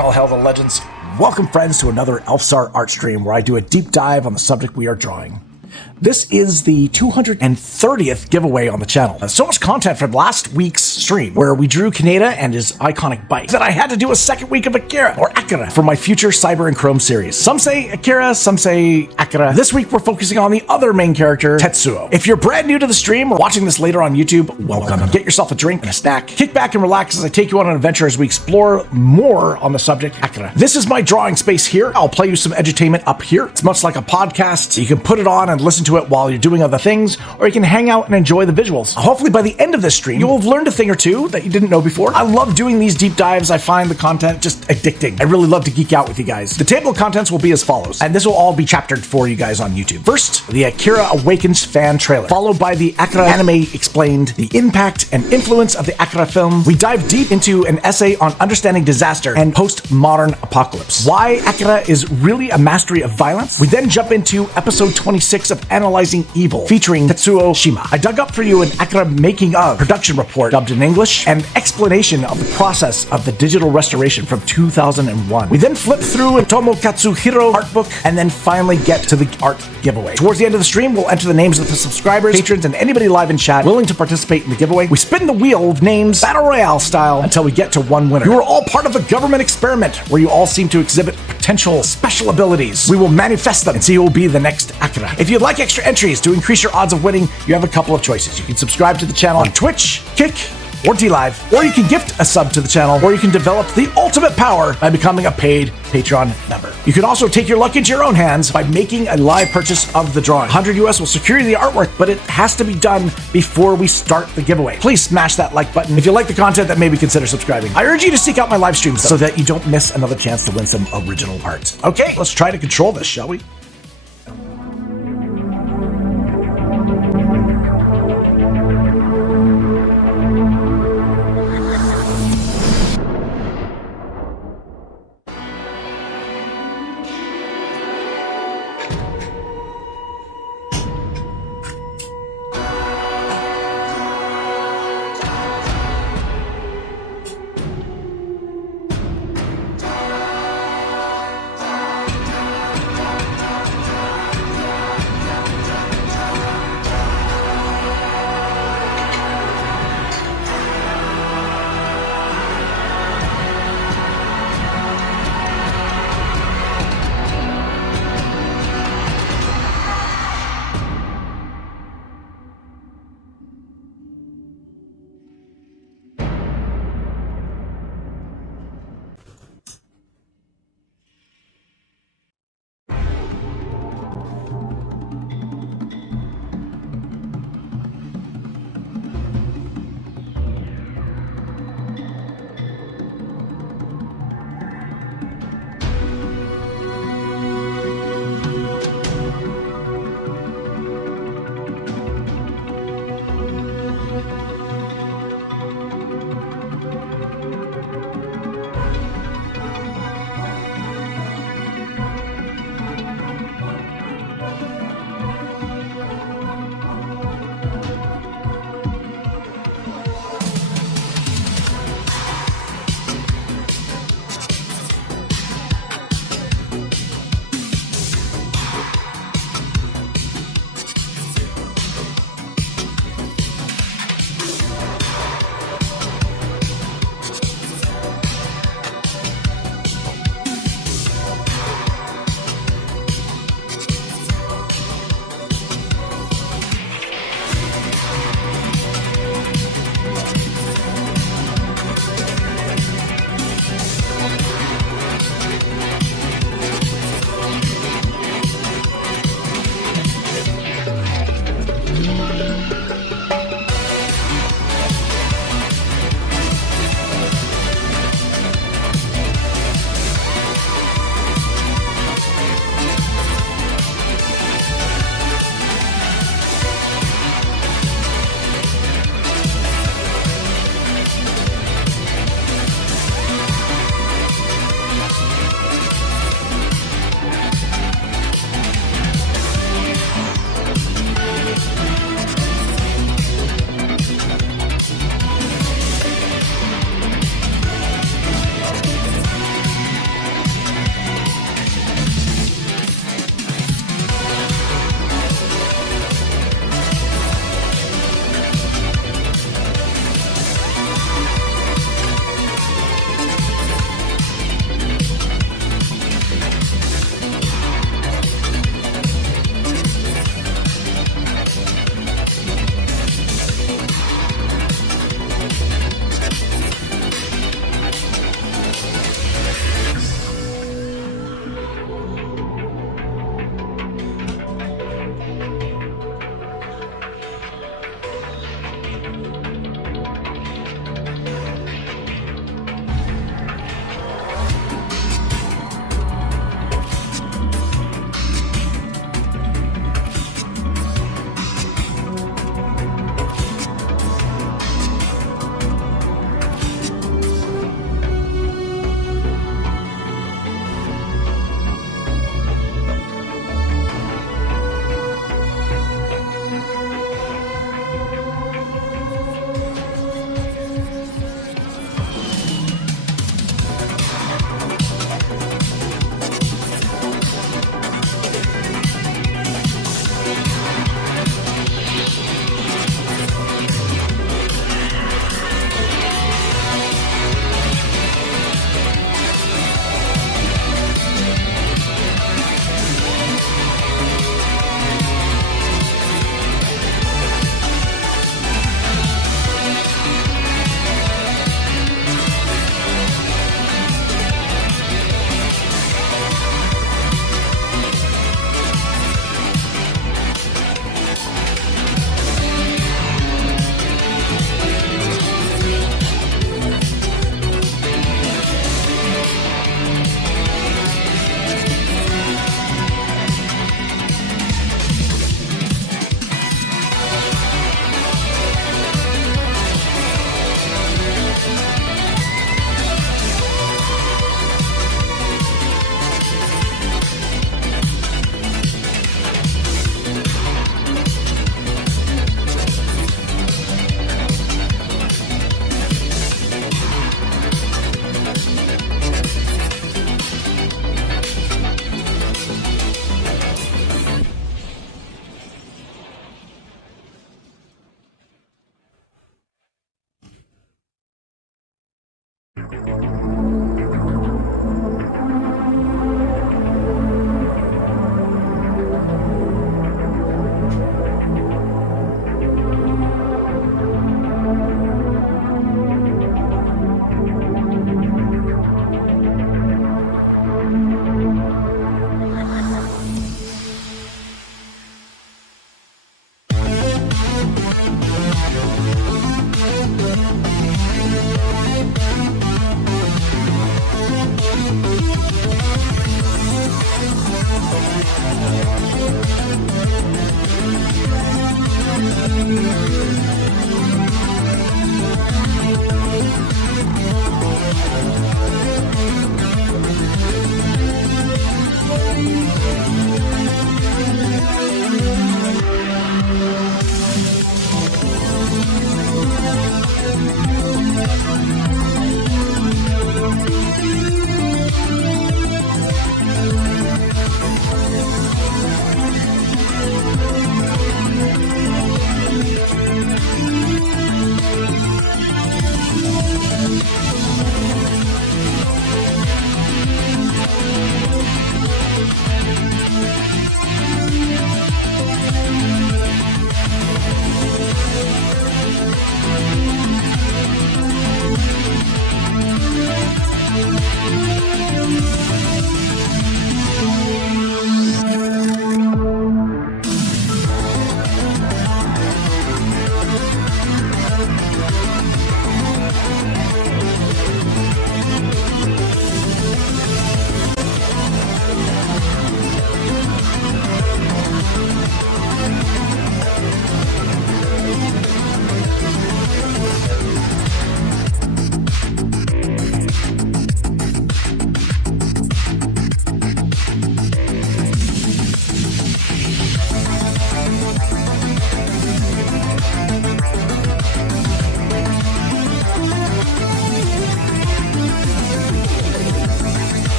All hail the legends. Welcome, friends, to another ELFSAR art stream where I do a deep dive on the subject we are drawing. This is the 230th giveaway on the channel. So much content from last week's stream where we drew Kaneda and his iconic bike that I had to do a second week of Akira, or AKIRA, for my future Cyber and Chrome series. Some say Akira, some say AKIRA. This week we're focusing on the other main character, Tetsuo. If you're brand new to the stream or watching this later on YouTube, welcome. Get yourself a drink and a snack. Kick back and relax as I take you on an adventure as we explore more on the subject AKIRA. This is my drawing space here. I'll play you some edutainment up here. It's much like a podcast. You can put it on and listen to it while you're doing other things, or you can hang out and enjoy the visuals. Hopefully by the end of this stream, you'll have learned a thing or two that you didn't know before. I love doing these deep dives. I find the content just addicting. I really love to geek out with you guys. The table of contents will be as follows, and this will all be chaptered for you guys on YouTube. First, the AKIRA Awakens fan trailer, followed by the AKIRA anime explained, the impact and influence of the AKIRA film. We dive deep into an essay on understanding disaster and postmodern apocalypse. Why AKIRA is really a mastery of violence. We then jump into episode 26 of Analyzing Evil, featuring Tetsuo Shima. I dug up for you an AKIRA making of production report dubbed in English and explanation of the process of the digital restoration from 2001. We then flip through an Otomo Katsuhiro art book and then finally get to the art giveaway. Towards the end of the stream, we'll enter the names of the subscribers, patrons, and anybody live in chat willing to participate in the giveaway. We spin the wheel of names, battle royale style, until we get to one winner. You are all part of a government experiment where you all seem to exhibit potential special abilities. We will manifest them and see who will be the next AKIRA. If you'd like extra entries to increase your odds of winning, you have a couple of choices. You can subscribe to the channel on Twitch, Kick, or Dlive, or you can gift a sub to the channel, or you can develop the ultimate power by becoming a paid Patreon member. You can also take your luck into your own hands by making a live purchase of the drawing. 100 US will secure you the artwork, but it has to be done before we start the giveaway. Please smash that like button. If you like the content, then maybe consider subscribing. I urge you to seek out my live streams so that you don't miss another chance to win some original art. Okay, let's try to control this, shall we?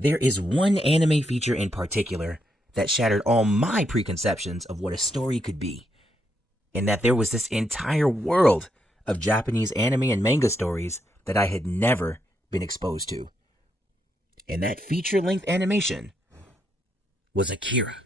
There is one anime feature in particular that shattered all my preconceptions of what a story could be, and that there was this entire world of Japanese anime and manga stories that I had never been exposed to. And that feature-length animation was AKIRA.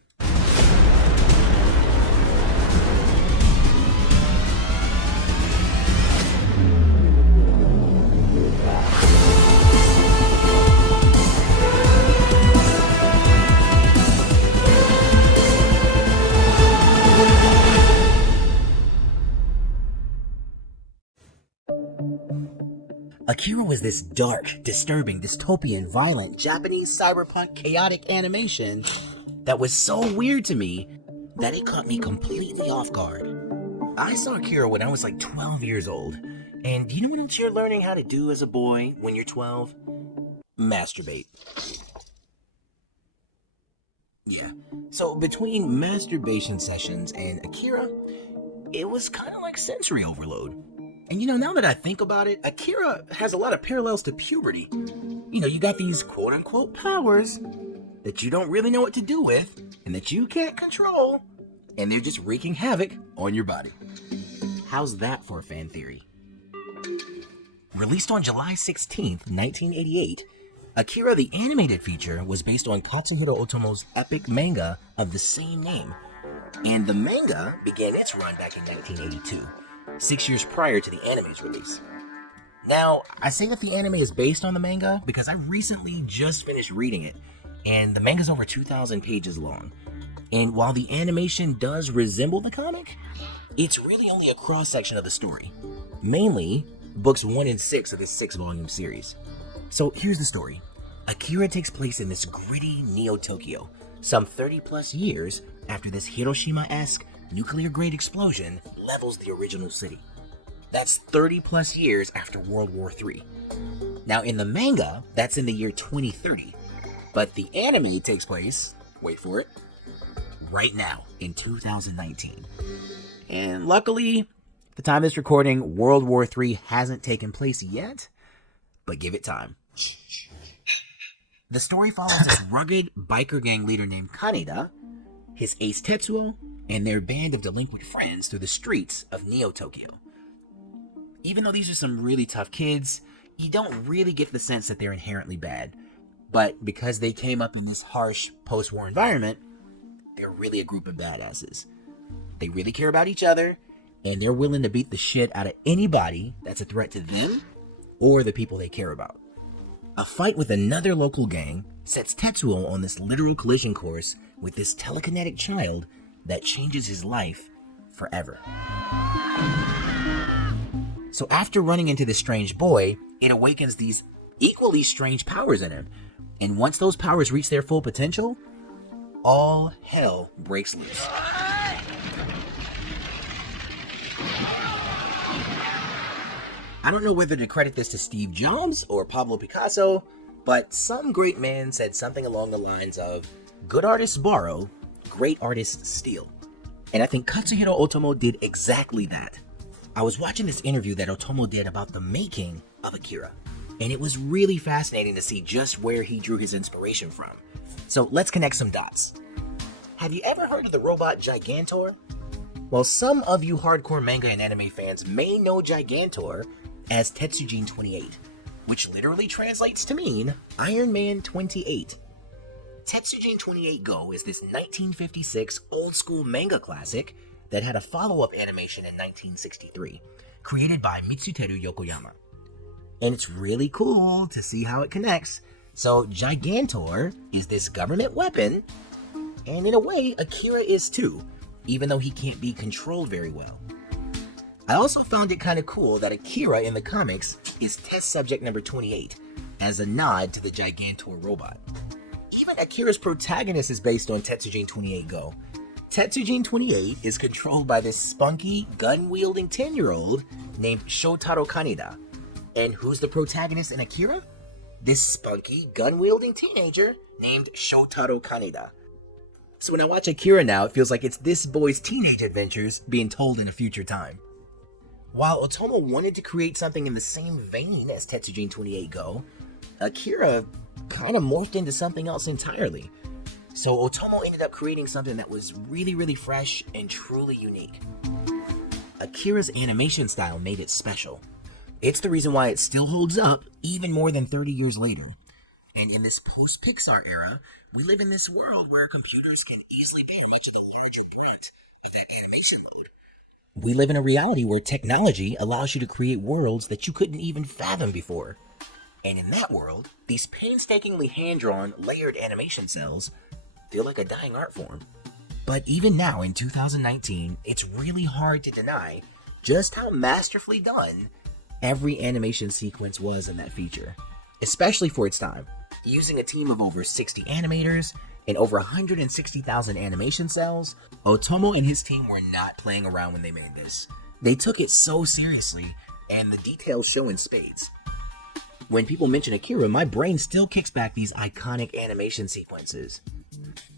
AKIRA was this dark, disturbing, dystopian, violent, Japanese cyberpunk chaotic animation that was so weird to me that it caught me completely off guard. I saw AKIRA when I was like 12 years old, and you know what else you're learning how to do as a boy when you're 12? Masturbate. Yeah, so between masturbation sessions and AKIRA, it was kind of like sensory overload. And you know, now that I think about it, AKIRA has a lot of parallels to puberty. You know, you got these quote-unquote powers that you don't really know what to do with and that you can't control, and they're just wreaking havoc on your body. How's that for a fan theory? Released on July 16th, 1988, AKIRA the animated feature was based on Katsuhiro Otomo's epic manga of the same name. And the manga began its run back in 1982. 6 years prior to the anime's release. Now, I say that the anime is based on the manga because I recently just finished reading it, and the manga's over 2,000 pages long. And while the animation does resemble the comic, it's really only a cross-section of the story. Mainly, books 1 and 6 of this 6-volume series. So here's the story. AKIRA takes place in this gritty Neo-Tokyo, some 30-plus years after this Hiroshima-esque nuclear-grade explosion levels the original city. That's 30-plus years after World War III. Now, in the manga, that's in the year 2030. But the anime takes place, wait for it, right now, in 2019. And luckily, at the time of this recording, World War III hasn't taken place yet, but give it time. The story follows this rugged biker gang leader named Kaneda, his ace Tetsuo, and their band of delinquent friends through the streets of Neo-Tokyo. Even though these are some really tough kids, you don't really get the sense that they're inherently bad. But because they came up in this harsh post-war environment, they're really a group of badasses. They really care about each other, and they're willing to beat the shit out of anybody that's a threat to them or the people they care about. A fight with another local gang sets Tetsuo on this literal collision course with this telekinetic child that changes his life forever. So after running into this strange boy, it awakens these equally strange powers in him. And once those powers reach their full potential, all hell breaks loose. I don't know whether to credit this to Steve Jobs or Pablo Picasso, but some great man said something along the lines of, good artists borrow, great artists steal. And I think Katsuhiro Otomo did exactly that. I was watching this interview that Otomo did about the making of AKIRA, and it was really fascinating to see just where he drew his inspiration from. So let's connect some dots. Have you ever heard of the robot Gigantor? Well, some of you hardcore manga and anime fans may know Gigantor as Tetsujin 28, which literally translates to mean Iron Man 28. Tetsujin 28 Go is this 1956 old-school manga classic that had a follow-up animation in 1963, created by Mitsuteru Yokoyama. And it's really cool to see how it connects. So Gigantor is this government weapon, and in a way, AKIRA is too, even though he can't be controlled very well. I also found it kind of cool that AKIRA in the comics is test subject number 28, as a nod to the Gigantor robot. Even Akira's protagonist is based on Tetsujin 28 Go. Tetsujin 28 is controlled by this spunky, gun-wielding 10-year-old named Shotaro Kaneda. And who's the protagonist in Akira? This spunky, gun-wielding teenager named Shotaro Kaneda. So when I watch Akira now, it feels like it's this boy's teenage adventures being told in a future time. While Otomo wanted to create something in the same vein as Tetsujin 28 Go, Akira kind of morphed into something else entirely. So Otomo ended up creating something that was really, really fresh and truly unique. Akira's animation style made it special. It's the reason why it still holds up even more than 30 years later. And in this post-Pixar era, we live in this world where computers can easily bear much of the larger brunt of that animation load. We live in a reality where technology allows you to create worlds that you couldn't even fathom before. And in that world, these painstakingly hand-drawn, layered animation cells feel like a dying art form. But even now, in 2019, it's really hard to deny just how masterfully done every animation sequence was in that feature, especially for its time. Using a team of over 60 animators and over 160,000 animation cells, Otomo and his team were not playing around when they made this. They took it so seriously, and the details show in spades. When people mention Akira, my brain still kicks back these iconic animation sequences.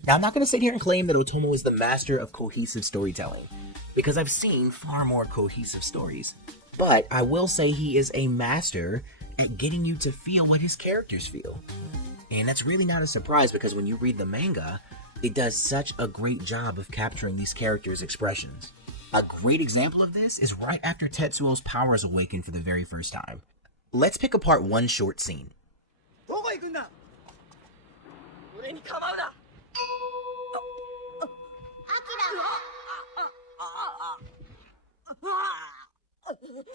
Now, I'm not going to sit here and claim that Otomo is the master of cohesive storytelling, because I've seen far more cohesive stories. But I will say he is a master at getting you to feel what his characters feel. And that's really not a surprise, because when you read the manga, it does such a great job of capturing these characters' expressions. A great example of this is right after Tetsuo's powers awaken for the very first time. Let's pick apart one short scene.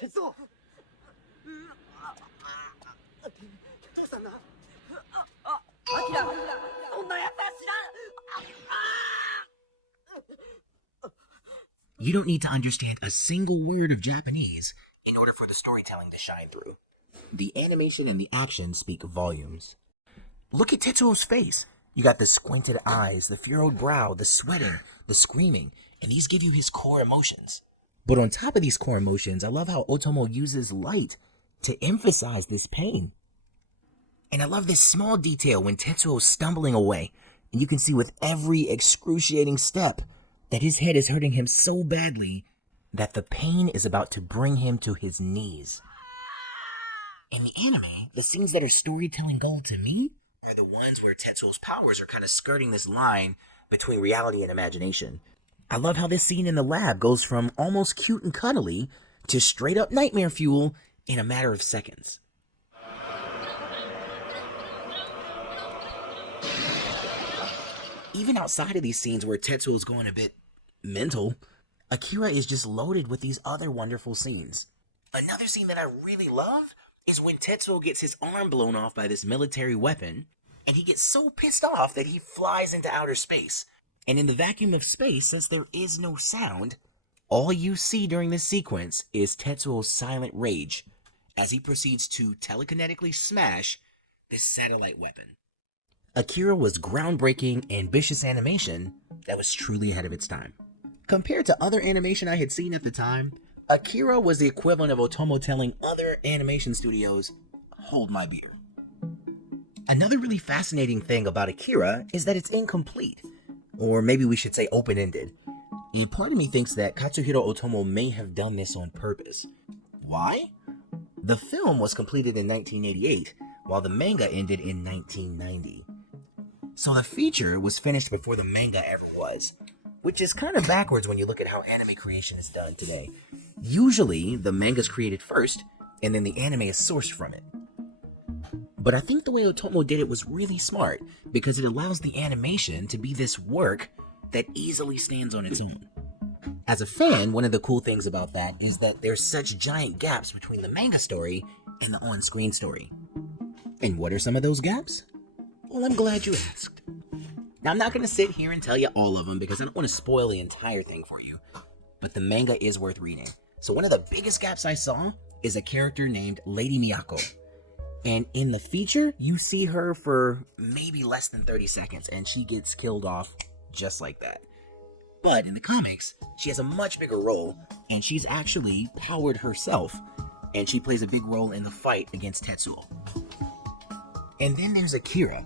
Tetsuo! Akira! You don't need to understand a single word of Japanese in order for the storytelling to shine through. The animation and the action speak volumes. Look at Tetsuo's face. You got the squinted eyes, the furrowed brow, the sweating, the screaming, and these give you his core emotions. But on top of these core emotions, I love how Otomo uses light to emphasize this pain. And I love this small detail when Tetsuo's stumbling away, and you can see with every excruciating step that his head is hurting him so badly that the pain is about to bring him to his knees. In the anime, the scenes that are storytelling gold to me are the ones where Tetsuo's powers are kind of skirting this line between reality and imagination. I love how this scene in the lab goes from almost cute and cuddly to straight up nightmare fuel in a matter of seconds. Even outside of these scenes where Tetsuo is going a bit mental, Akira is just loaded with these other wonderful scenes. Another scene that I really love is when Tetsuo gets his arm blown off by this military weapon, and he gets so pissed off that he flies into outer space. And in the vacuum of space, since there is no sound, all you see during this sequence is Tetsuo's silent rage as he proceeds to telekinetically smash this satellite weapon. Akira was groundbreaking, ambitious animation that was truly ahead of its time. Compared to other animation I had seen at the time, Akira was the equivalent of Otomo telling other animation studios, "Hold my beer." Another really fascinating thing about Akira is that it's incomplete, or maybe we should say open-ended. And part of me thinks that Katsuhiro Otomo may have done this on purpose. Why? The film was completed in 1988, while the manga ended in 1990. So the feature was finished before the manga ever was, which is kind of backwards when you look at how anime creation is done today. Usually, the manga is created first, and then the anime is sourced from it. But I think the way Otomo did it was really smart, because it allows the animation to be this work that easily stands on its own. As a fan, one of the cool things about that is that there's such giant gaps between the manga story and the on-screen story. And what are some of those gaps? Well, I'm glad you asked. Now, I'm not going to sit here and tell you all of them because I don't want to spoil the entire thing for you, but the manga is worth reading. So one of the biggest gaps I saw is a character named Lady Miyako. And in the feature, you see her for maybe less than 30 seconds, and she gets killed off just like that. But in the comics, she has a much bigger role, and she's actually powered herself, and she plays a big role in the fight against Tetsuo. And then there's Akira.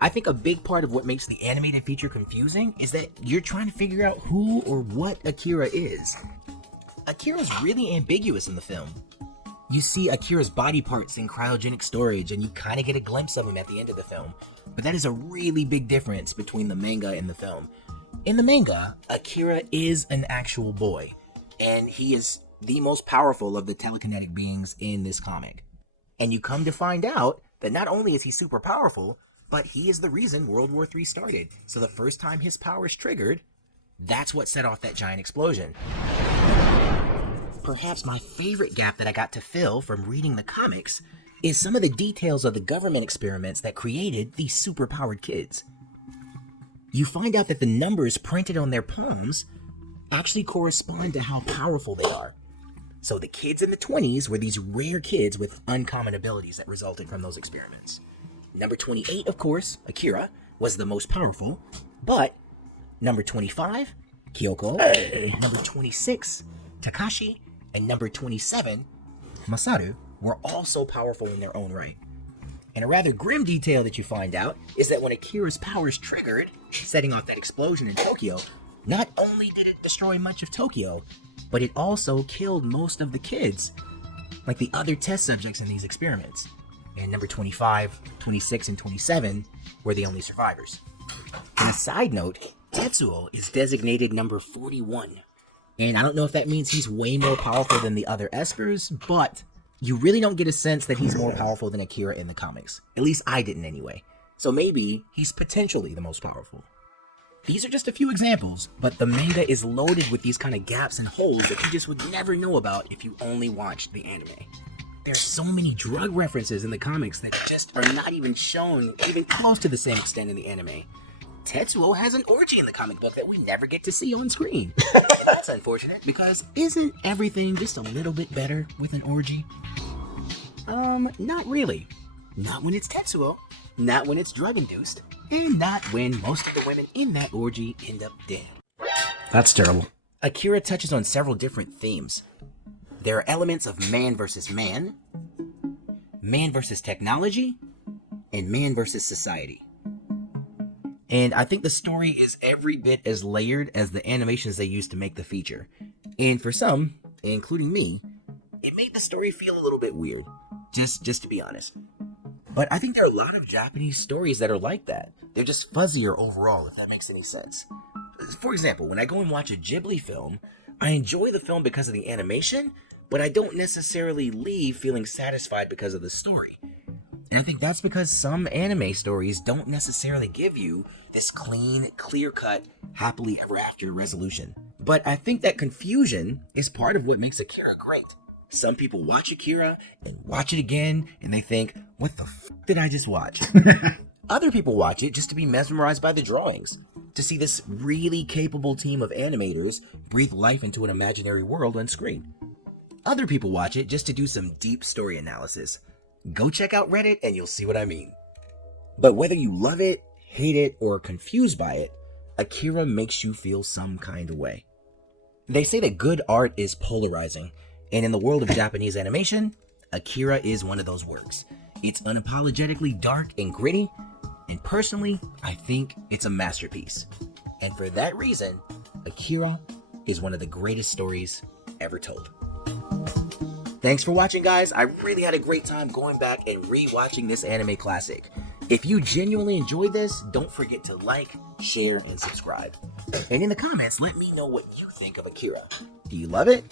I think a big part of what makes the animated feature confusing is that you're trying to figure out who or what Akira is. Akira's really ambiguous in the film. You see Akira's body parts in cryogenic storage, and you kind of get a glimpse of him at the end of the film. But that is a really big difference between the manga and the film. In the manga, Akira is an actual boy, and he is the most powerful of the telekinetic beings in this comic. And you come to find out that not only is he super powerful, but he is the reason World War III started. So the first time his powers triggered, that's what set off that giant explosion. Perhaps my favorite gap that I got to fill from reading the comics is some of the details of the government experiments that created these super-powered kids. You find out that the numbers printed on their palms actually correspond to how powerful they are. So the kids in the 20s were these rare kids with uncommon abilities that resulted from those experiments. Number 28, of course, Akira, was the most powerful, but number 25, Kyoko, number 26, Takashi, and number 27, Masaru, were also powerful in their own right. And a rather grim detail that you find out is that when Akira's powers triggered, setting off that explosion in Tokyo, not only did it destroy much of Tokyo, but it also killed most of the kids, like the other test subjects in these experiments. And number 25, 26, and 27 were the only survivors. And a side note, Tetsuo is designated number 41. And I don't know if that means he's way more powerful than the other Espers, but you really don't get a sense that he's more powerful than Akira in the comics. At least I didn't anyway. So maybe he's potentially the most powerful. These are just a few examples, but the manga is loaded with these kind of gaps and holes that you just would never know about if you only watched the anime. There are so many drug references in the comics that just are not even shown even close to the same extent in the anime. Tetsuo has an orgy in the comic book that we never get to see on screen. That's unfortunate, because isn't everything just a little bit better with an orgy? Not really. Not when it's Tetsuo, not when it's drug-induced, and not when most of the women in that orgy end up dead. That's terrible. Akira touches on several different themes. There are elements of man versus man versus technology, and man versus society. And I think the story is every bit as layered as the animations they used to make the feature. And for some, including me, it made the story feel a little bit weird, just to be honest. But I think there are a lot of Japanese stories that are like that. They're just fuzzier overall, if that makes any sense. For example, when I go and watch a Ghibli film, I enjoy the film because of the animation, but I don't necessarily leave feeling satisfied because of the story. And I think that's because some anime stories don't necessarily give you this clean, clear-cut, happily ever after resolution. But I think that confusion is part of what makes Akira great. Some people watch Akira and watch it again, and they think, what the f*** did I just watch? Other people watch it just to be mesmerized by the drawings, to see this really capable team of animators breathe life into an imaginary world on screen. Other people watch it just to do some deep story analysis. Go check out Reddit and you'll see what I mean. But whether you love it, hate it, or are confused by it, Akira makes you feel some kind of way. They say that good art is polarizing, and in the world of Japanese animation, Akira is one of those works. It's unapologetically dark and gritty, and personally, I think it's a masterpiece. And for that reason, Akira is one of the greatest stories ever told. Thanks for watching, guys. I really had a great time going back and re-watching this anime classic. If you genuinely enjoyed this, don't forget to like, share, and subscribe. And in the comments, let me know what you think of Akira. Do you love it?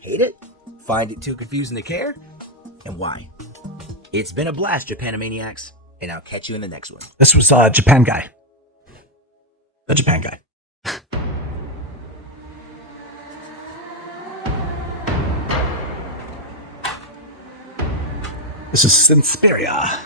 Hate it? Find it too confusing to care? And why? It's been a blast, Japanimaniacs, and I'll catch you in the next one. This was Japan Guy. The Japan Guy. This is Sinspiria.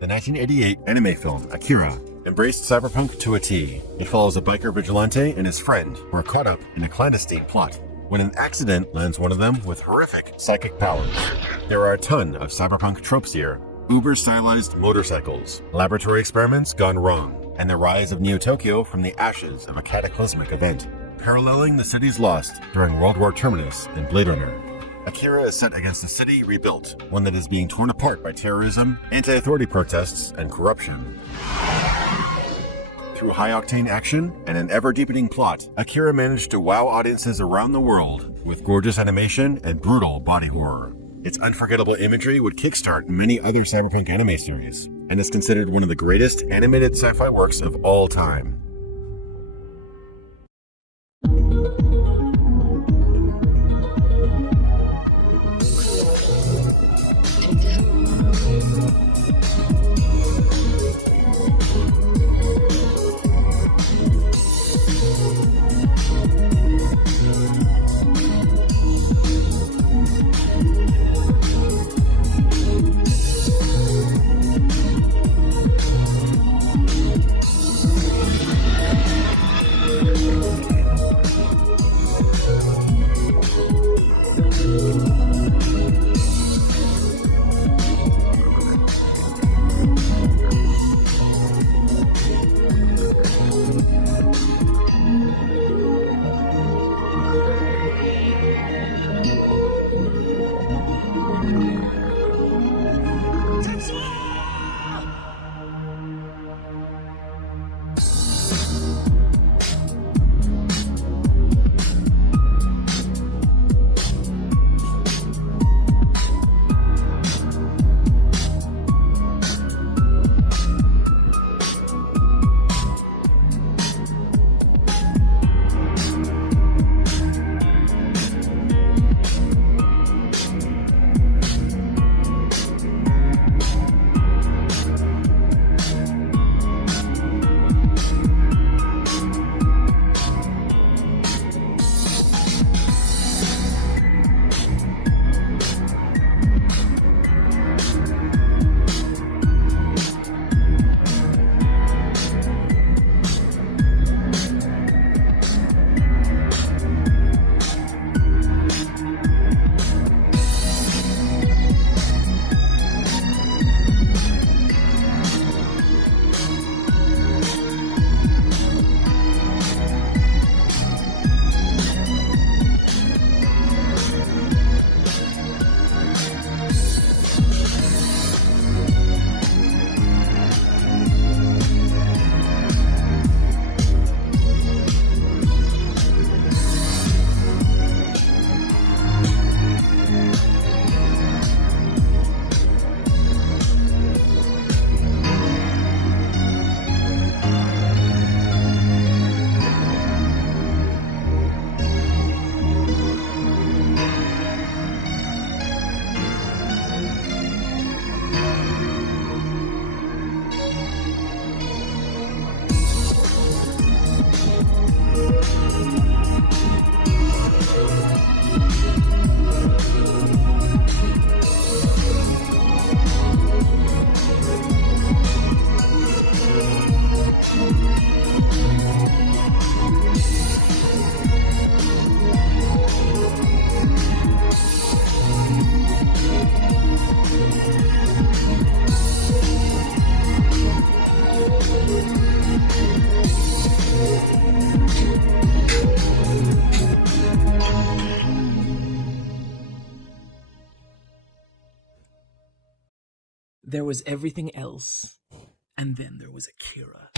The 1988 anime film Akira embraced cyberpunk to a T. It follows a biker vigilante and his friend who are caught up in a clandestine plot when an accident lands one of them with horrific psychic powers. There are a ton of cyberpunk tropes here. Uber-stylized motorcycles, laboratory experiments gone wrong, and the rise of Neo-Tokyo from the ashes of a cataclysmic event, paralleling the city's lost during World War Terminus and Blade Runner. Akira is set against a city rebuilt, one that is being torn apart by terrorism, anti-authority protests, and corruption. Through high-octane action and an ever-deepening plot, Akira managed to wow audiences around the world with gorgeous animation and brutal body horror. Its unforgettable imagery would kickstart many other cyberpunk anime series, and is considered one of the greatest animated sci-fi works of all time. There was everything else, and then there was Akira.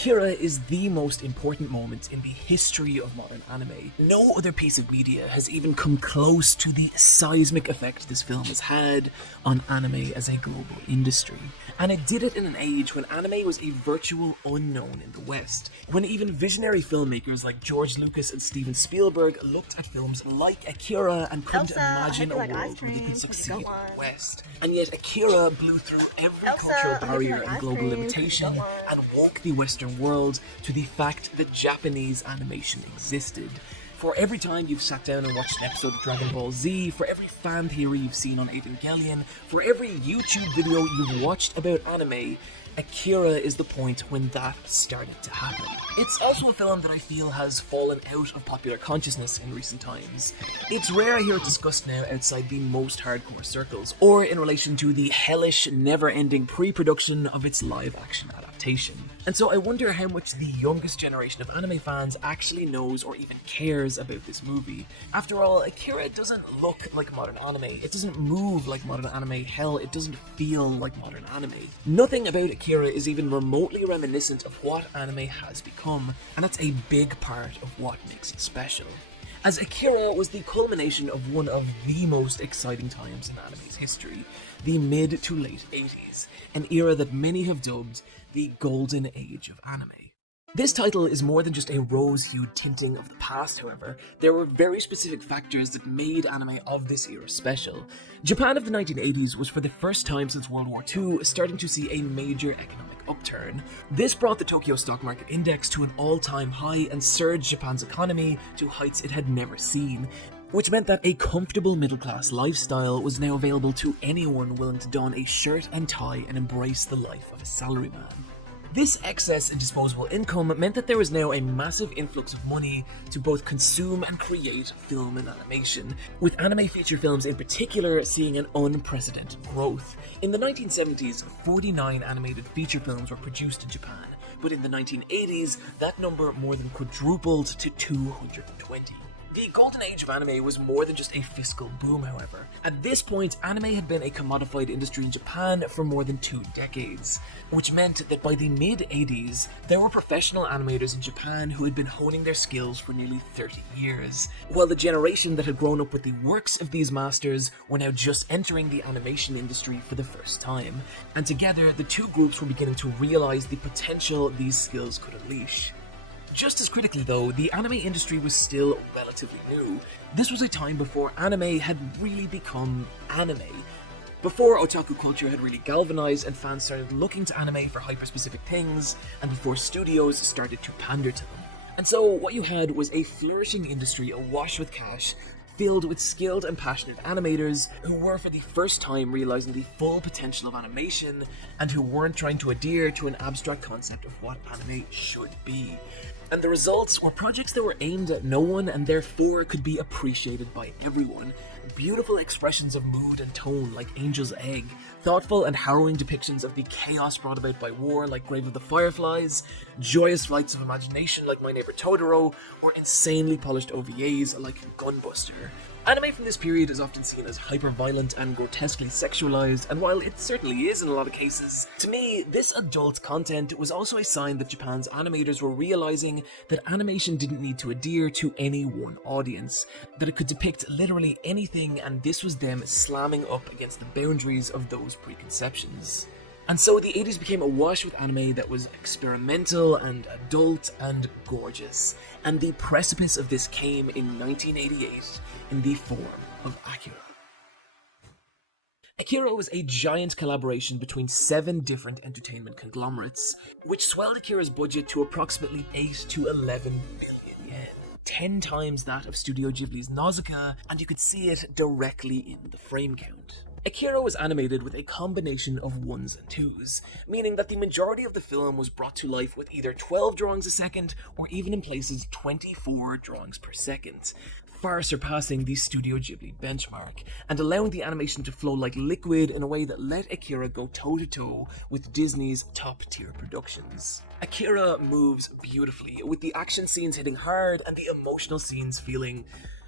Akira is the most important moment in the history of modern anime. No other piece of media has even come close to the seismic effect this film has had on anime as a global industry. And it did it in an age when anime was a virtual unknown in the West, when even visionary filmmakers like George Lucas and Steven Spielberg looked at films like Akira and couldn't imagine a world where they could succeed in the West. And yet Akira blew through every cultural barrier and global limitation and woke the Western world to the fact that Japanese animation existed. For every time you've sat down and watched an episode of Dragon Ball Z, for every fan theory you've seen on Evangelion, for every YouTube video you've watched about anime, Akira is the point when that started to happen. It's also a film that I feel has fallen out of popular consciousness in recent times. It's rare I hear it discussed now outside the most hardcore circles, or in relation to the hellish, never-ending pre-production of its live-action adaptation. And so I wonder how much the youngest generation of anime fans actually knows or even cares about this movie. After all, Akira doesn't look like modern anime, it doesn't move like modern anime, hell, it doesn't feel like modern anime. Nothing about Akira is even remotely reminiscent of what anime has become, and that's a big part of what makes it special. As Akira was the culmination of one of the most exciting times in anime's history, the mid to late 80s, an era that many have dubbed the golden age of anime. This title is more than just a rose-hued tinting of the past, however. There were very specific factors that made anime of this era special. Japan of the 1980s was for the first time since World War II starting to see a major economic upturn. This brought the Tokyo stock market index to an all-time high and surged Japan's economy to heights it had never seen, which meant that a comfortable middle-class lifestyle was now available to anyone willing to don a shirt and tie and embrace the life of a salaryman. This excess in disposable income meant that there was now a massive influx of money to both consume and create film and animation, with anime feature films in particular seeing an unprecedented growth. In the 1970s, 49 animated feature films were produced in Japan, but in the 1980s, that number more than quadrupled to 220. The golden age of anime was more than just a fiscal boom, however. At this point, anime had been a commodified industry in Japan for more than 2 decades, which meant that by the mid-80s, there were professional animators in Japan who had been honing their skills for nearly 30 years, while the generation that had grown up with the works of these masters were now just entering the animation industry for the first time, and together the two groups were beginning to realize the potential these skills could unleash. Just as critically though, the anime industry was still relatively new. This was a time before anime had really become anime. Before otaku culture had really galvanized and fans started looking to anime for hyper-specific things, and before studios started to pander to them. And so what you had was a flourishing industry awash with cash, filled with skilled and passionate animators who were for the first time realizing the full potential of animation, and who weren't trying to adhere to an abstract concept of what anime should be. And the results were projects that were aimed at no one and therefore could be appreciated by everyone. Beautiful expressions of mood and tone like Angel's Egg, thoughtful and harrowing depictions of the chaos brought about by war like Grave of the Fireflies, joyous flights of imagination like My Neighbor Totoro, or insanely polished OVAs like Gunbuster. Anime from this period is often seen as hyper-violent and grotesquely sexualized, and while it certainly is in a lot of cases, to me, this adult content was also a sign that Japan's animators were realizing that animation didn't need to adhere to any one audience, that it could depict literally anything, and this was them slamming up against the boundaries of those preconceptions. And so the 80s became awash with anime that was experimental and adult and gorgeous, and the precipice of this came in 1988 in the form of Akira. Akira was a giant collaboration between 7 different entertainment conglomerates, which swelled Akira's budget to approximately 8 to 11 million yen, 10 times that of Studio Ghibli's Nausicaa, and you could see it directly in the frame count. Akira was animated with a combination of 1s and 2s, meaning that the majority of the film was brought to life with either 12 drawings a second, or even in places 24 drawings per second, far surpassing the Studio Ghibli benchmark, and allowing the animation to flow like liquid in a way that let Akira go toe-to-toe with Disney's top-tier productions. Akira moves beautifully, with the action scenes hitting hard and the emotional scenes feeling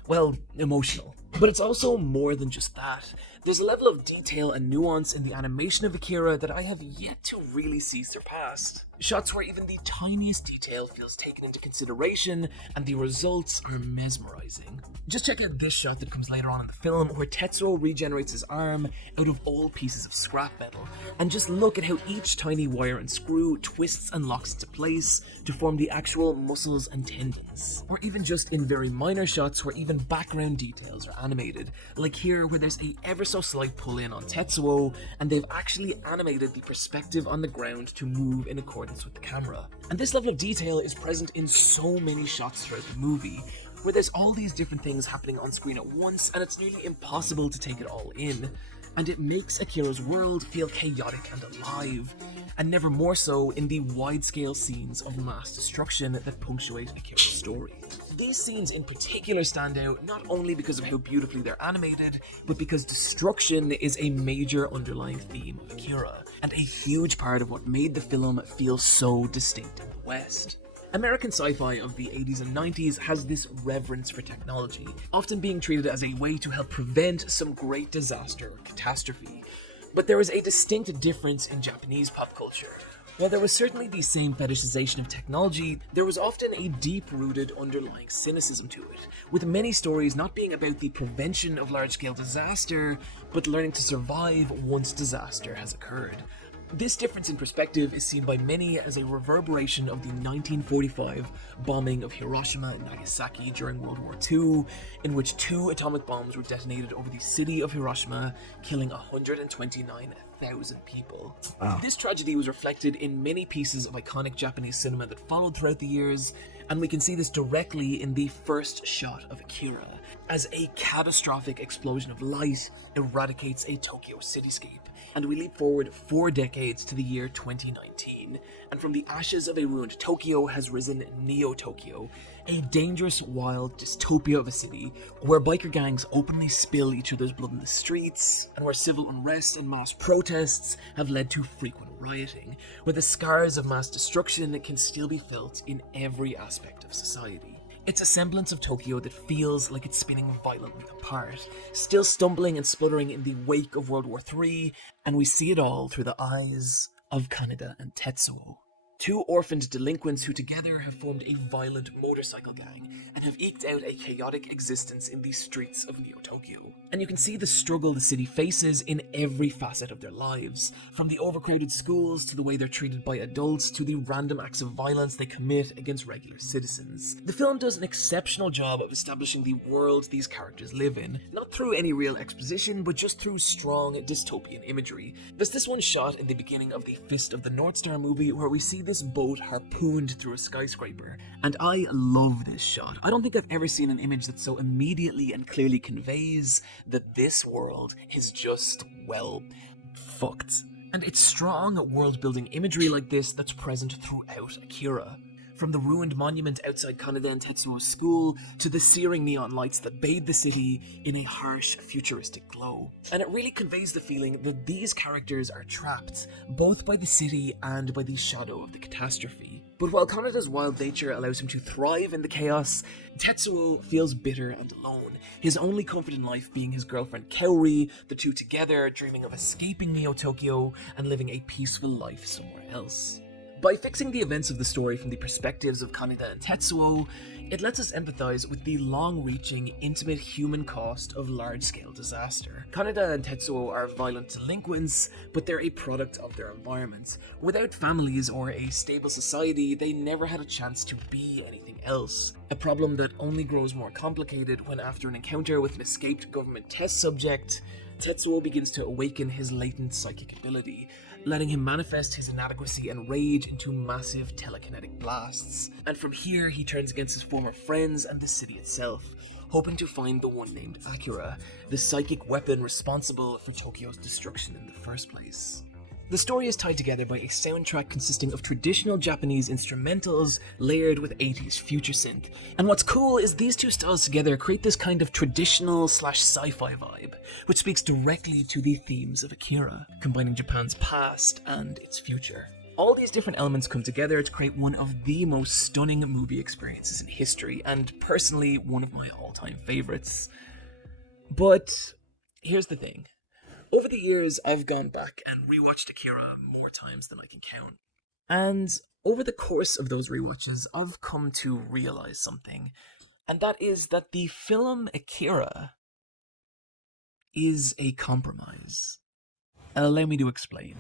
well, emotional. But it's also more than just that. There's a level of detail and nuance in the animation of Akira that I have yet to really see surpassed. Shots where even the tiniest detail feels taken into consideration, and the results are mesmerizing. Just check out this shot that comes later on in the film, where Tetsuo regenerates his arm out of old pieces of scrap metal, and just look at how each tiny wire and screw twists and locks into place to form the actual muscles and tendons. Or even just in very minor shots where even background details are animated, like here where there's a ever so slight pull in on Tetsuo, and they've actually animated the perspective on the ground to move in accordance with the camera. And this level of detail is present in so many shots throughout the movie, where there's all these different things happening on screen at once, and it's nearly impossible to take it all in. And it makes Akira's world feel chaotic and alive, and never more so in the wide-scale scenes of mass destruction that punctuate Akira's story. These scenes in particular stand out not only because of how beautifully they're animated, but because destruction is a major underlying theme of Akira, and a huge part of what made the film feel so distinct in the West. American sci-fi of the 80s and 90s has this reverence for technology, often being treated as a way to help prevent some great disaster or catastrophe. But there is a distinct difference in Japanese pop culture. While there was certainly the same fetishization of technology, there was often a deep-rooted underlying cynicism to it, with many stories not being about the prevention of large-scale disaster, but learning to survive once disaster has occurred. This difference in perspective is seen by many as a reverberation of the 1945 bombing of Hiroshima and Nagasaki during World War II, in which 2 atomic bombs were detonated over the city of Hiroshima, killing 129,000 people. Wow. This tragedy was reflected in many pieces of iconic Japanese cinema that followed throughout the years, and we can see this directly in the first shot of Akira, as a catastrophic explosion of light eradicates a Tokyo cityscape. And we leap forward 4 decades to the year 2019, and from the ashes of a ruined Tokyo has risen Neo-Tokyo, a dangerous, wild dystopia of a city where biker gangs openly spill each other's blood in the streets, and where civil unrest and mass protests have led to frequent rioting, where the scars of mass destruction can still be felt in every aspect of society. It's a semblance of Tokyo that feels like it's spinning violently apart, still stumbling and spluttering in the wake of World War III, and we see it all through the eyes of Kaneda and Tetsuo. 2 orphaned delinquents who together have formed a violent motorcycle gang and have eked out a chaotic existence in the streets of Neo-Tokyo. And you can see the struggle the city faces in every facet of their lives, from the overcrowded schools to the way they're treated by adults to the random acts of violence they commit against regular citizens. The film does an exceptional job of establishing the world these characters live in, not through any real exposition, but just through strong dystopian imagery. There's this one shot in the beginning of the Fist of the North Star movie where we see this boat harpooned through a skyscraper, and I love this shot. I don't think I've ever seen an image that so immediately and clearly conveys that this world is just, well, fucked. And it's strong world-building imagery like this that's present throughout Akira. From the ruined monument outside Kaneda and Tetsuo's school, to the searing neon lights that bathe the city in a harsh, futuristic glow. And it really conveys the feeling that these characters are trapped, both by the city and by the shadow of the catastrophe. But while Kaneda's wild nature allows him to thrive in the chaos, Tetsuo feels bitter and alone, his only comfort in life being his girlfriend Kaori, the 2 together dreaming of escaping Neo-Tokyo and living a peaceful life somewhere else. By fixing the events of the story from the perspectives of Kaneda and Tetsuo, it lets us empathize with the long-reaching, intimate human cost of large-scale disaster. Kaneda and Tetsuo are violent delinquents, but they're a product of their environment. Without families or a stable society, they never had a chance to be anything else. A problem that only grows more complicated when, after an encounter with an escaped government test subject, Tetsuo begins to awaken his latent psychic ability, letting him manifest his inadequacy and rage into massive telekinetic blasts. And from here, he turns against his former friends and the city itself, hoping to find the one named AKIRA, the psychic weapon responsible for Tokyo's destruction in the first place. The story is tied together by a soundtrack consisting of traditional Japanese instrumentals layered with 80s future synth. And what's cool is these 2 styles together create this kind of traditional/sci-fi vibe, which speaks directly to the themes of Akira, combining Japan's past and its future. All these different elements come together to create one of the most stunning movie experiences in history, and personally, one of my all-time favorites. But here's the thing. Over the years, I've gone back and rewatched Akira more times than I can count. And over the course of those rewatches, I've come to realize something, and that is that the film Akira is a compromise. Allow me to explain.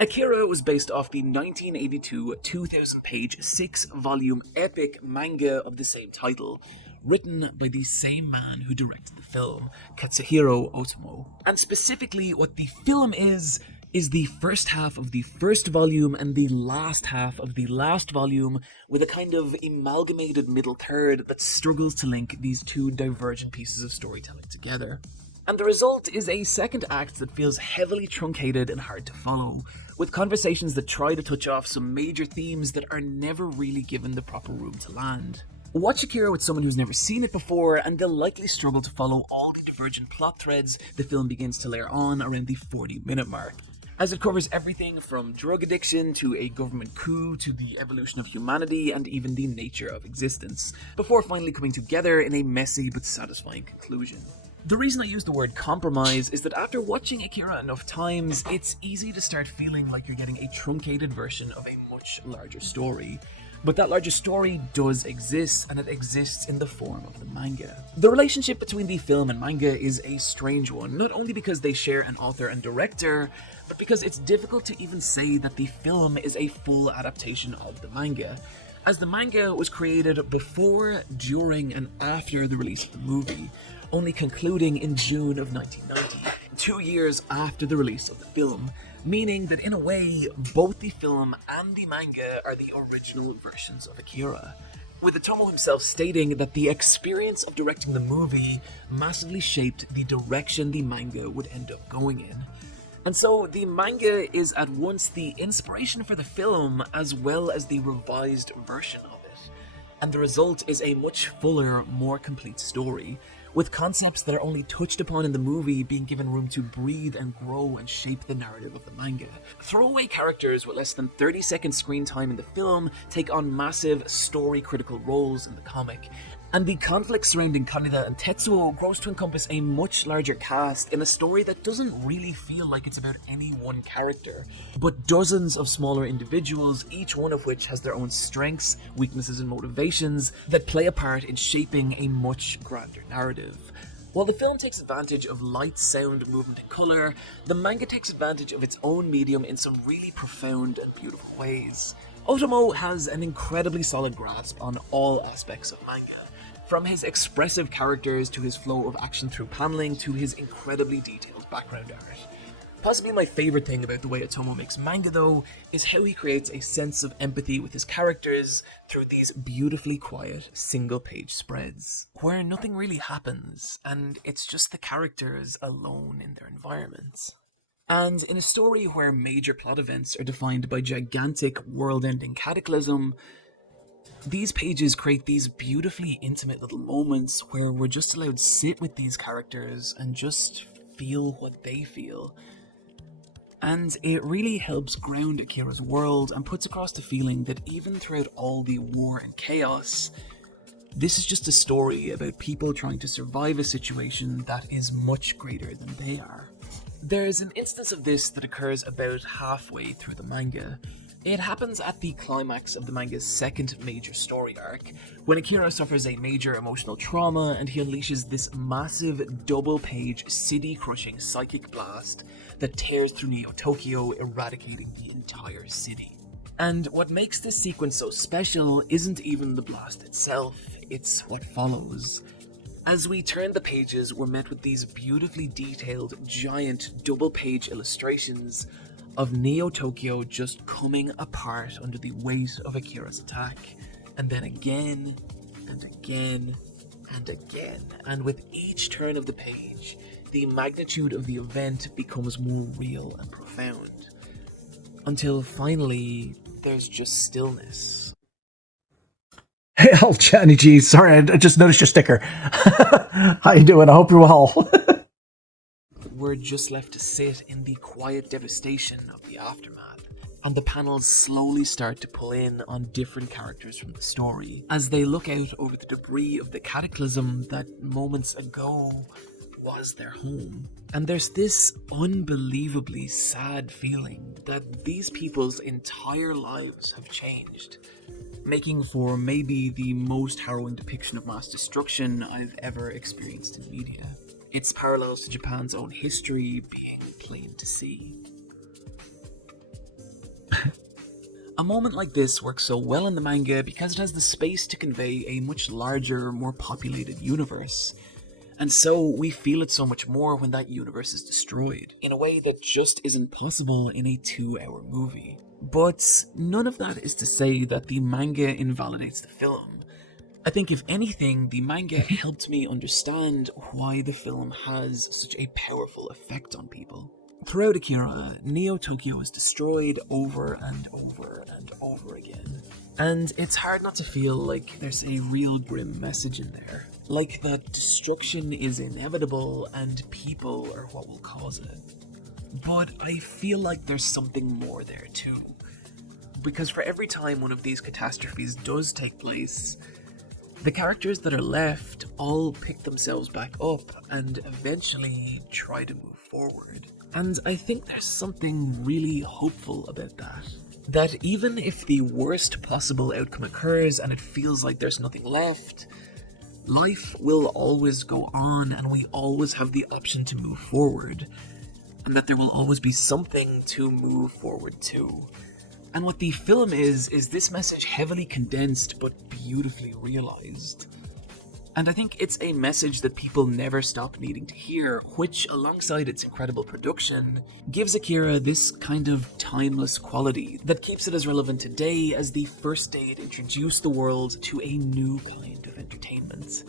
Akira was based off the 1982 2,000-page 6-volume epic manga of the same title, written by the same man who directed the film, Katsuhiro Otomo. And specifically, what the film is the first half of the first volume and the last half of the last volume, with a kind of amalgamated middle third that struggles to link these two divergent pieces of storytelling together. And the result is a second act that feels heavily truncated and hard to follow, with conversations that try to touch off some major themes that are never really given the proper room to land. Watch Akira with someone who's never seen it before, and they'll likely struggle to follow all the divergent plot threads the film begins to layer on around the 40-minute mark, as it covers everything from drug addiction to a government coup to the evolution of humanity and even the nature of existence, before finally coming together in a messy but satisfying conclusion. The reason I use the word compromise is that after watching Akira enough times, it's easy to start feeling like you're getting a truncated version of a much larger story. But that larger story does exist, and it exists in the form of the manga. The relationship between the film and manga is a strange one, not only because they share an author and director, but because it's difficult to even say that the film is a full adaptation of the manga, as the manga was created before, during, and after the release of the movie, only concluding in June of 1990, 2 years after the release of the film, meaning that in a way, both the film and the manga are the original versions of Akira, with Otomo himself stating that the experience of directing the movie massively shaped the direction the manga would end up going in. And so the manga is at once the inspiration for the film as well as the revised version of it, and the result is a much fuller, more complete story, with concepts that are only touched upon in the movie being given room to breathe and grow and shape the narrative of the manga. Throwaway characters with less than 30-second screen time in the film take on massive story-critical roles in the comic, and the conflict surrounding Kaneda and Tetsuo grows to encompass a much larger cast in a story that doesn't really feel like it's about any one character, but dozens of smaller individuals, each one of which has their own strengths, weaknesses, and motivations that play a part in shaping a much grander narrative. While the film takes advantage of light, sound, movement, and colour, the manga takes advantage of its own medium in some really profound and beautiful ways. Otomo has an incredibly solid grasp on all aspects of manga, from his expressive characters to his flow of action through paneling to his incredibly detailed background art. Possibly my favourite thing about the way Otomo makes manga, though, is how he creates a sense of empathy with his characters through these beautifully quiet, single-page spreads, where nothing really happens, and it's just the characters alone in their environments. And in a story where major plot events are defined by gigantic, world-ending cataclysm, these pages create these beautifully intimate little moments where we're just allowed to sit with these characters and just feel what they feel. And it really helps ground Akira's world and puts across the feeling that even throughout all the war and chaos, this is just a story about people trying to survive a situation that is much greater than they are. There's an instance of this that occurs about halfway through the manga. It happens at the climax of the manga's second major story arc, when Akira suffers a major emotional trauma and he unleashes this massive double-page, city-crushing psychic blast that tears through Neo Tokyo, eradicating the entire city. And what makes this sequence so special isn't even the blast itself, it's what follows. As we turn the pages, we're met with these beautifully detailed, giant, double-page illustrations of Neo Tokyo just coming apart under the weight of Akira's attack, and then again, and again, and again. And with each turn of the page, the magnitude of the event becomes more real and profound, until finally, there's just stillness. Hey, Johnny G, sorry, I just noticed your sticker. How you doing? I hope you're well. We're just left to sit in the quiet devastation of the aftermath. and the panels slowly start to pull in on different characters from the story as they look out over the debris of the cataclysm that moments ago was their home. And there's this unbelievably sad feeling that these people's entire lives have changed, making for maybe the most harrowing depiction of mass destruction I've ever experienced in media. Its parallels to Japan's own history being plain to see. A moment like this works so well in the manga because it has the space to convey a much larger, more populated universe. And so we feel it so much more when that universe is destroyed, in a way that just isn't possible in a 2-hour movie. But none of that is to say that the manga invalidates the film. I think if anything, the manga helped me understand why the film has such a powerful effect on people. Throughout Akira, Neo-Tokyo is destroyed over and over and over again. And it's hard not to feel like there's a real grim message in there. Like that destruction is inevitable and people are what will cause it. But I feel like there's something more there too. Because for every time one of these catastrophes does take place, the characters that are left all pick themselves back up and eventually try to move forward. And I think there's something really hopeful about that. That even if the worst possible outcome occurs and it feels like there's nothing left, life will always go on and we always have the option to move forward. And that there will always be something to move forward to. And what the film is this message heavily condensed but beautifully realized. And I think it's a message that people never stop needing to hear, which, alongside its incredible production, gives Akira this kind of timeless quality that keeps it as relevant today as the first day it introduced the world to a new kind of entertainment.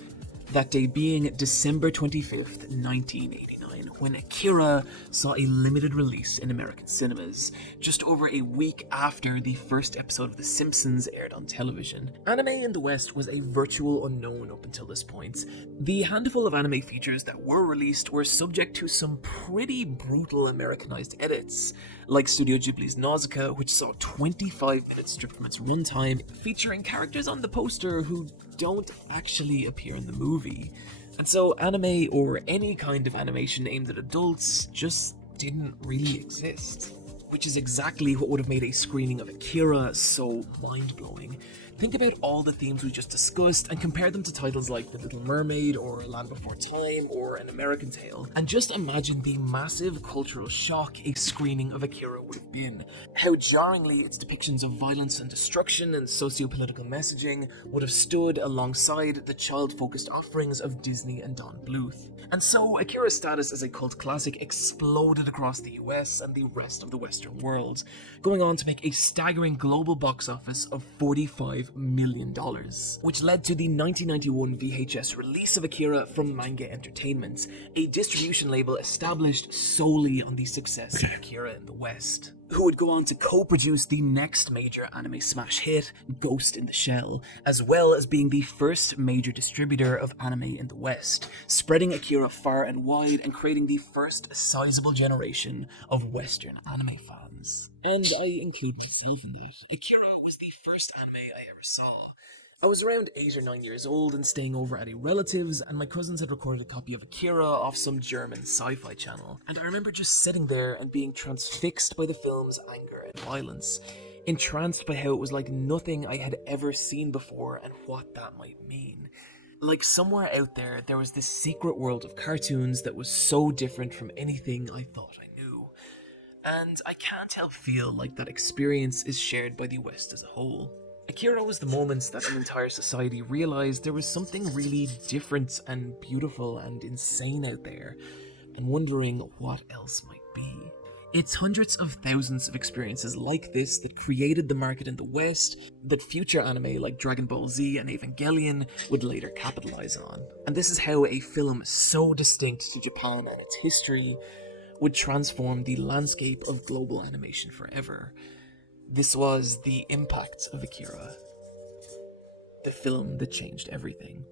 That day being December 25th, 1989. When Akira saw a limited release in American cinemas, just over a week after the first episode of The Simpsons aired on television. Anime in the West was a virtual unknown up until this point. The handful of anime features that were released were subject to some pretty brutal Americanized edits, like Studio Ghibli's Nausicaa, which saw 25 minutes stripped from its runtime, featuring characters on the poster who don't actually appear in the movie. And so anime, or any kind of animation aimed at adults, just didn't really exist. Which is exactly what would have made a screening of Akira so mind-blowing. Think about all the themes we just discussed and compare them to titles like The Little Mermaid or Land Before Time or An American Tail, and just imagine the massive cultural shock a screening of Akira would have been. How jarringly its depictions of violence and destruction and socio-political messaging would have stood alongside the child-focused offerings of Disney and Don Bluth. And so Akira's status as a cult classic exploded across the US and the rest of the Western world, going on to make a staggering global box office of $45 million, which led to the 1991 VHS release of Akira from Manga Entertainment, a distribution label established solely on the success of Akira in the West, who would go on to co-produce the next major anime smash hit, Ghost in the Shell, as well as being the first major distributor of anime in the West, spreading Akira far and wide and creating the first sizable generation of Western anime fans. And I include myself in that. Akira was the first anime I ever saw. I was around 8 or 9 years old and staying over at a relative's, and my cousins had recorded a copy of Akira off some German sci-fi channel, and I remember just sitting there and being transfixed by the film's anger and violence, entranced by how it was like nothing I had ever seen before and what that might mean. Like somewhere out there, there was this secret world of cartoons that was so different from anything I thought I knew. And I can't help feel like that experience is shared by the West as a whole. Akira was the moment that an entire society realized there was something really different and beautiful and insane out there, and wondering what else might be. It's hundreds of thousands of experiences like this that created the market in the West that future anime like Dragon Ball Z and Evangelion would later capitalize on. And this is how a film so distinct to Japan and its history would transform the landscape of global animation forever. This was the Impact of Akira, the film that changed everything.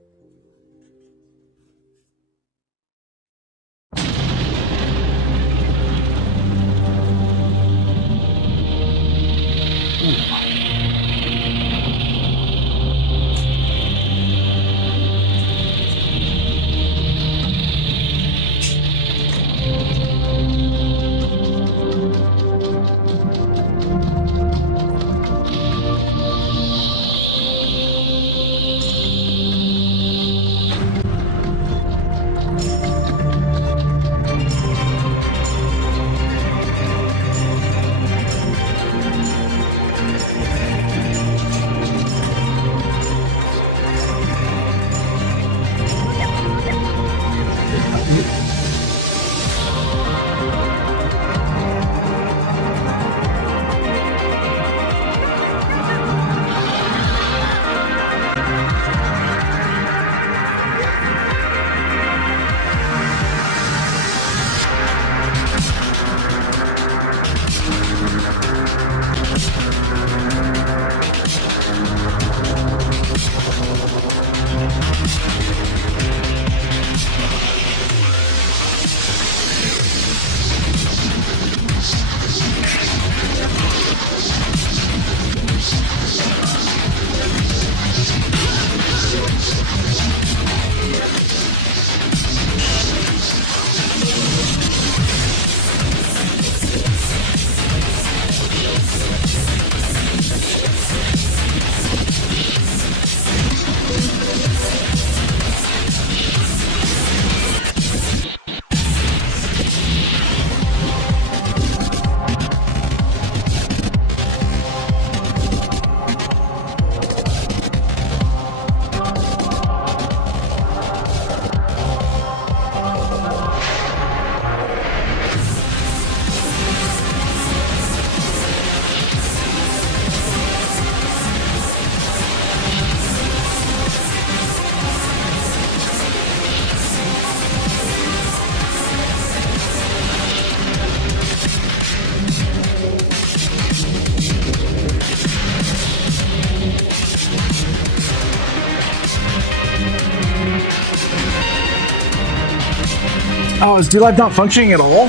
Oh, is Dlive not functioning at all?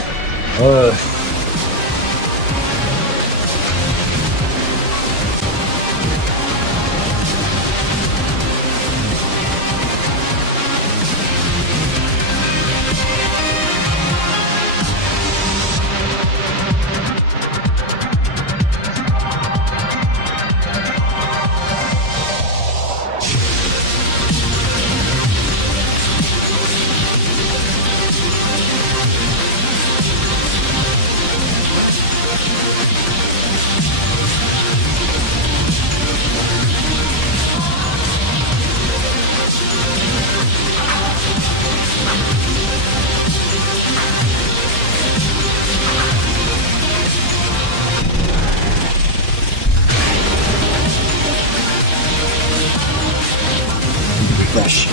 Refresh.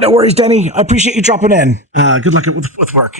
No worries, Denny. I appreciate you dropping in. Good luck with work.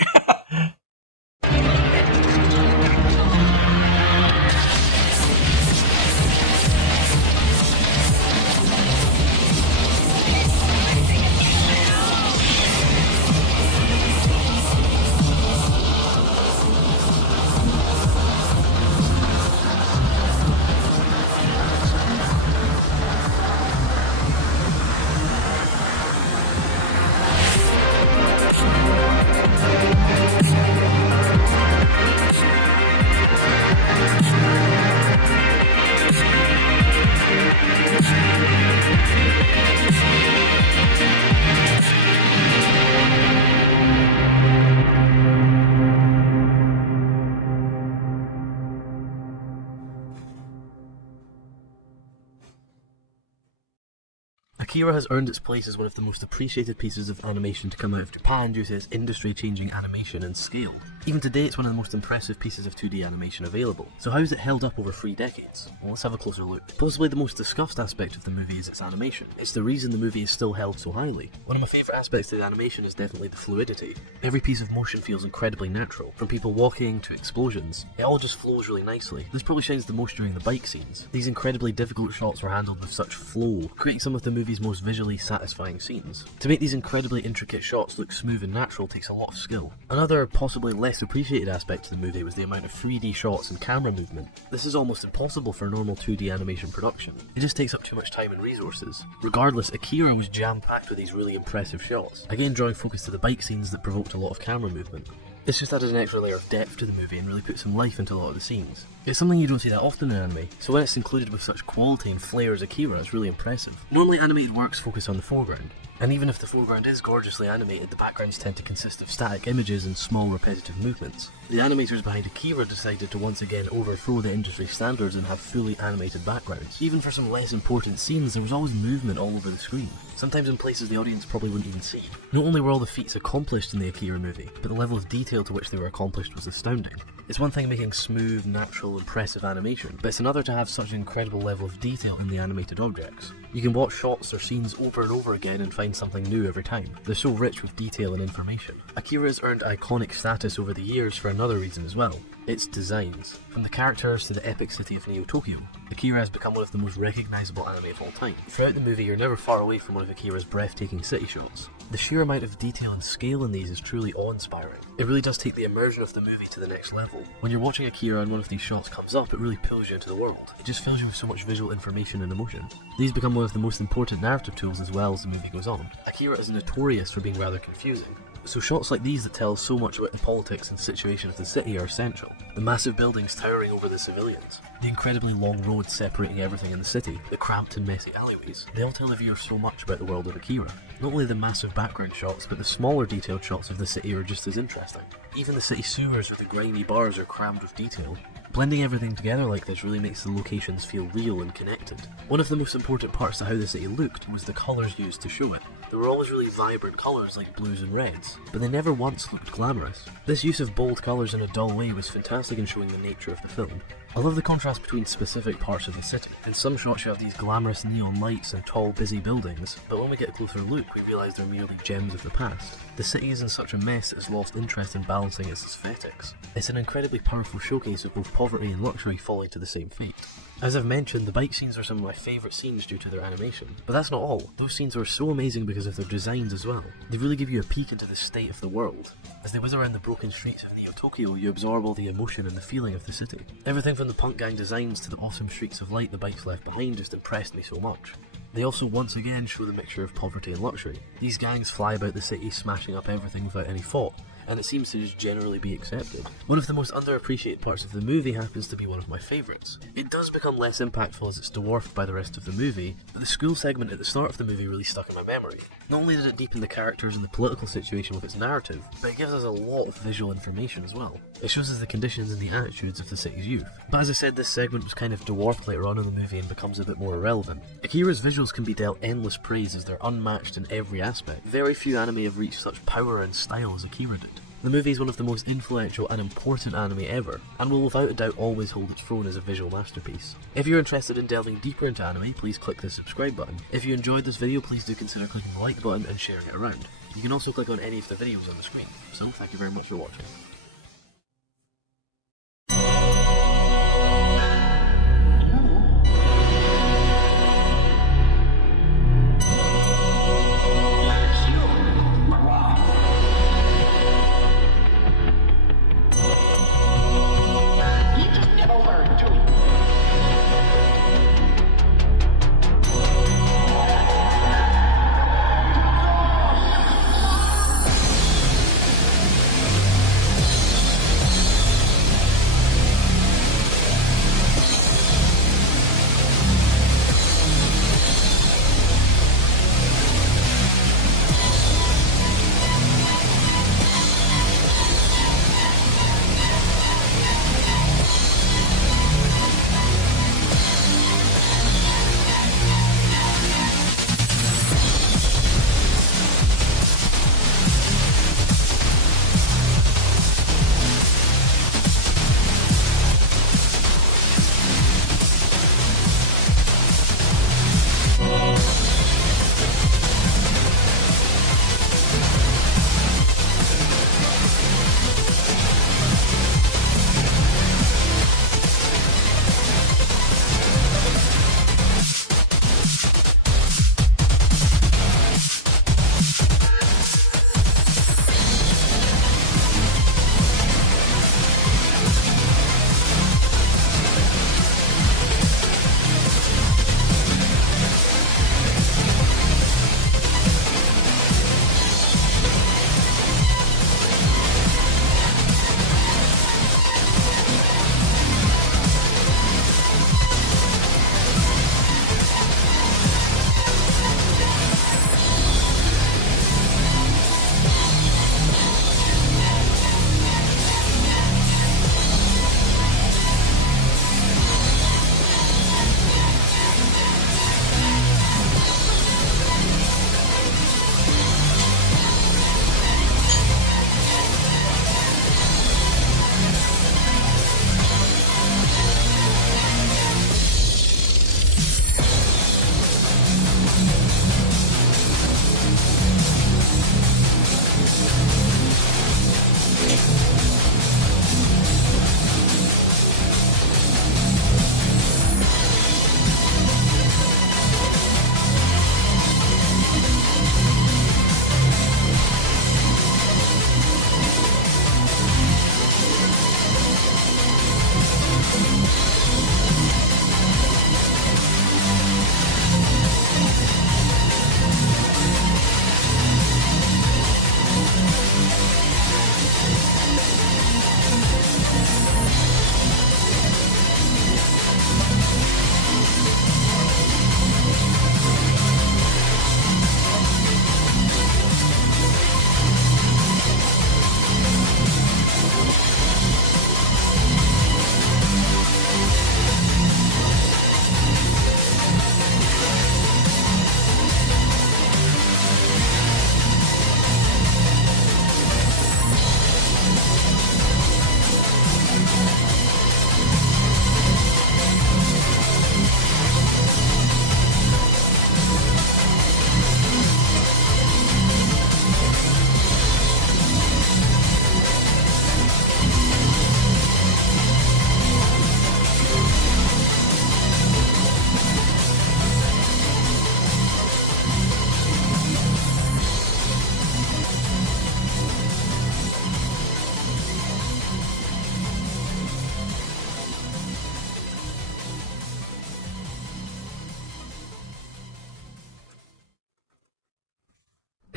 AKIRA has earned its place as one of the most appreciated pieces of animation to come out of Japan due to its industry-changing animation and scale. Even today, it's one of the most impressive pieces of 2D animation available. So how is it held up over 3 decades? Well, let's have a closer look. Possibly the most discussed aspect of the movie is its animation. It's the reason the movie is still held so highly. One of my favourite aspects of the animation is definitely the fluidity. Every piece of motion feels incredibly natural, from people walking to explosions. It all just flows really nicely. This probably shines the most during the bike scenes. These incredibly difficult shots were handled with such flow, creating some of the movie's most visually satisfying scenes. To make these incredibly intricate shots look smooth and natural takes a lot of skill. Another, possibly less appreciated aspect of the movie was the amount of 3D shots and camera movement. This is almost impossible for a normal 2D animation production. It just takes up too much time and resources. Regardless, AKIRA was jam-packed with these really impressive shots, again drawing focus to the bike scenes that provoked a lot of camera movement. This just added an extra layer of depth to the movie and really put some life into a lot of the scenes. It's something you don't see that often in anime, so when it's included with such quality and flair as AKIRA, it's really impressive. Normally animated works focus on the foreground. And even if the foreground is gorgeously animated, the backgrounds tend to consist of static images and small repetitive movements. The animators behind AKIRA decided to once again overthrow the industry standards and have fully animated backgrounds. Even for some less important scenes, there was always movement all over the screen, sometimes in places the audience probably wouldn't even see. Not only were all the feats accomplished in the AKIRA movie, but the level of detail to which they were accomplished was astounding. It's one thing making smooth, natural, impressive animation, but it's another to have such an incredible level of detail in the animated objects. You can watch shots or scenes over and over again and find something new every time. They're so rich with detail and information. AKIRA has earned iconic status over the years for another reason as well. Its designs. From the characters to the epic city of Neo Tokyo, AKIRA has become one of the most recognisable anime of all time. Throughout the movie, you're never far away from one of AKIRA's breathtaking city shots. The sheer amount of detail and scale in these is truly awe-inspiring. It really does take the immersion of the movie to the next level. When you're watching AKIRA and one of these shots comes up, it really pulls you into the world. It just fills you with so much visual information and emotion. These become one of the most important narrative tools as well as the movie goes on. AKIRA is notorious for being rather confusing. So shots like these that tell so much about the politics and situation of the city are essential. The massive buildings towering over the civilians, the incredibly long roads separating everything in the city, the cramped and messy alleyways, they all tell the viewer so much about the world of AKIRA. Not only the massive background shots, but the smaller detailed shots of the city are just as interesting. Even the city sewers with the grimy bars are crammed with detail. Blending everything together like this really makes the locations feel real and connected. One of the most important parts to how the city looked was the colours used to show it. There were always really vibrant colours like blues and reds, but they never once looked glamorous. This use of bold colours in a dull way was fantastic in showing the nature of the film. I love the contrast between specific parts of the city. In some shots you have these glamorous neon lights and tall busy buildings, but when we get a closer look we realise they're merely gems of the past. The city is in such a mess that it's lost interest in balancing its aesthetics. It's an incredibly powerful showcase of both poverty and luxury falling to the same fate. As I've mentioned, the bike scenes are some of my favourite scenes due to their animation. But that's not all. Those scenes are so amazing because of their designs as well. They really give you a peek into the state of the world. As they whiz around the broken streets of Neo Tokyo, you absorb all the emotion and the feeling of the city. Everything from the punk gang designs to the awesome streaks of light the bikes left behind just impressed me so much. They also once again show the mixture of poverty and luxury. These gangs fly about the city smashing up everything without any thought, and it seems to just generally be accepted. One of the most underappreciated parts of the movie happens to be one of my favourites. It does become less impactful as it's dwarfed by the rest of the movie, but the school segment at the start of the movie really stuck in my memory. Not only did it deepen the characters and the political situation with its narrative, but it gives us a lot of visual information as well. It shows us the conditions and the attitudes of the city's youth. But as I said, this segment was kind of dwarfed later on in the movie and becomes a bit more irrelevant. AKIRA's visuals can be dealt endless praise as they're unmatched in every aspect. Very few anime have reached such power and style as AKIRA did. The movie is one of the most influential and important anime ever, and will without a doubt always hold its throne as a visual masterpiece. If you're interested in delving deeper into anime, please click the subscribe button. If you enjoyed this video, please do consider clicking the like button and sharing it around. You can also click on any of the videos on the screen. So thank you very much for watching.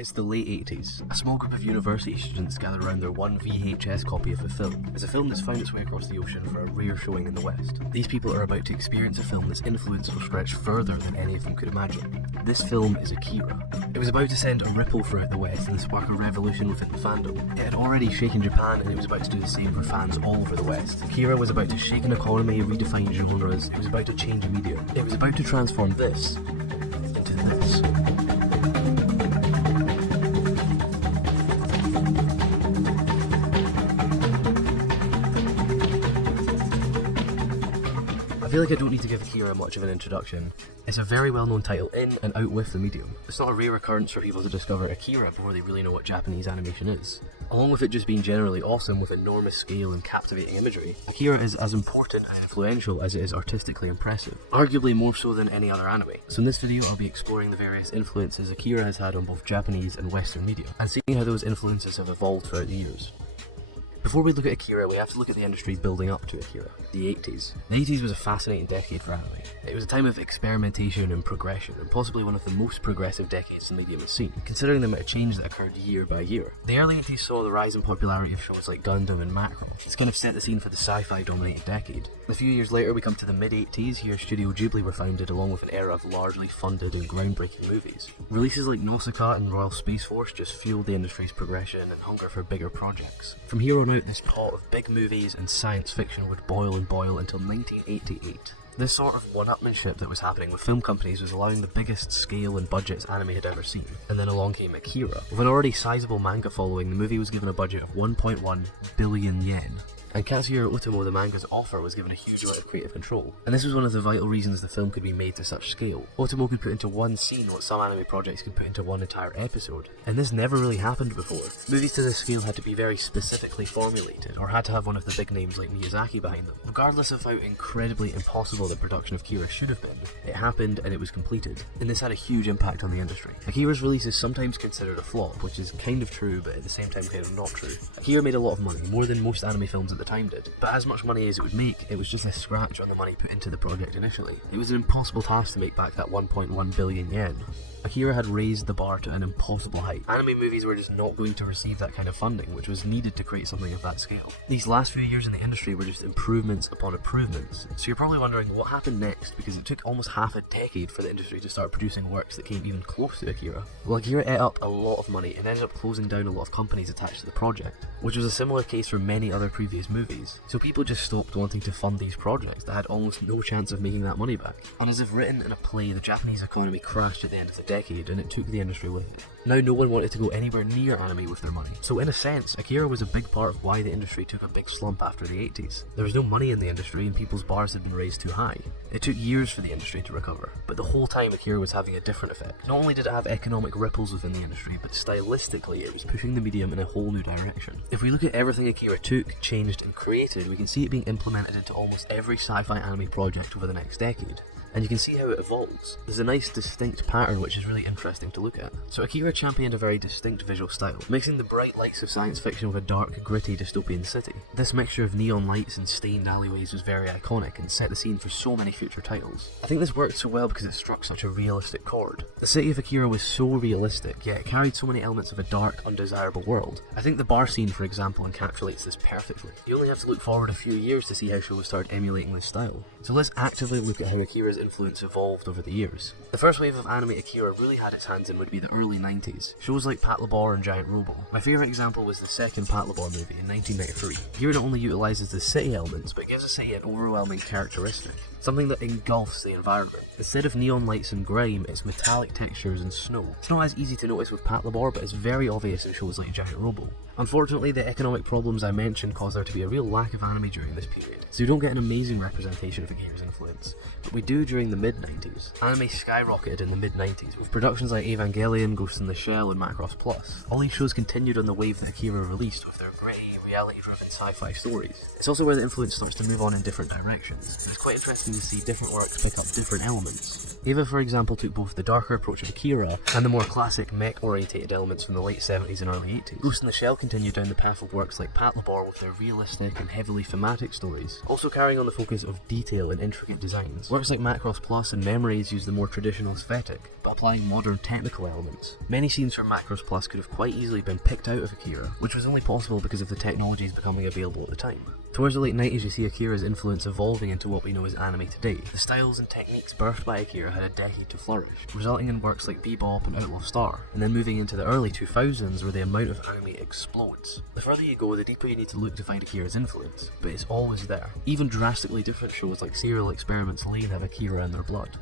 It's the late 80s. A small group of university students gather around their one VHS copy of a film. It's a film that's found its way across the ocean for a rare showing in the West. These people are about to experience a film that's influence will stretch further than any of them could imagine. This film is Akira. It was about to send a ripple throughout the West and spark a revolution within the fandom. It had already shaken Japan, and it was about to do the same for fans all over the West. Akira was about to shake an economy, redefine genres, it was about to change media. It was about to transform this into this. I feel like I don't need to give Akira much of an introduction. It's a very well-known title in and out with the medium. It's not a rare occurrence for people to discover Akira before they really know what Japanese animation is. Along with it just being generally awesome with enormous scale and captivating imagery, Akira is as important and influential as it is artistically impressive, arguably more so than any other anime. So in this video I'll be exploring the various influences Akira has had on both Japanese and Western media, and seeing how those influences have evolved throughout the years. Before we look at Akira, we have to look at the industry building up to Akira, the 80s. The 80s was a fascinating decade for anime. It was a time of experimentation and progression, and possibly one of the most progressive decades the medium has seen, considering the amount of change that occurred year by year. The early 80s saw the rise in popularity of shows like Gundam and Macross. This kind of set the scene for the sci-fi dominated decade. A few years later we come to the mid-80s, here Studio Ghibli were founded along with an era of largely funded and groundbreaking movies. Releases like Nausicaa and Royal Space Force just fueled the industry's progression and hunger for bigger projects. From here on out, this pot of big movies and science fiction would boil and boil until 1988. This sort of one-upmanship that was happening with film companies was allowing the biggest scale and budgets anime had ever seen. And then along came Akira. With an already sizable manga following, the movie was given a budget of 1.1 billion yen. And Katsuhiro Otomo, the manga's author, was given a huge amount of creative control. And this was one of the vital reasons the film could be made to such scale. Otomo could put into one scene what some anime projects could put into one entire episode. And this never really happened before. Movies to this scale had to be very specifically formulated, or had to have one of the big names like Miyazaki behind them. Regardless of how incredibly impossible the production of Akira should have been, it happened and it was completed. And this had a huge impact on the industry. Akira's release is sometimes considered a flop, which is kind of true, but at the same time kind of not true. Akira made a lot of money, more than most anime films at the time did, but as much money as it would make, it was just a scratch on the money put into the project initially. It was an impossible task to make back that 1.1 billion yen. Akira had raised the bar to an impossible height. Anime movies were just not going to receive that kind of funding, which was needed to create something of that scale. These last few years in the industry were just improvements upon improvements. So you're probably wondering what happened next, because it took almost half a decade for the industry to start producing works that came even close to Akira. Well, Akira ate up a lot of money and ended up closing down a lot of companies attached to the project, which was a similar case for many other previous movies. So people just stopped wanting to fund these projects that had almost no chance of making that money back. And as if written in a play, the Japanese economy crashed at the end of the decade, and it took the industry with it. Now no one wanted to go anywhere near anime with their money. So in a sense, Akira was a big part of why the industry took a big slump after the 80s. There was no money in the industry and people's bars had been raised too high. It took years for the industry to recover, but the whole time Akira was having a different effect. Not only did it have economic ripples within the industry, but stylistically it was pushing the medium in a whole new direction. If we look at everything Akira took, changed and created, we can see it being implemented into almost every sci-fi anime project over the next decade. And you can see how it evolves. There's a nice distinct pattern which is really interesting to look at. So Akira championed a very distinct visual style, mixing the bright lights of science fiction with a dark, gritty dystopian city. This mixture of neon lights and stained alleyways was very iconic and set the scene for so many future titles. I think this worked so well because it struck such a realistic chord. The city of Akira was so realistic, yet it carried so many elements of a dark, undesirable world. I think the bar scene, for example, encapsulates this perfectly. You only have to look forward a few years to see how shows start emulating this style. So let's actively look at how Akira's influence evolved over the years. The first wave of anime Akira really had its hands in would be the early 90s. Shows like Patlabor and Giant Robo. My favourite example was the second Patlabor movie in 1993. Akira not only utilises the city elements, but gives the city an overwhelming characteristic. Something that engulfs the environment. Instead of neon lights and grime, it's metallic textures and snow. It's not as easy to notice with Patlabor, but it's very obvious in shows like Giant Robo. Unfortunately, the economic problems I mentioned caused there to be a real lack of anime during this period, so you don't get an amazing representation of Akira's influence, but we do during the mid-90s. Anime skyrocketed in the mid-90s, with productions like Evangelion, Ghost in the Shell and Macross Plus. All these shows continued on the wave that Akira released with their gritty, reality-driven sci-fi stories. It's also where the influence starts to move on in different directions. It's quite interesting to see different works pick up different elements. Eva, for example, took both the darker approach of Akira and the more classic mech-orientated elements from the late 70s and early 80s. Ghost in the Shell continued down the path of works like Patlabor with their realistic and heavily thematic stories, also carrying on the focus of detail and intricate designs. Works like Macross Macross Plus and Memories use the more traditional aesthetic, but applying modern technical elements. Many scenes from Macross Plus could have quite easily been picked out of Akira, which was only possible because of the technologies becoming available at the time. Towards the late 90s, you see Akira's influence evolving into what we know as anime today. The styles and techniques birthed by Akira had a decade to flourish, resulting in works like Bebop and Outlaw Star, and then moving into the early 2000s where the amount of anime explodes. The further you go, the deeper you need to look to find Akira's influence, but it's always there. Even drastically different shows like Serial Experiments Lane have Akira in their blood.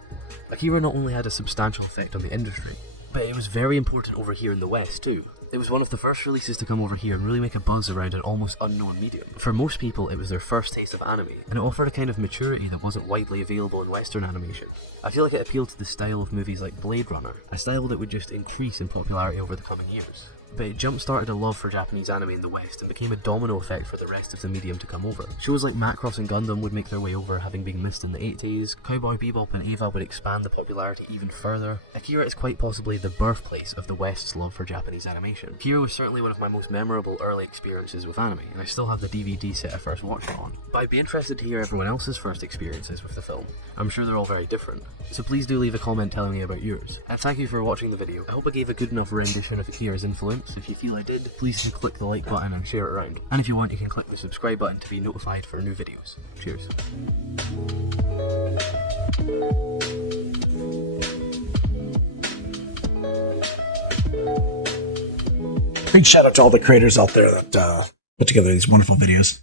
Akira not only had a substantial effect on the industry, but it was very important over here in the West too. It was one of the first releases to come over here and really make a buzz around an almost unknown medium. For most people, it was their first taste of anime, and it offered a kind of maturity that wasn't widely available in Western animation. I feel like it appealed to the style of movies like Blade Runner, a style that would just increase in popularity over the coming years. But it jump-started a love for Japanese anime in the West and became a domino effect for the rest of the medium to come over. Shows like Macross and Gundam would make their way over, having been missed in the 80s, Cowboy Bebop and Eva would expand the popularity even further. Akira is quite possibly the birthplace of the West's love for Japanese animation. Akira was certainly one of my most memorable early experiences with anime, and I still have the DVD set I first watched it on. But I'd be interested to hear everyone else's first experiences with the film. I'm sure they're all very different, so please do leave a comment telling me about yours. And thank you for watching the video. I hope I gave a good enough rendition of Akira's influence. If you feel I did, please do click the like button and share it around. And if you want, you can click the subscribe button to be notified for new videos. Cheers. Big shout out to all the creators out there that put together these wonderful videos.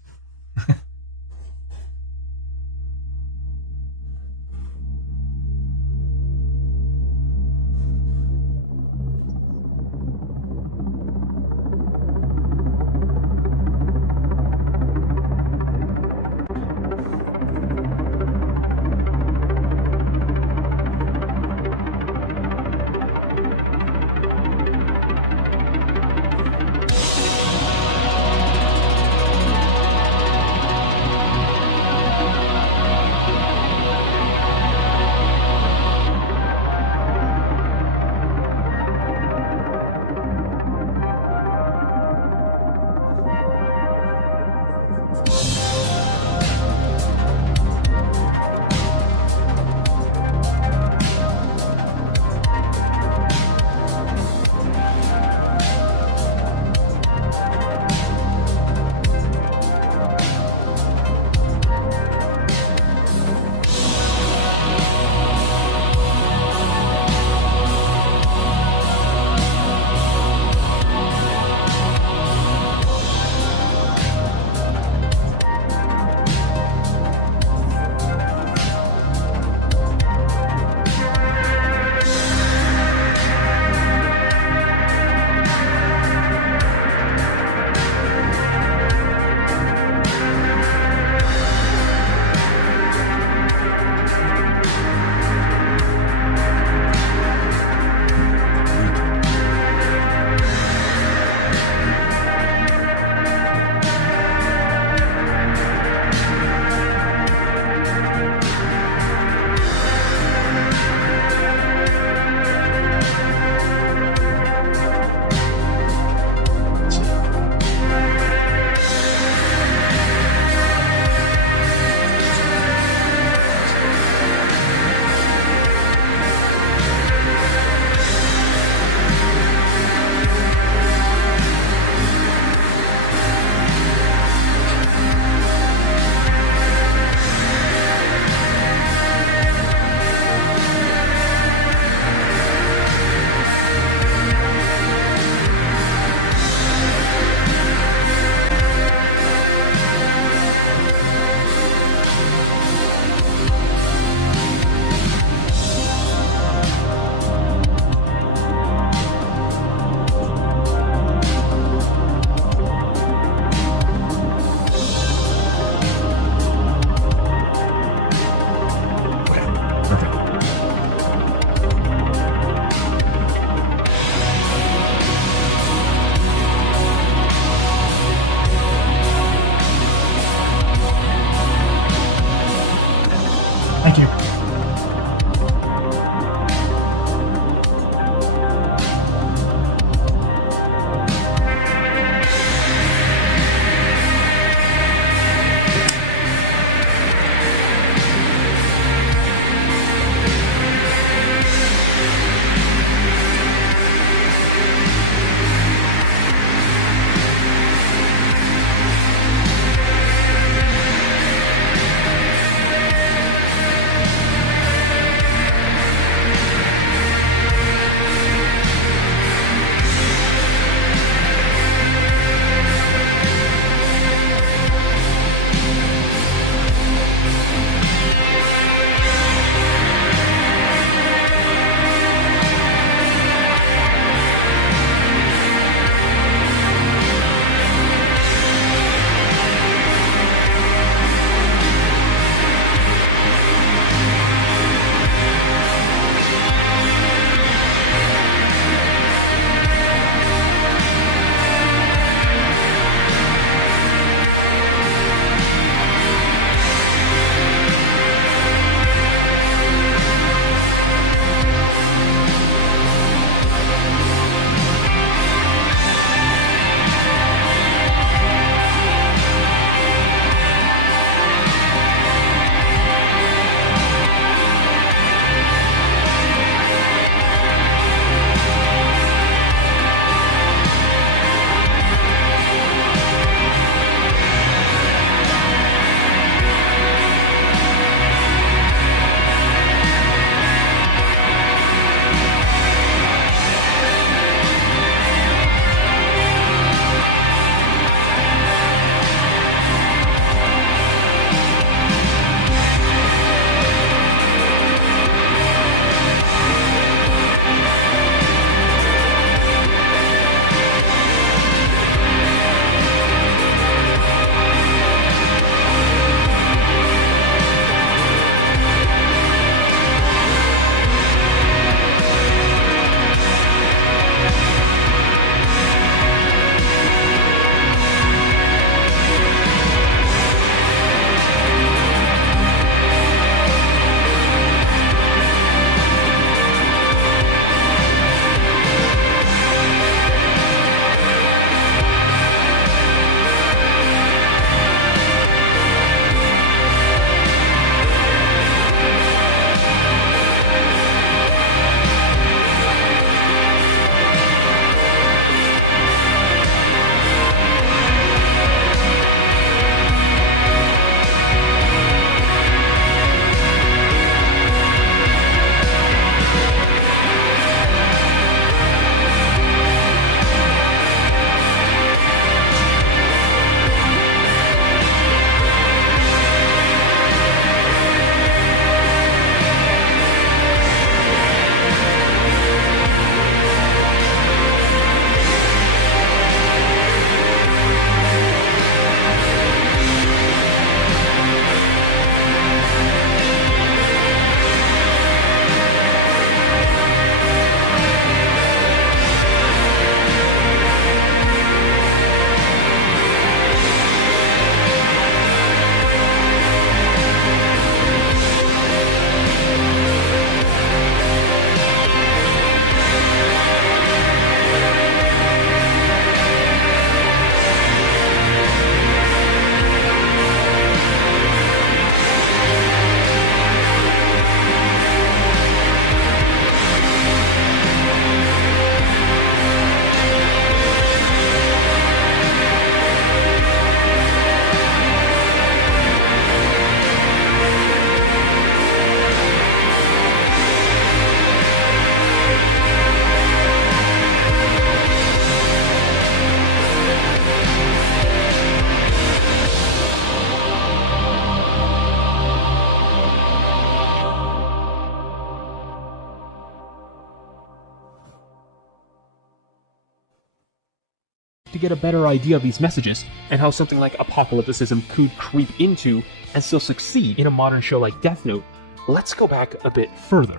To get a better idea of these messages, and how something like apocalypticism could creep into and still succeed in a modern show like Death Note, let's go back a bit further.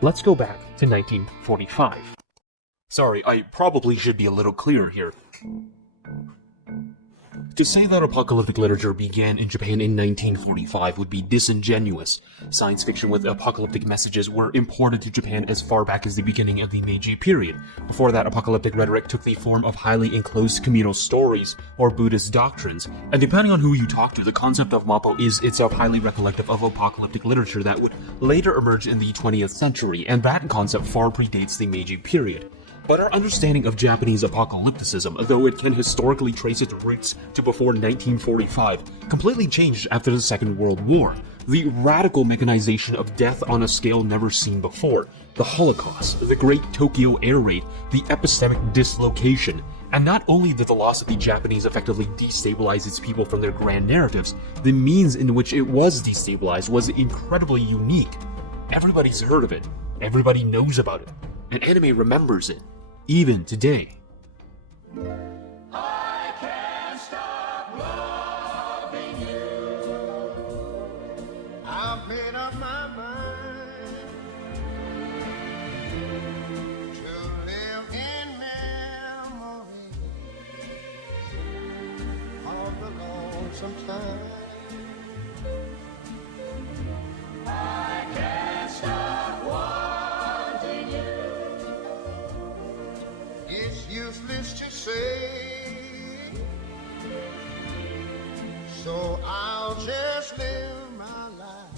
Let's go back to 1945. Sorry, I probably should be a little clearer here. To say that apocalyptic literature began in Japan in 1945 would be disingenuous. Science fiction with apocalyptic messages were imported to Japan as far back as the beginning of the Meiji period. Before that, apocalyptic rhetoric took the form of highly enclosed communal stories or Buddhist doctrines, and depending on who you talk to, the concept of mappo is itself highly recollective of apocalyptic literature that would later emerge in the 20th century, and that concept far predates the Meiji period. But our understanding of Japanese apocalypticism, though it can historically trace its roots to before 1945, completely changed after the Second World War. The radical mechanization of death on a scale never seen before, the Holocaust, the Great Tokyo Air Raid, the epistemic dislocation, and not only did the loss of the Japanese effectively destabilize its people from their grand narratives, the means in which it was destabilized was incredibly unique. Everybody's heard of it, everybody knows about it, and anime remembers it, even today. I can't stop loving you. I've made up my mind to live in memory of the lonesome time. I can't stop wanting you. It's useless to say, so I'll just live my life.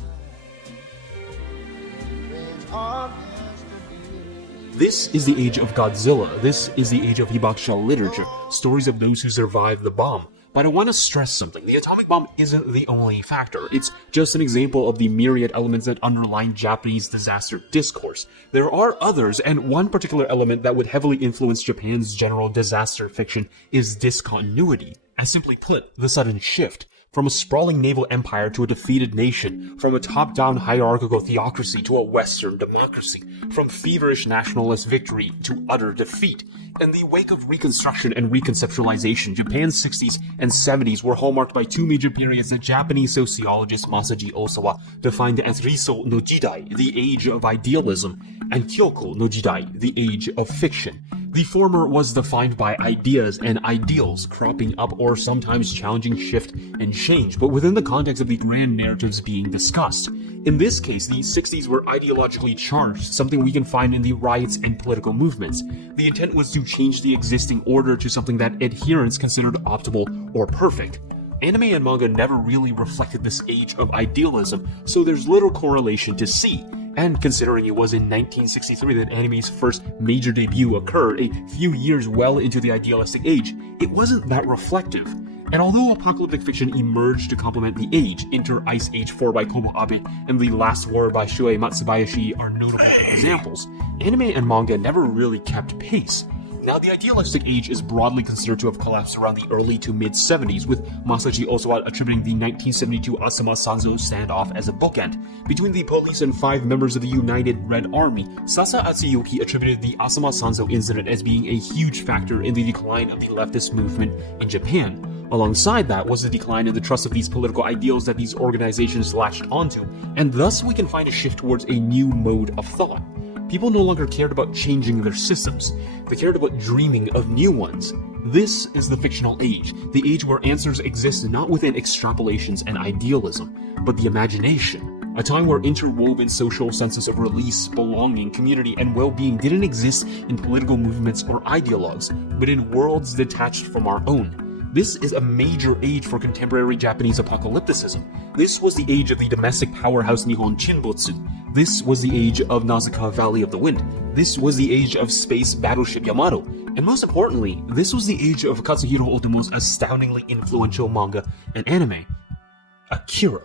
Things are yesterday. This is the age of Godzilla. This is the age of hibakusha literature, stories of those who survived the bomb. But I want to stress something. The atomic bomb isn't the only factor. It's just an example of the myriad elements that underline Japanese disaster discourse. There are others, and one particular element that would heavily influence Japan's general disaster fiction is discontinuity. As simply put, the sudden shift. From a sprawling naval empire to a defeated nation, from a top-down hierarchical theocracy to a Western democracy, from feverish nationalist victory to utter defeat. In the wake of Reconstruction and reconceptualization, Japan's 60s and 70s were hallmarked by two major periods that Japanese sociologist Masaji Osawa defined as Riso no Jidai, the age of idealism, and Kyoko no Jidai, the age of fiction. The former was defined by ideas and ideals cropping up or sometimes challenging shift and change, but within the context of the grand narratives being discussed. In this case, the 60s were ideologically charged, something we can find in the riots and political movements. The intent was to change the existing order to something that adherents considered optimal or perfect. Anime and manga never really reflected this age of idealism, so there's little correlation to see. And considering it was in 1963 that anime's first major debut occurred, a few years well into the idealistic age, it wasn't that reflective. And although apocalyptic fiction emerged to complement the age, Enter Ice Age 4 by Kobo Abe and The Last War by Shuei Matsubayashi are notable examples, anime and manga never really kept pace. Now, the idealistic age is broadly considered to have collapsed around the early to mid-70s, with Masaji Osawa attributing the 1972 Asama Sanzo standoff as a bookend. Between the police and 5 members of the United Red Army, Sasa Atsuyuki attributed the Asama Sanzo incident as being a huge factor in the decline of the leftist movement in Japan. Alongside that was the decline in the trust of these political ideals that these organizations latched onto, and thus we can find a shift towards a new mode of thought. People no longer cared about changing their systems. They cared about dreaming of new ones. This is the fictional age, the age where answers exist not within extrapolations and idealism, but the imagination. A time where interwoven social senses of release, belonging, community, and well-being didn't exist in political movements or ideologues, but in worlds detached from our own. This is a major age for contemporary Japanese apocalypticism. This was the age of the domestic powerhouse Nihon Chinbutsu. This was the age of Nausicaa Valley of the Wind. This was the age of space battleship Yamato. And most importantly, this was the age of Katsuhiro Otomo's astoundingly influential manga and anime, Akira.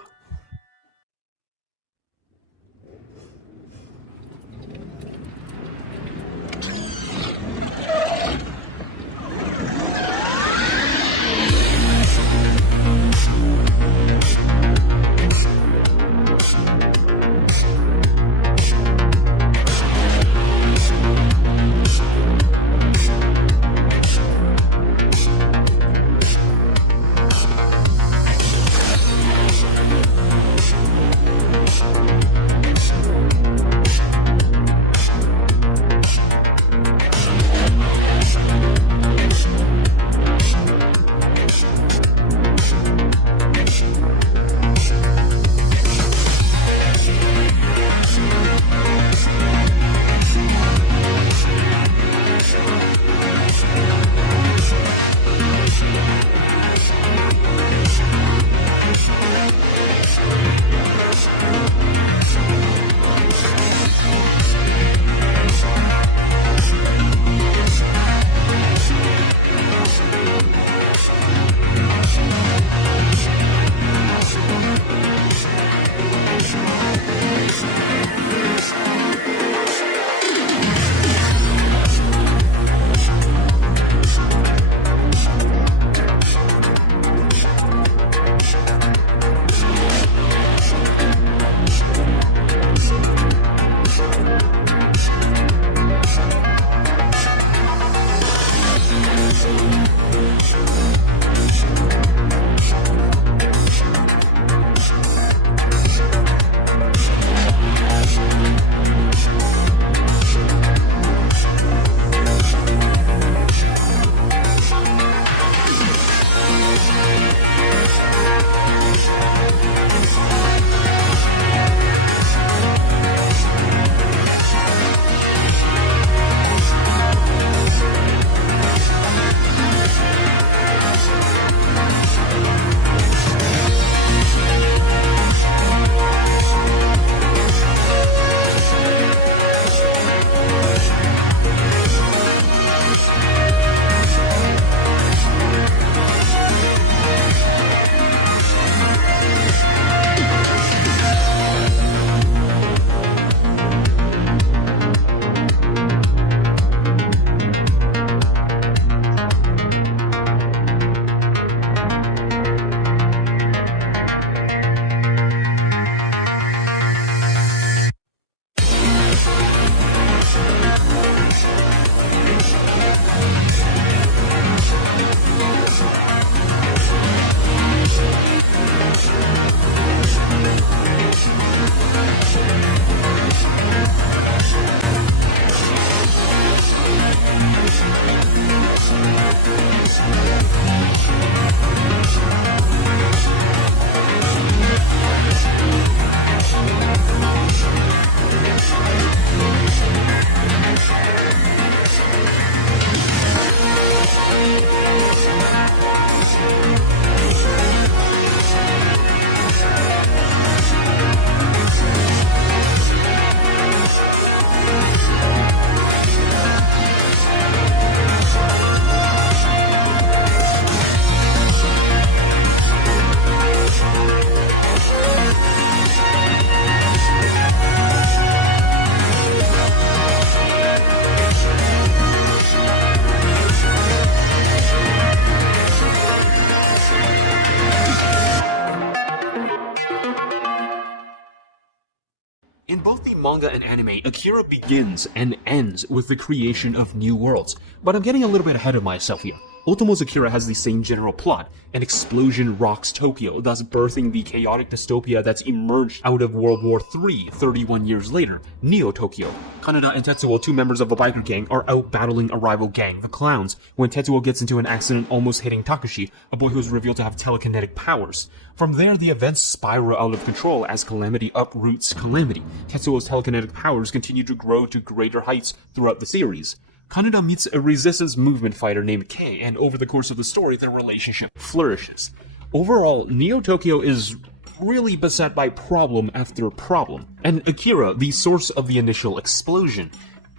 manga and anime, Akira begins and ends with the creation of new worlds. But I'm getting a little bit ahead of myself here. Otomo's Akira has the same general plot. An explosion rocks Tokyo, thus birthing the chaotic dystopia that's emerged out of World War III 31 years later, Neo-Tokyo. Kaneda and Tetsuo, two members of a biker gang, are out battling a rival gang, the Clowns, when Tetsuo gets into an accident almost hitting Takashi, a boy who is revealed to have telekinetic powers. From there, the events spiral out of control as calamity uproots calamity. Tetsuo's telekinetic powers continue to grow to greater heights throughout the series. Kaneda meets a resistance movement fighter named Kei, and over the course of the story, their relationship flourishes. Overall, Neo-Tokyo is really beset by problem after problem, and Akira, the source of the initial explosion,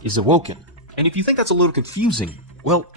is awoken. And if you think that's a little confusing, well,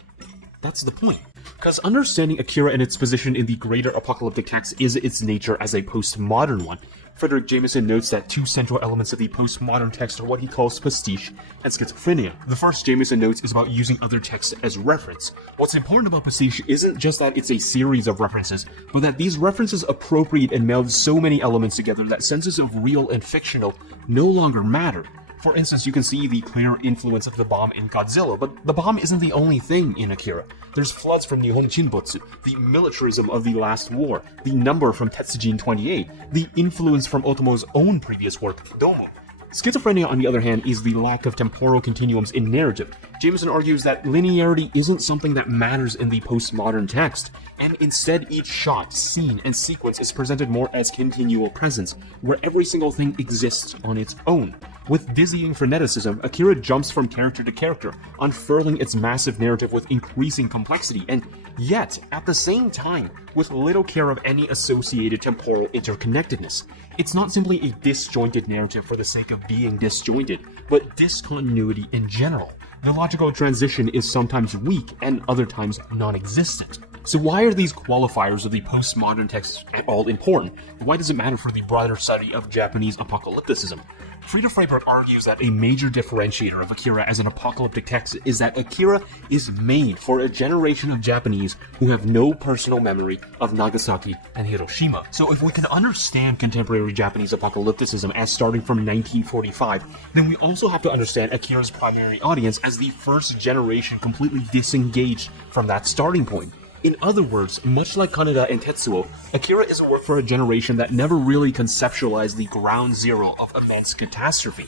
that's the point. Because understanding Akira and its position in the greater apocalyptic text is its nature as a postmodern one. Frederick Jameson notes that two central elements of the postmodern text are what he calls pastiche and schizophrenia. The first Jameson notes is about using other texts as reference. What's important about pastiche isn't just that it's a series of references, but that these references appropriate and meld so many elements together that senses of real and fictional no longer matter. For instance, you can see the clear influence of the bomb in Godzilla, but the bomb isn't the only thing in Akira. There's floods from Nihon Shinbutsu, the militarism of the last war, the number from Tetsujin 28, the influence from Otomo's own previous work, Domo. Schizophrenia, on the other hand, is the lack of temporal continuums in narrative. Jameson argues that linearity isn't something that matters in the postmodern text, and instead each shot, scene, and sequence is presented more as continual presence, where every single thing exists on its own. With dizzying freneticism, Akira jumps from character to character, unfurling its massive narrative with increasing complexity, and yet, at the same time, with little care of any associated temporal interconnectedness. It's not simply a disjointed narrative for the sake of being disjointed, but discontinuity in general. The logical transition is sometimes weak and other times non-existent. So why are these qualifiers of the postmodern text at all important? Why does it matter for the broader study of Japanese apocalypticism? Frieda Freiberg argues that a major differentiator of Akira as an apocalyptic text is that Akira is made for a generation of Japanese who have no personal memory of Nagasaki and Hiroshima. So if we can understand contemporary Japanese apocalypticism as starting from 1945, then we also have to understand Akira's primary audience as the first generation completely disengaged from that starting point. In other words, much like Kaneda and Tetsuo, Akira is a work for a generation that never really conceptualized the ground zero of immense catastrophe.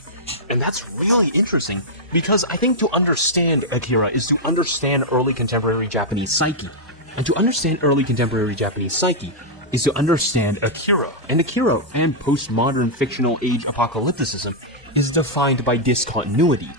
And that's really interesting, because I think to understand Akira is to understand early contemporary Japanese psyche. And to understand early contemporary Japanese psyche is to understand Akira. And Akira and postmodern fictional age apocalypticism is defined by discontinuity.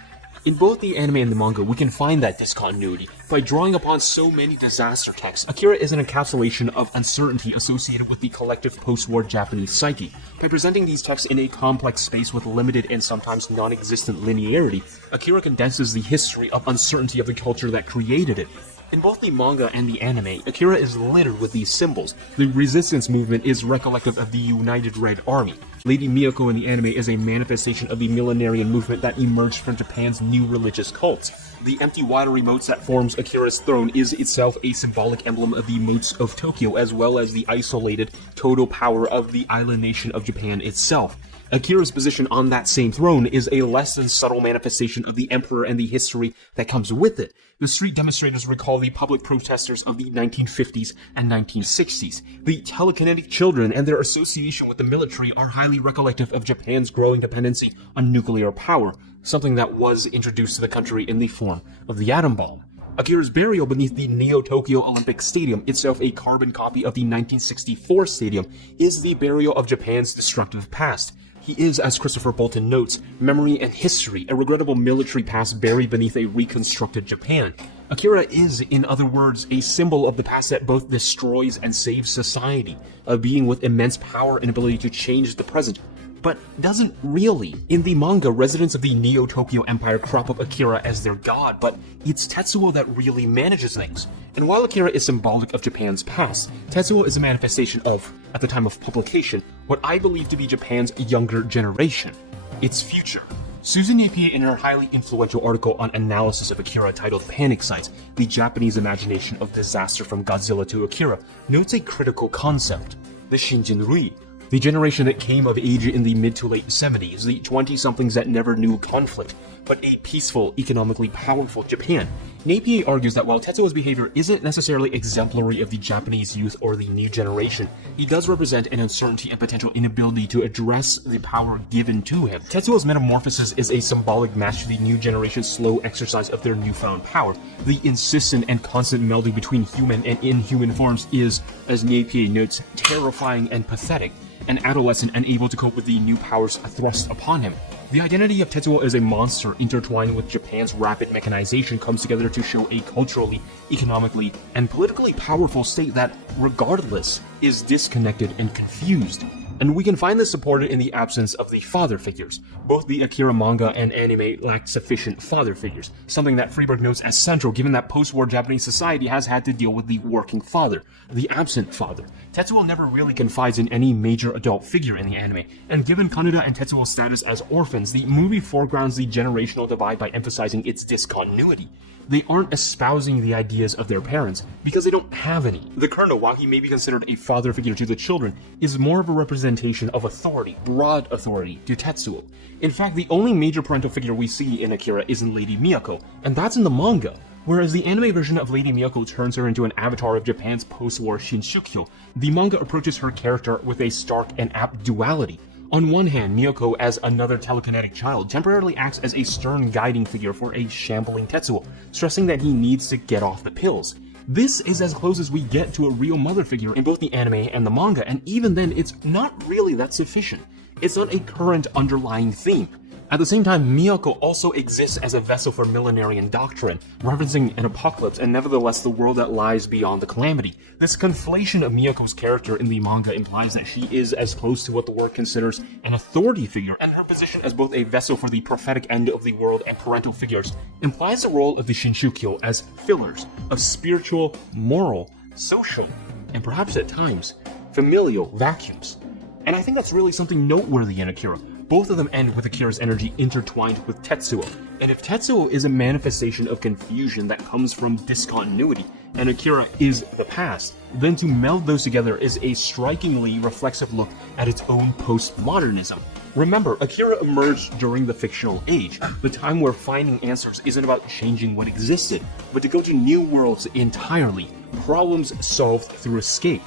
In both the anime and the manga, we can find that discontinuity. By drawing upon so many disaster texts, Akira is an encapsulation of uncertainty associated with the collective post-war Japanese psyche. By presenting these texts in a complex space with limited and sometimes non-existent linearity, Akira condenses the history of uncertainty of the culture that created it. In both the manga and the anime, Akira is littered with these symbols. The resistance movement is recollective of the United Red Army. Lady Miyako in the anime is a manifestation of the millenarian movement that emerged from Japan's new religious cults. The empty watery moats that forms Akira's throne is itself a symbolic emblem of the moats of Tokyo, as well as the isolated, total power of the island nation of Japan itself. Akira's position on that same throne is a less than subtle manifestation of the emperor and the history that comes with it. The street demonstrators recall the public protesters of the 1950s and 1960s. The telekinetic children and their association with the military are highly recollective of Japan's growing dependency on nuclear power, something that was introduced to the country in the form of the atom bomb. Akira's burial beneath the Neo-Tokyo Olympic Stadium, itself a carbon copy of the 1964 stadium, is the burial of Japan's destructive past. He is, as Christopher Bolton notes, memory and history, a regrettable military past buried beneath a reconstructed Japan. Akira is, in other words, a symbol of the past that both destroys and saves society, a being with immense power and ability to change the present, but doesn't really. In the manga, residents of the Neo-Tokyo Empire crop up Akira as their god, but it's Tetsuo that really manages things. And while Akira is symbolic of Japan's past, Tetsuo is a manifestation of, at the time of publication, what I believe to be Japan's younger generation, its future. Susan Napier, in her highly influential article on analysis of Akira titled Panic Sites, the Japanese imagination of disaster from Godzilla to Akira, notes a critical concept, the Shinjin-rui, The generation that came of age in the mid to late 70s, the 20-somethings that never knew conflict, but a peaceful, economically powerful Japan. Napier argues that while Tetsuo's behavior isn't necessarily exemplary of the Japanese youth or the new generation, he does represent an uncertainty and potential inability to address the power given to him. Tetsuo's metamorphosis is a symbolic match to the new generation's slow exercise of their newfound power. The insistent and constant melding between human and inhuman forms is, as Napier notes, terrifying and pathetic. An adolescent unable to cope with the new powers thrust upon him. The identity of Tetsuo as a monster intertwined with Japan's rapid mechanization comes together to show a culturally, economically, and politically powerful state that, regardless, is disconnected and confused. And we can find this supported in the absence of the father figures. Both the Akira manga and anime lacked sufficient father figures, something that Freeberg notes as central given that post-war Japanese society has had to deal with the working father, the absent father. Tetsuo never really confides in any major adult figure in the anime, and given Kaneda and Tetsuo's status as orphans, the movie foregrounds the generational divide by emphasizing its discontinuity. They aren't espousing the ideas of their parents, because they don't have any. The Colonel, while he may be considered a father figure to the children, is more of a representation of authority, broad authority, to Tetsuo. In fact, the only major parental figure we see in Akira is in Lady Miyako, and that's in the manga. Whereas the anime version of Lady Miyako turns her into an avatar of Japan's post-war Shinshukyo, the manga approaches her character with a stark and apt duality. On one hand, Nayoko, as another telekinetic child, temporarily acts as a stern guiding figure for a shambling Tetsuo, stressing that he needs to get off the pills. This is as close as we get to a real mother figure in both the anime and the manga, and even then, it's not really that sufficient. It's not a current underlying theme. At the same time, Miyako also exists as a vessel for millenarian doctrine, referencing an apocalypse and nevertheless the world that lies beyond the calamity. This conflation of Miyako's character in the manga implies that she is as close to what the world considers an authority figure, and her position as both a vessel for the prophetic end of the world and parental figures implies the role of the Shinshukyo as fillers of spiritual, moral, social, and perhaps at times, familial vacuums. And I think that's really something noteworthy in Akira. Both of them end with Akira's energy intertwined with Tetsuo, and if Tetsuo is a manifestation of confusion that comes from discontinuity, and Akira is the past, then to meld those together is a strikingly reflexive look at its own postmodernism. Remember, Akira emerged during the fictional age, the time where finding answers isn't about changing what existed, but to go to new worlds entirely, problems solved through escape.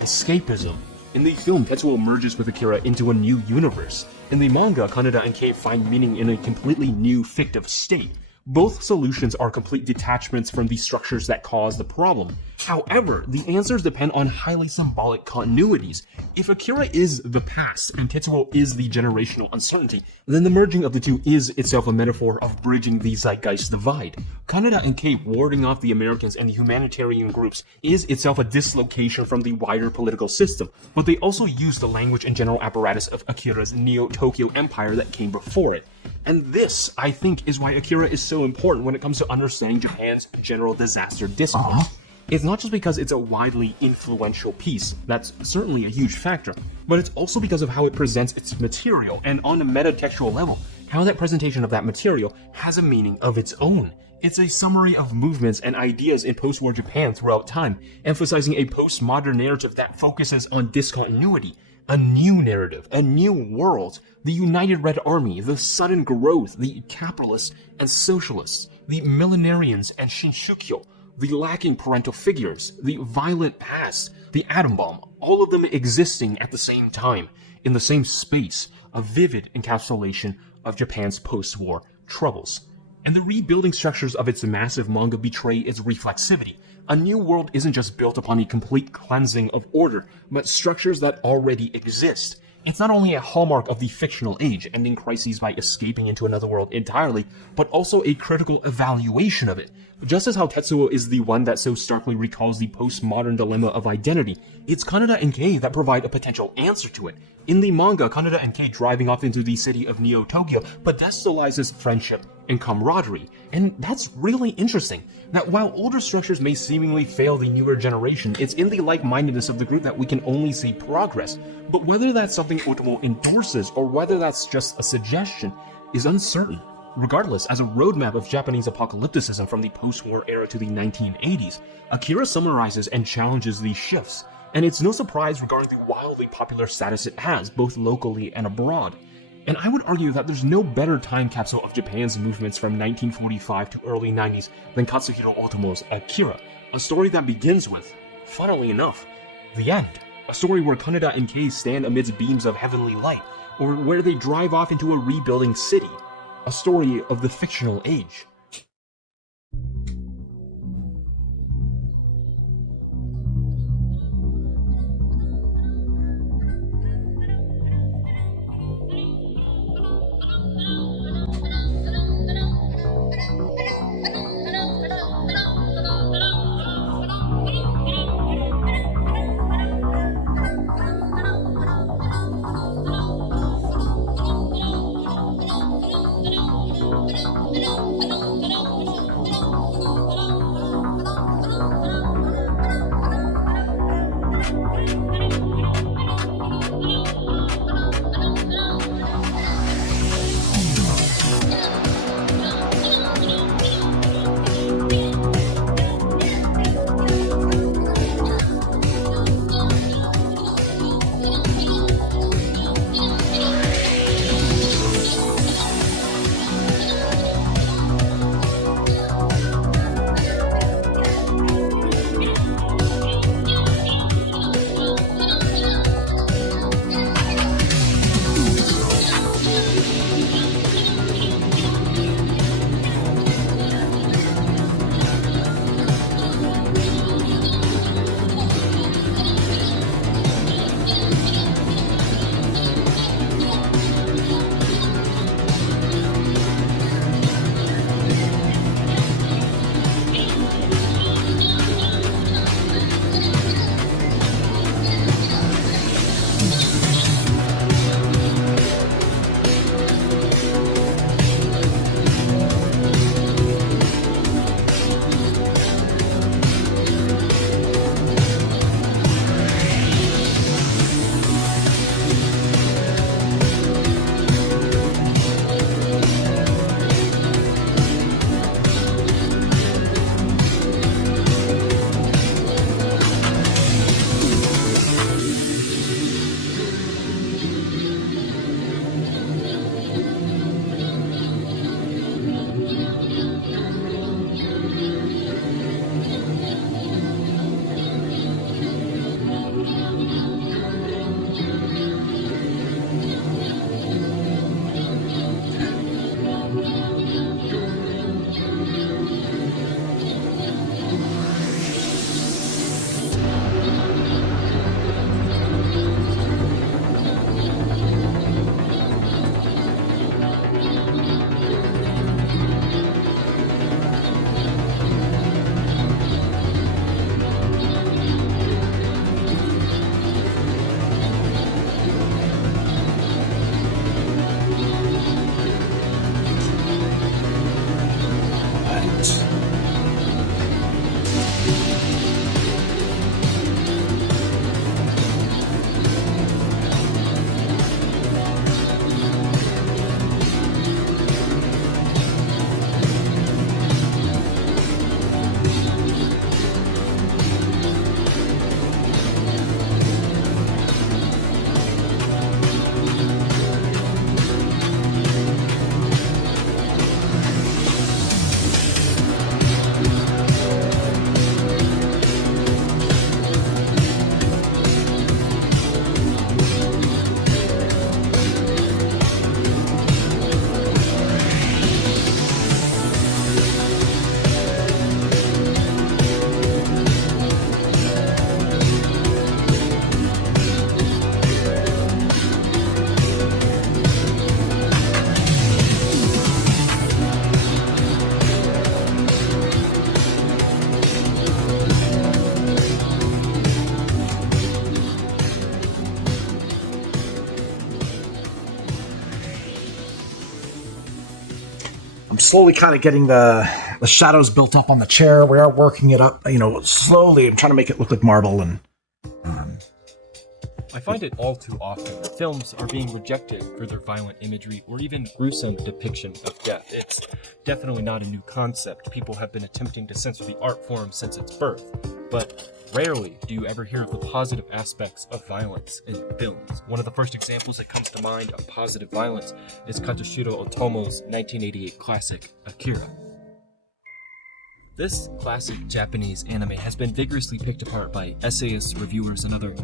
Escapism. In the film, Tetsuo merges with Akira into a new universe. In the manga, Kaneda and Kei find meaning in a completely new fictive state. Both solutions are complete detachments from the structures that cause the problem. However, the answers depend on highly symbolic continuities. If Akira is the past and Tetsuo is the generational uncertainty, then the merging of the two is itself a metaphor of bridging the zeitgeist divide. Kaneda and Kei warding off the Americans and the humanitarian groups is itself a dislocation from the wider political system, but they also use the language and general apparatus of Akira's Neo-Tokyo Empire that came before it. And this, I think, is why Akira is so important when it comes to understanding Japan's general disaster discourse. It's not just because it's a widely influential piece, that's certainly a huge factor, but it's also because of how it presents its material, and on a metatextual level, how that presentation of that material has a meaning of its own. It's a summary of movements and ideas in post-war Japan throughout time, emphasizing a postmodern narrative that focuses on discontinuity, a new narrative, a new world, the United Red Army, the sudden growth, the capitalists and socialists, the millenarians and Shinshukyo, the lacking parental figures, the violent past, the atom bomb, all of them existing at the same time, in the same space, a vivid encapsulation of Japan's post-war troubles. And the rebuilding structures of its massive manga betray its reflexivity. A new world isn't just built upon a complete cleansing of order, but structures that already exist. It's not only a hallmark of the fictional age, ending crises by escaping into another world entirely, but also a critical evaluation of it. Just as how Tetsuo is the one that so starkly recalls the postmodern dilemma of identity, it's Kaneda and Kei that provide a potential answer to it. In the manga, Kaneda and Kei driving off into the city of Neo-Tokyo pedestalizes friendship and camaraderie, and that's really interesting. That while older structures may seemingly fail the newer generation, it's in the like-mindedness of the group that we can only see progress. But whether that's something Otomo endorses or whether that's just a suggestion is uncertain. Regardless, as a roadmap of Japanese apocalypticism from the post-war era to the 1980s, Akira summarizes and challenges these shifts. And it's no surprise regarding the wildly popular status it has, both locally and abroad. And I would argue that there's no better time capsule of Japan's movements from 1945 to early 90s than Katsuhiro Otomo's Akira, a story that begins with, funnily enough, the end. A story where Kaneda and Kei stand amidst beams of heavenly light, or where they drive off into a rebuilding city. A story of the fictional age. slowly kind of getting the shadows built up on the chair. We are working it up, slowly. I'm trying to make it look like marble. And I find it all too often that films are being rejected for their violent imagery or even gruesome depiction of death. It's definitely not a new concept. People have been attempting to censor the art form since its birth. but rarely do you ever hear of the positive aspects of violence in films. One of the first examples that comes to mind of positive violence is Katsuhiro Otomo's 1988 classic, AKIRA. This classic Japanese anime has been vigorously picked apart by essayists, reviewers, and other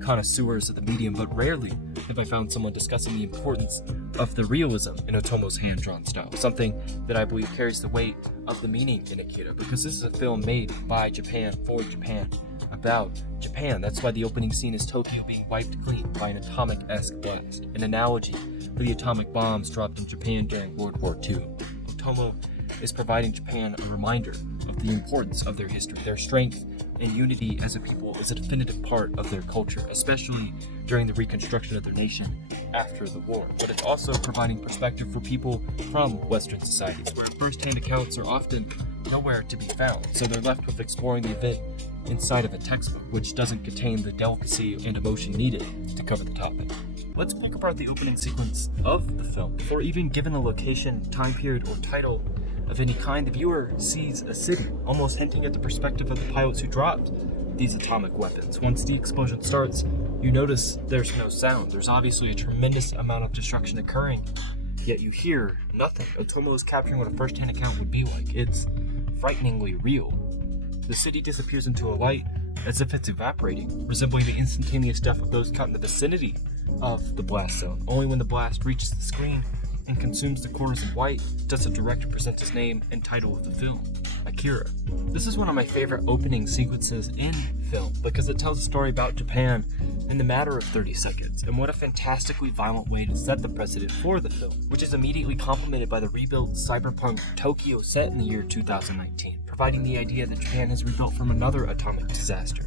connoisseurs of the medium, but rarely have I found someone discussing the importance of the realism in Otomo's hand-drawn style, something that I believe carries the weight of the meaning in Akira, because this is a film made by Japan, for Japan, about Japan. That's why the opening scene is Tokyo being wiped clean by an atomic-esque blast, an analogy for the atomic bombs dropped in Japan during World War II. Otomo is providing Japan a reminder of the importance of their history. Their strength and unity as a people is a definitive part of their culture, especially during the reconstruction of their nation after the war. But it's also providing perspective for people from Western societies, where first-hand accounts are often nowhere to be found, so they're left with exploring the event inside of a textbook, which doesn't contain the delicacy and emotion needed to cover the topic. Let's pick apart the opening sequence of the film. Before even given a location, time period, or title of any kind, the viewer sees a city, almost hinting at the perspective of the pilots who dropped these atomic weapons. Once the explosion starts, you notice there's no sound. There's obviously a tremendous amount of destruction occurring, yet you hear nothing. Otomo is capturing what a first-hand account would be like. It's frighteningly real. The city disappears into a light as if it's evaporating, resembling the instantaneous death of those caught in the vicinity of the blast zone. Only when the blast reaches the screen and consumes the corners in white does the director present his name and title of the film, AKIRA. This is one of my favorite opening sequences in film because it tells a story about Japan in the matter of 30 seconds, and what a fantastically violent way to set the precedent for the film, which is immediately complemented by the rebuilt cyberpunk Tokyo set in the year 2019, providing the idea that Japan has rebuilt from another atomic disaster.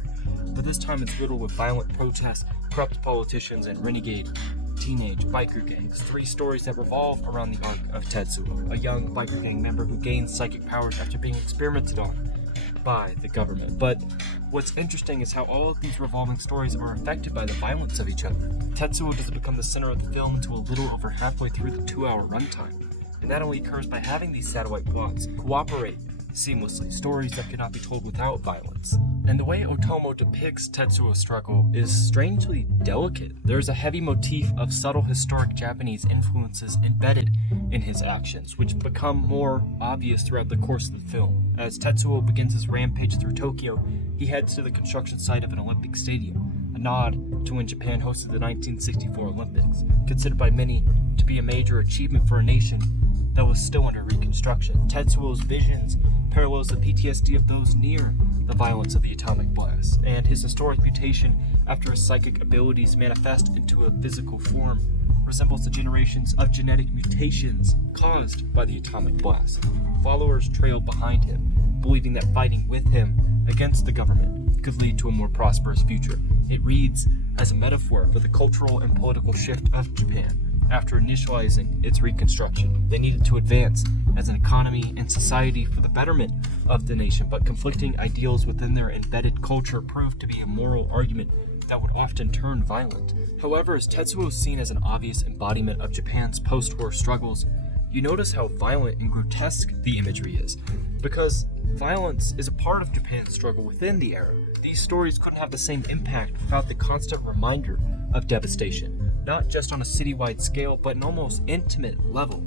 But this time it's riddled with violent protests, corrupt politicians, and renegade teenage biker gangs. 3 stories that revolve around the arc of Tetsuo, a young biker gang member who gains psychic powers after being experimented on by the government. But what's interesting is how all of these revolving stories are affected by the violence of each other. Tetsuo doesn't become the center of the film until a little over halfway through the 2-hour runtime, and that only occurs by having these satellite plots cooperate seamlessly, stories that cannot be told without violence. And the way Otomo depicts Tetsuo's struggle is strangely delicate. There's a heavy motif of subtle historic Japanese influences embedded in his actions, which become more obvious throughout the course of the film. As Tetsuo begins his rampage through Tokyo, he heads to the construction site of an Olympic stadium, a nod to when Japan hosted the 1964 Olympics, considered by many to be a major achievement for a nation that was still under reconstruction. Tetsuo's visions parallels the PTSD of those near the violence of the atomic blast, and his historic mutation after his psychic abilities manifest into a physical form resembles the generations of genetic mutations caused by the atomic blast. Followers trailed behind him, believing that fighting with him against the government could lead to a more prosperous future. It reads as a metaphor for the cultural and political shift of Japan. After initializing its reconstruction, they needed to advance as an economy and society for the betterment of the nation, but conflicting ideals within their embedded culture proved to be a moral argument that would often turn violent. However, as Tetsuo is seen as an obvious embodiment of Japan's post-war struggles, you notice how violent and grotesque the imagery is, because violence is a part of Japan's struggle within the era. These stories couldn't have the same impact without the constant reminder of devastation, not just on a citywide scale, but an almost intimate level.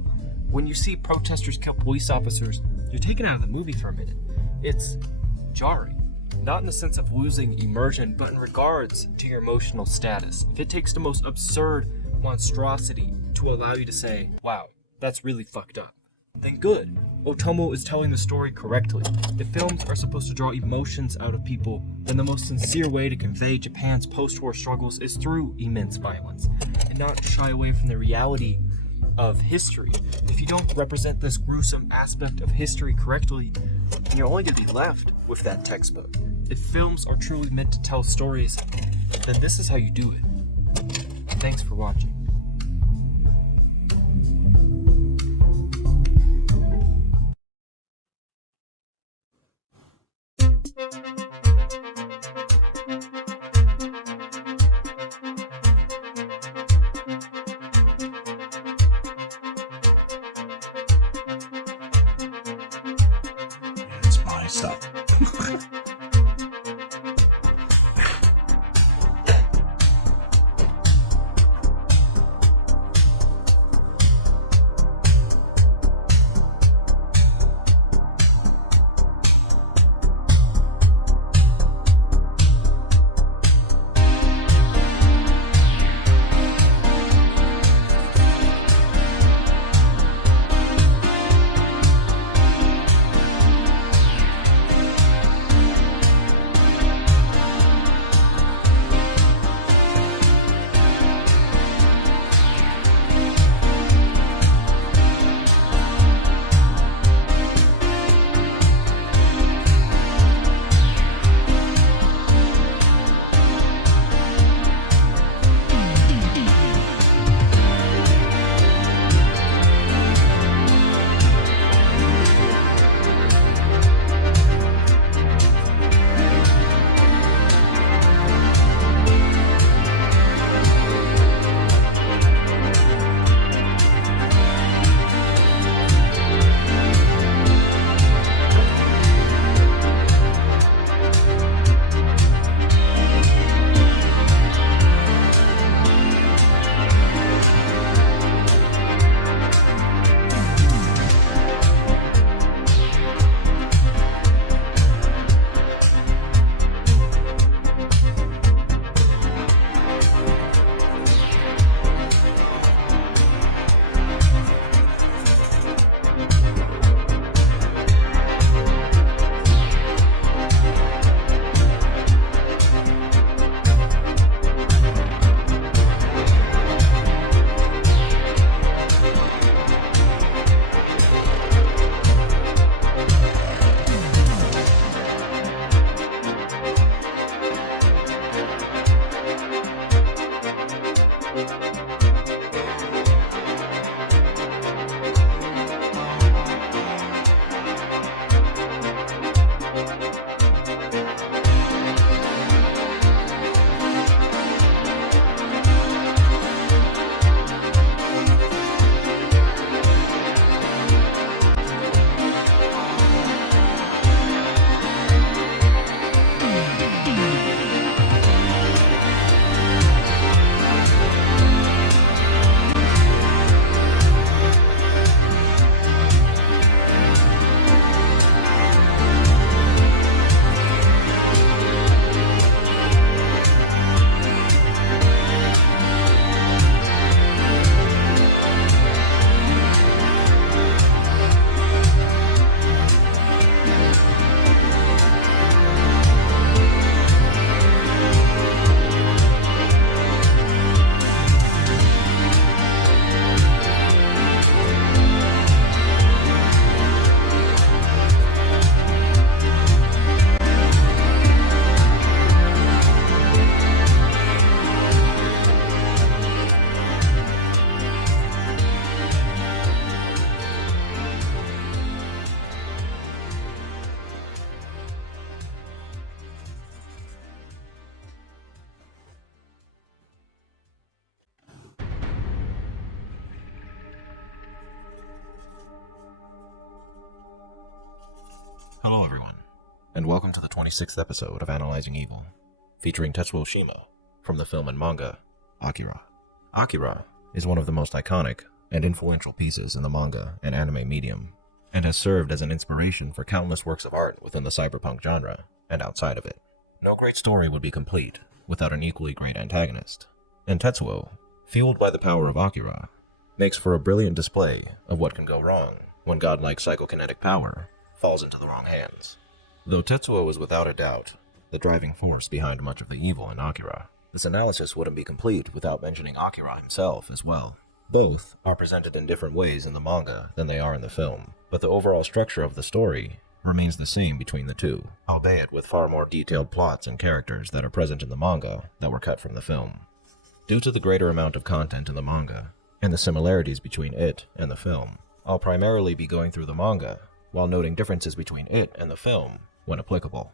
When you see protesters kill police officers, you're taken out of the movie for a minute. It's jarring. Not in the sense of losing immersion, but in regards to your emotional status. If it takes the most absurd monstrosity to allow you to say, wow, that's really fucked up, then good. Otomo is telling the story correctly. If films are supposed to draw emotions out of people, then the most sincere way to convey Japan's post-war struggles is through immense violence, and not shy away from the reality of history. If you don't represent this gruesome aspect of history correctly, then you're only going to be left with that textbook. If films are truly meant to tell stories, then this is how you do it. Thanks for watching. It's my stuff. and welcome to the 26th episode of Analyzing Evil, featuring Tetsuo Shima from the film and manga AKIRA. AKIRA is one of the most iconic and influential pieces in the manga and anime medium, and has served as an inspiration for countless works of art within the cyberpunk genre and outside of it. No great story would be complete without an equally great antagonist, and Tetsuo, fueled by the power of AKIRA, makes for a brilliant display of what can go wrong when godlike psychokinetic power falls into the wrong hands. Though Tetsuo is without a doubt the driving force behind much of the evil in AKIRA, this analysis wouldn't be complete without mentioning AKIRA himself as well. Both are presented in different ways in the manga than they are in the film, but the overall structure of the story remains the same between the two, albeit with far more detailed plots and characters that are present in the manga that were cut from the film. Due to the greater amount of content in the manga, and the similarities between it and the film, I'll primarily be going through the manga, while noting differences between it and the film when applicable.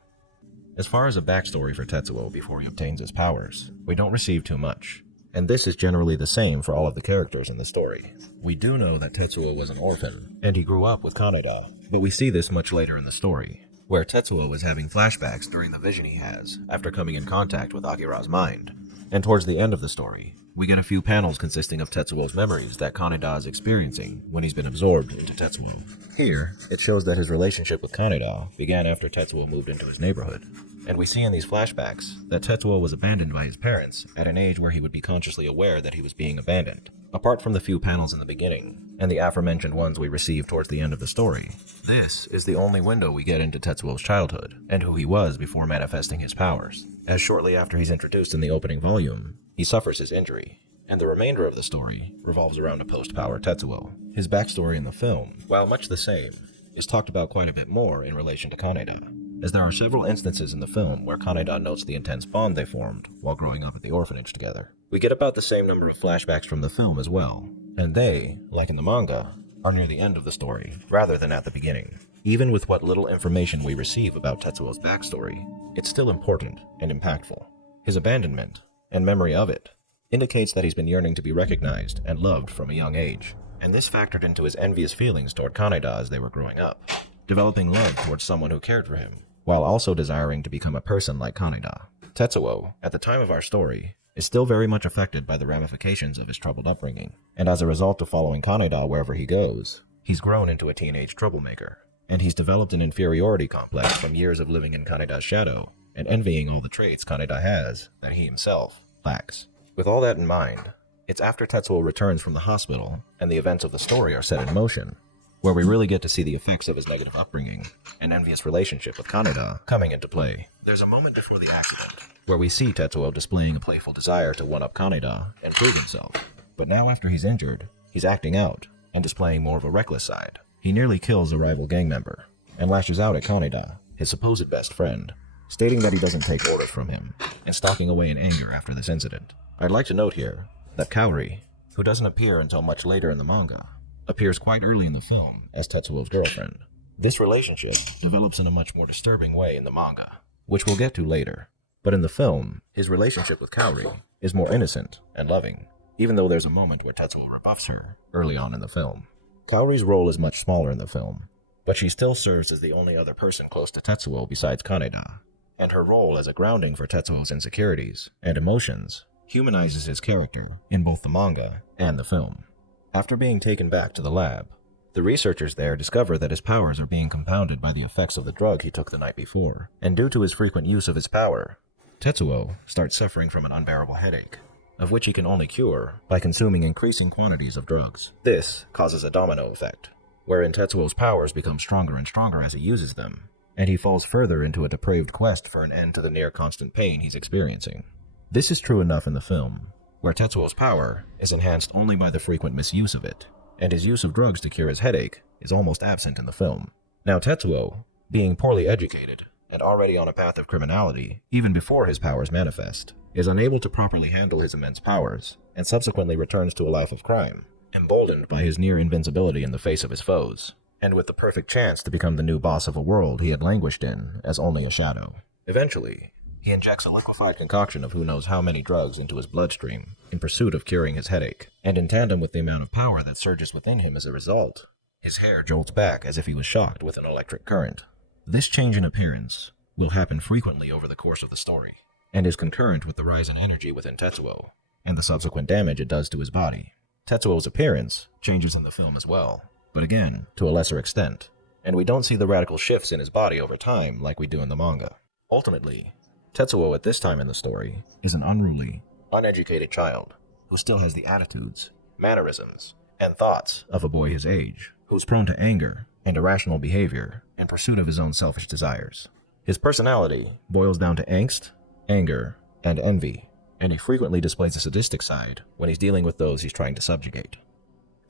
As far as a backstory for Tetsuo before he obtains his powers, we don't receive too much, and this is generally the same for all of the characters in the story. We do know that Tetsuo was an orphan, and he grew up with Kaneda, but we see this much later in the story, where Tetsuo is having flashbacks during the vision he has after coming in contact with Akira's mind. And towards the end of the story, we get a few panels consisting of Tetsuo's memories that Kaneda is experiencing when he's been absorbed into Tetsuo. Here, it shows that his relationship with Kaneda began after Tetsuo moved into his neighborhood, and we see in these flashbacks that Tetsuo was abandoned by his parents at an age where he would be consciously aware that he was being abandoned. Apart from the few panels in the beginning, and the aforementioned ones we receive towards the end of the story, this is the only window we get into Tetsuo's childhood, and who he was before manifesting his powers, as shortly after he's introduced in the opening volume, he suffers his injury, and the remainder of the story revolves around a post-power Tetsuo. His backstory in the film, while much the same, is talked about quite a bit more in relation to Kaneda, as there are several instances in the film where Kaneda notes the intense bond they formed while growing up at the orphanage together. We get about the same number of flashbacks from the film as well, and they, like in the manga, are near the end of the story, rather than at the beginning. Even with what little information we receive about Tetsuo's backstory, it's still important and impactful. His abandonment, and memory of it, indicates that he's been yearning to be recognized and loved from a young age, and this factored into his envious feelings toward Kaneda as they were growing up, developing love towards someone who cared for him, while also desiring to become a person like Kaneda. Tetsuo, at the time of our story, is still very much affected by the ramifications of his troubled upbringing, and as a result of following Kaneda wherever he goes, he's grown into a teenage troublemaker, and he's developed an inferiority complex from years of living in Kaneda's shadow and envying all the traits Kaneda has that he himself lacks. With all that in mind, it's after Tetsuo returns from the hospital and the events of the story are set in motion, where we really get to see the effects of his negative upbringing and envious relationship with Kaneda coming into play. There's a moment before the accident where we see Tetsuo displaying a playful desire to one-up Kaneda and prove himself, but now after he's injured, he's acting out and displaying more of a reckless side. He nearly kills a rival gang member and lashes out at Kaneda, his supposed best friend, stating that he doesn't take orders from him and stalking away in anger after this incident. I'd like to note here that Kaori, who doesn't appear until much later in the manga, appears quite early in the film as Tetsuo's girlfriend. This relationship develops in a much more disturbing way in the manga, which we'll get to later. But in the film, his relationship with Kaori is more innocent and loving, even though there's a moment where Tetsuo rebuffs her early on in the film. Kaori's role is much smaller in the film, but she still serves as the only other person close to Tetsuo besides Kaneda, and her role as a grounding for Tetsuo's insecurities and emotions humanizes his character in both the manga and the film. After being taken back to the lab, the researchers there discover that his powers are being compounded by the effects of the drug he took the night before, and due to his frequent use of his power, Tetsuo starts suffering from an unbearable headache, of which he can only cure by consuming increasing quantities of drugs. This causes a domino effect, wherein Tetsuo's powers become stronger and stronger as he uses them, and he falls further into a depraved quest for an end to the near-constant pain he's experiencing. This is true enough in the film, where Tetsuo's power is enhanced only by the frequent misuse of it, and his use of drugs to cure his headache is almost absent in the film. Now Tetsuo, being poorly educated and already on a path of criminality even before his powers manifest, is unable to properly handle his immense powers, and subsequently returns to a life of crime, emboldened by his near invincibility in the face of his foes, and with the perfect chance to become the new boss of a world he had languished in as only a shadow. Eventually, he injects a liquefied concoction of who knows how many drugs into his bloodstream in pursuit of curing his headache, and in tandem with the amount of power that surges within him as a result, his hair jolts back as if he was shocked with an electric current. This change in appearance will happen frequently over the course of the story, and is concurrent with the rise in energy within Tetsuo, and the subsequent damage it does to his body. Tetsuo's appearance changes in the film as well, but again, to a lesser extent, and we don't see the radical shifts in his body over time like we do in the manga. Ultimately, Tetsuo at this time in the story is an unruly, uneducated child who still has the attitudes, mannerisms, and thoughts of a boy his age, who's prone to anger and irrational behavior in pursuit of his own selfish desires. His personality boils down to angst, anger, and envy, and he frequently displays a sadistic side when he's dealing with those he's trying to subjugate.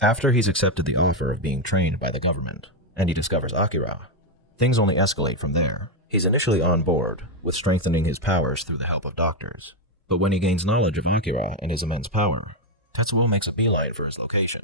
After he's accepted the offer of being trained by the government, and he discovers Akira, things only escalate from there. He's initially on board with strengthening his powers through the help of doctors, but when he gains knowledge of Akira and his immense power, Tetsuo makes a beeline for his location,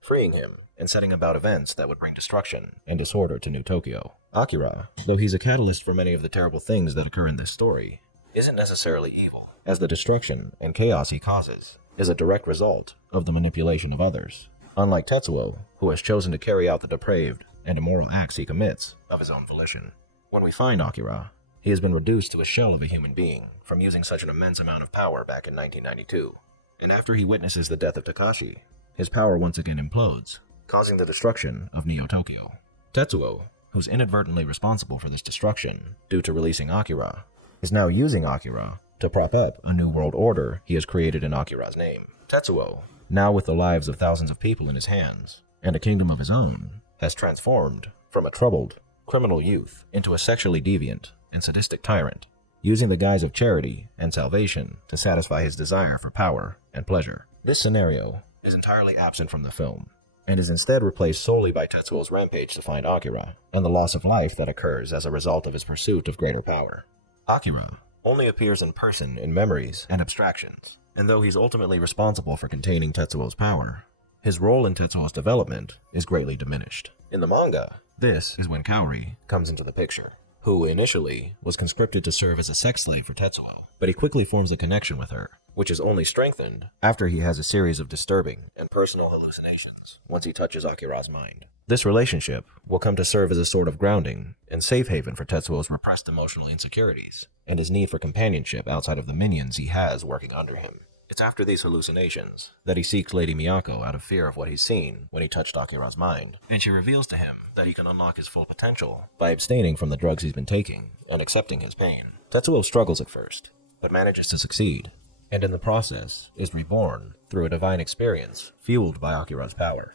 freeing him and setting about events that would bring destruction and disorder to New Tokyo. Akira, though he's a catalyst for many of the terrible things that occur in this story, isn't necessarily evil, as the destruction and chaos he causes is a direct result of the manipulation of others, unlike Tetsuo, who has chosen to carry out the depraved and immoral acts he commits of his own volition. When we find Akira, he has been reduced to a shell of a human being from using such an immense amount of power back in 1992, and after he witnesses the death of Takashi, his power once again implodes, causing the destruction of Neo-Tokyo. Tetsuo, who's inadvertently responsible for this destruction due to releasing Akira, is now using Akira to prop up a new world order he has created in Akira's name. Tetsuo, now with the lives of thousands of people in his hands, and a kingdom of his own, has transformed from a troubled, criminal youth into a sexually deviant and sadistic tyrant, using the guise of charity and salvation to satisfy his desire for power and pleasure. This scenario is entirely absent from the film, and is instead replaced solely by Tetsuo's rampage to find Akira, and the loss of life that occurs as a result of his pursuit of greater power. Akira only appears in person in memories and abstractions, and though he's ultimately responsible for containing Tetsuo's power, his role in Tetsuo's development is greatly diminished. In the manga, this is when Kaori comes into the picture, who initially was conscripted to serve as a sex slave for Tetsuo, but he quickly forms a connection with her, which is only strengthened after he has a series of disturbing and personal hallucinations once he touches Akira's mind. This relationship will come to serve as a sort of grounding and safe haven for Tetsuo's repressed emotional insecurities and his need for companionship outside of the minions he has working under him. It's after these hallucinations that he seeks Lady Miyako out of fear of what he's seen when he touched Akira's mind, and she reveals to him that he can unlock his full potential by abstaining from the drugs he's been taking and accepting his pain. Tetsuo struggles at first, but manages to succeed, and in the process is reborn through a divine experience fueled by Akira's power.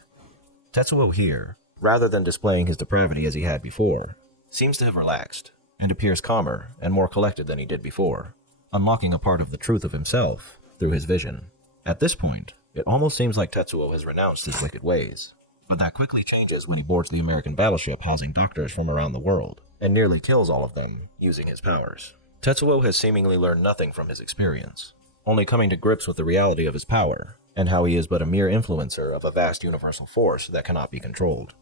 Tetsuo here, rather than displaying his depravity as he had before, seems to have relaxed and appears calmer and more collected than he did before, unlocking a part of the truth of himself through his vision. At this point, it almost seems like Tetsuo has renounced his wicked ways, but that quickly changes when he boards the American battleship housing doctors from around the world, and nearly kills all of them using his powers. Tetsuo has seemingly learned nothing from his experience, only coming to grips with the reality of his power, and how he is but a mere influencer of a vast universal force that cannot be controlled.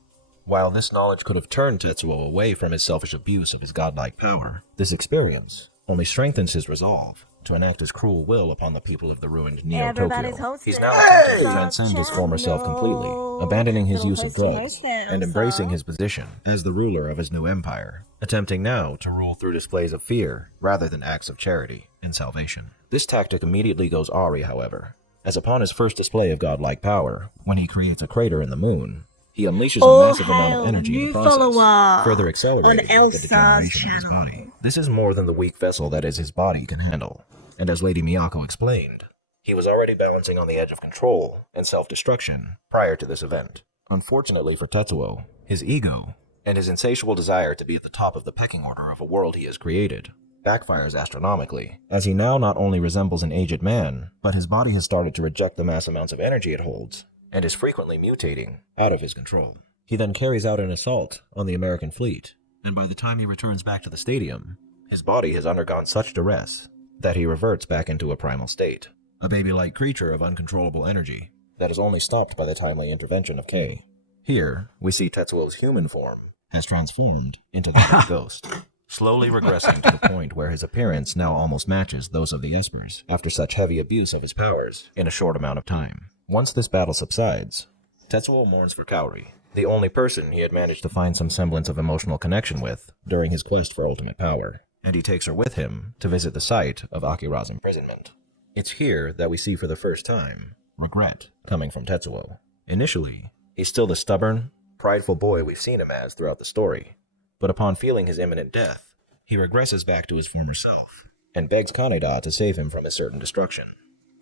While this knowledge could have turned Tetsuo away from his selfish abuse of his godlike power, this experience only strengthens his resolve to enact his cruel will upon the people of the ruined Neo-Tokyo. He's now attempting to transcend his former self completely, abandoning his use of drugs, and embracing his position as the ruler of his new empire, attempting now to rule through displays of fear rather than acts of charity and salvation. This tactic immediately goes awry, however, as upon his first display of godlike power, when he creates a crater in the moon, he unleashes a massive amount of energy in the process, further accelerating the degeneration of his body. This is more than the weak vessel that is his body can handle, and as Lady Miyako explained, he was already balancing on the edge of control and self-destruction prior to this event. Unfortunately for Tetsuo, his ego, and his insatiable desire to be at the top of the pecking order of a world he has created, backfires astronomically, as he now not only resembles an aged man, but his body has started to reject the mass amounts of energy it holds, and is frequently mutating out of his control. He then carries out an assault on the American fleet, and by the time he returns back to the stadium, his body has undergone such duress that he reverts back into a primal state, a baby-like creature of uncontrollable energy that is only stopped by the timely intervention of Kei. Here, we see Tetsuo's human form has transformed into that of a ghost, slowly regressing to the point where his appearance now almost matches those of the Espers after such heavy abuse of his powers in a short amount of time. Once this battle subsides, Tetsuo mourns for Kaori, the only person he had managed to find some semblance of emotional connection with during his quest for ultimate power. and he takes her with him to visit the site of Akira's imprisonment. It's here that we see for the first time regret coming from Tetsuo. Initially, he's still the stubborn, prideful boy we've seen him as throughout the story, but upon feeling his imminent death, he regresses back to his former self and begs Kaneda to save him from his certain destruction.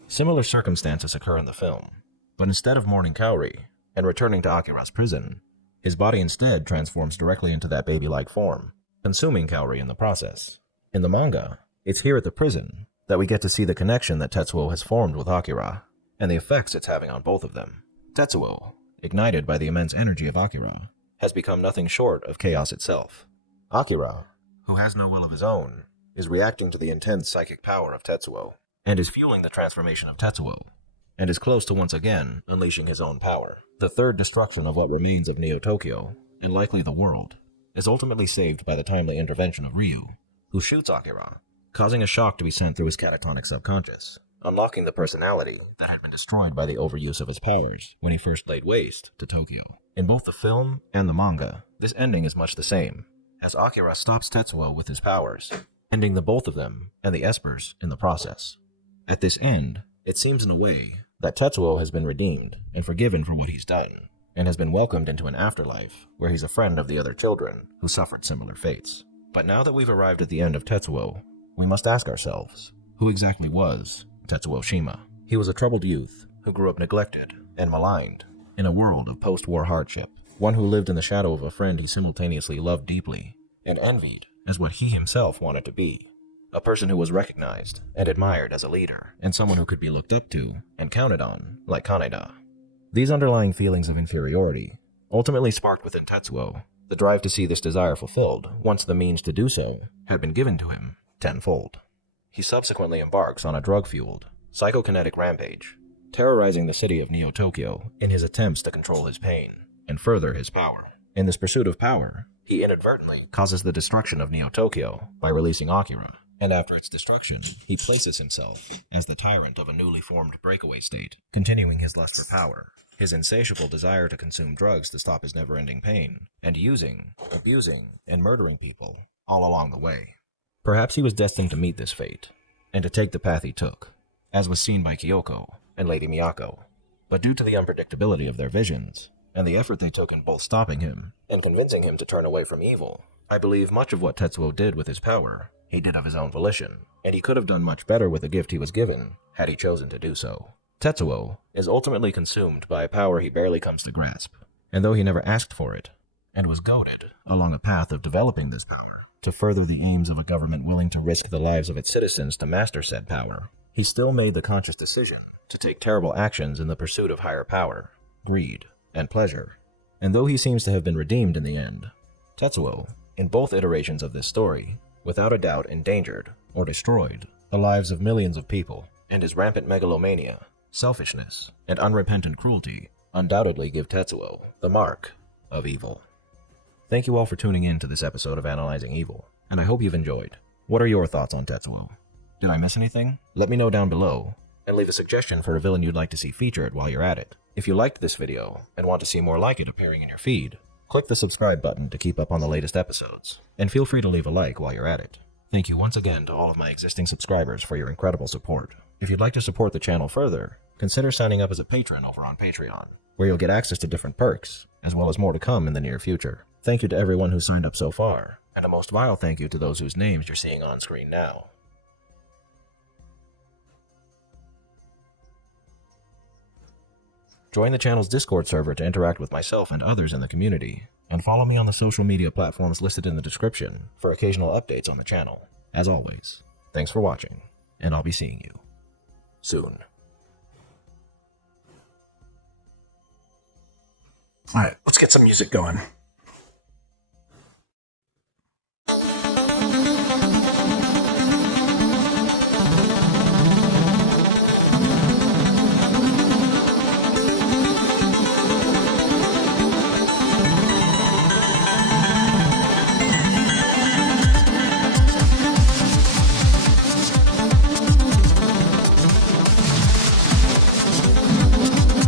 Similar circumstances occur in the film, but instead of mourning Kaori and returning to Akira's prison, his body instead transforms directly into that baby-like form, consuming Kaori in the process. In the manga, it's here at the prison that we get to see the connection that Tetsuo has formed with Akira, and the effects it's having on both of them. Tetsuo, ignited by the immense energy of Akira, has become nothing short of chaos itself. Akira, who has no will of his own, is reacting to the intense psychic power of Tetsuo, and is fueling the transformation of Tetsuo, and is close to once again unleashing his own power. The third destruction of what remains of Neo-Tokyo, and likely the world, is ultimately saved by the timely intervention of Ryu, who shoots Akira, causing a shock to be sent through his catatonic subconscious, unlocking the personality that had been destroyed by the overuse of his powers when he first laid waste to Tokyo. In both the film and the manga, this ending is much the same, as Akira stops Tetsuo with his powers, ending the both of them and the Espers in the process. At this end, it seems in a way that Tetsuo has been redeemed and forgiven for what he's done, and has been welcomed into an afterlife where he's a friend of the other children who suffered similar fates. But now that we've arrived at the end of Tetsuo, we must ask ourselves, who exactly was Tetsuo Shima? He was a troubled youth who grew up neglected and maligned in a world of post-war hardship, one who lived in the shadow of a friend he simultaneously loved deeply and envied as what he himself wanted to be. A person who was recognized and admired as a leader, and someone who could be looked up to and counted on, like Kaneda. These underlying feelings of inferiority ultimately sparked within Tetsuo the drive to see this desire fulfilled once the means to do so had been given to him tenfold. He subsequently embarks on a drug-fueled, psychokinetic rampage, terrorizing the city of Neo-Tokyo in his attempts to control his pain and further his power. In this pursuit of power, he inadvertently causes the destruction of Neo-Tokyo by releasing Akira, and after its destruction, he places himself as the tyrant of a newly formed breakaway state, continuing his lust for power, his insatiable desire to consume drugs to stop his never-ending pain, and using, abusing, and murdering people all along the way. Perhaps he was destined to meet this fate, and to take the path he took, as was seen by Kyoko and Lady Miyako. But due to the unpredictability of their visions, and the effort they took in both stopping him and convincing him to turn away from evil, I believe much of what Tetsuo did with his power he did of his own volition, and he could have done much better with the gift he was given had he chosen to do so. Tetsuo is ultimately consumed by a power he barely comes to grasp, and though he never asked for it, and was goaded along a path of developing this power to further the aims of a government willing to risk the lives of its citizens to master said power, he still made the conscious decision to take terrible actions in the pursuit of higher power, greed, and pleasure. And though he seems to have been redeemed in the end, Tetsuo, in both iterations of this story, without a doubt endangered or destroyed the lives of millions of people, and his rampant megalomania, selfishness, and unrepentant cruelty undoubtedly give Tetsuo the mark of evil. Thank you all for tuning in to this episode of Analyzing Evil, and I hope you've enjoyed. What are your thoughts on Tetsuo? Did I miss anything? Let me know down below, and leave a suggestion for a villain you'd like to see featured while you're at it. If you liked this video and want to see more like it appearing in your feed, click the subscribe button to keep up on the latest episodes, and feel free to leave a like while you're at it. Thank you once again to all of my existing subscribers for your incredible support. If you'd like to support the channel further, consider signing up as a patron over on Patreon, where you'll get access to different perks, as well as more to come in the near future. Thank you to everyone who's signed up so far, and a most vile thank you to those whose names you're seeing on screen now. Join the channel's Discord server to interact with myself and others in the community, and follow me on the social media platforms listed in the description for occasional updates on the channel. As always, thanks for watching, and I'll be seeing you soon. Alright, let's get some music going.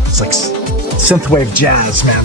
It's like synthwave jazz, man.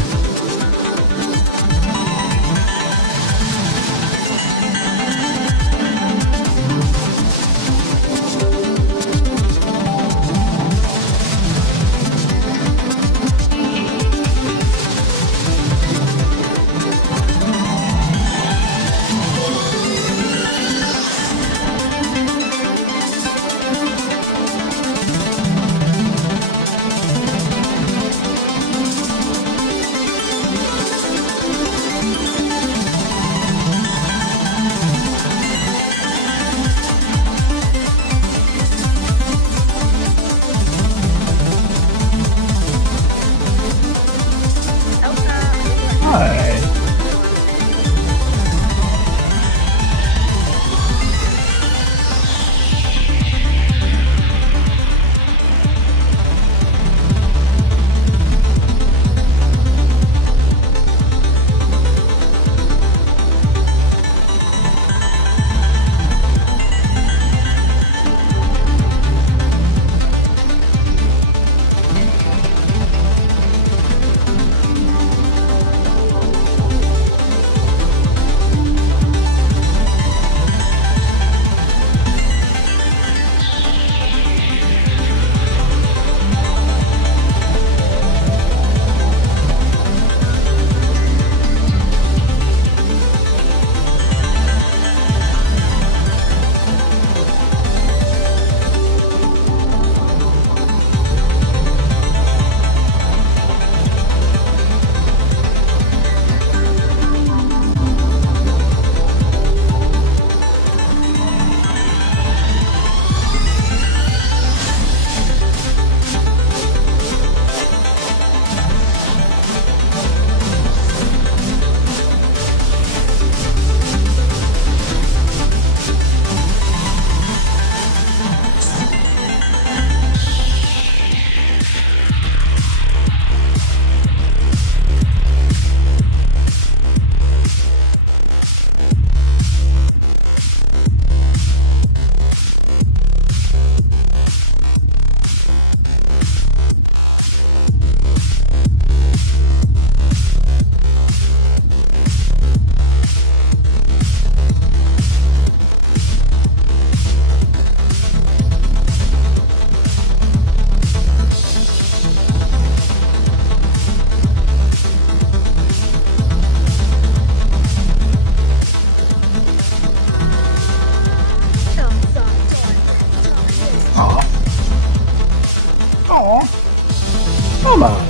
Come on.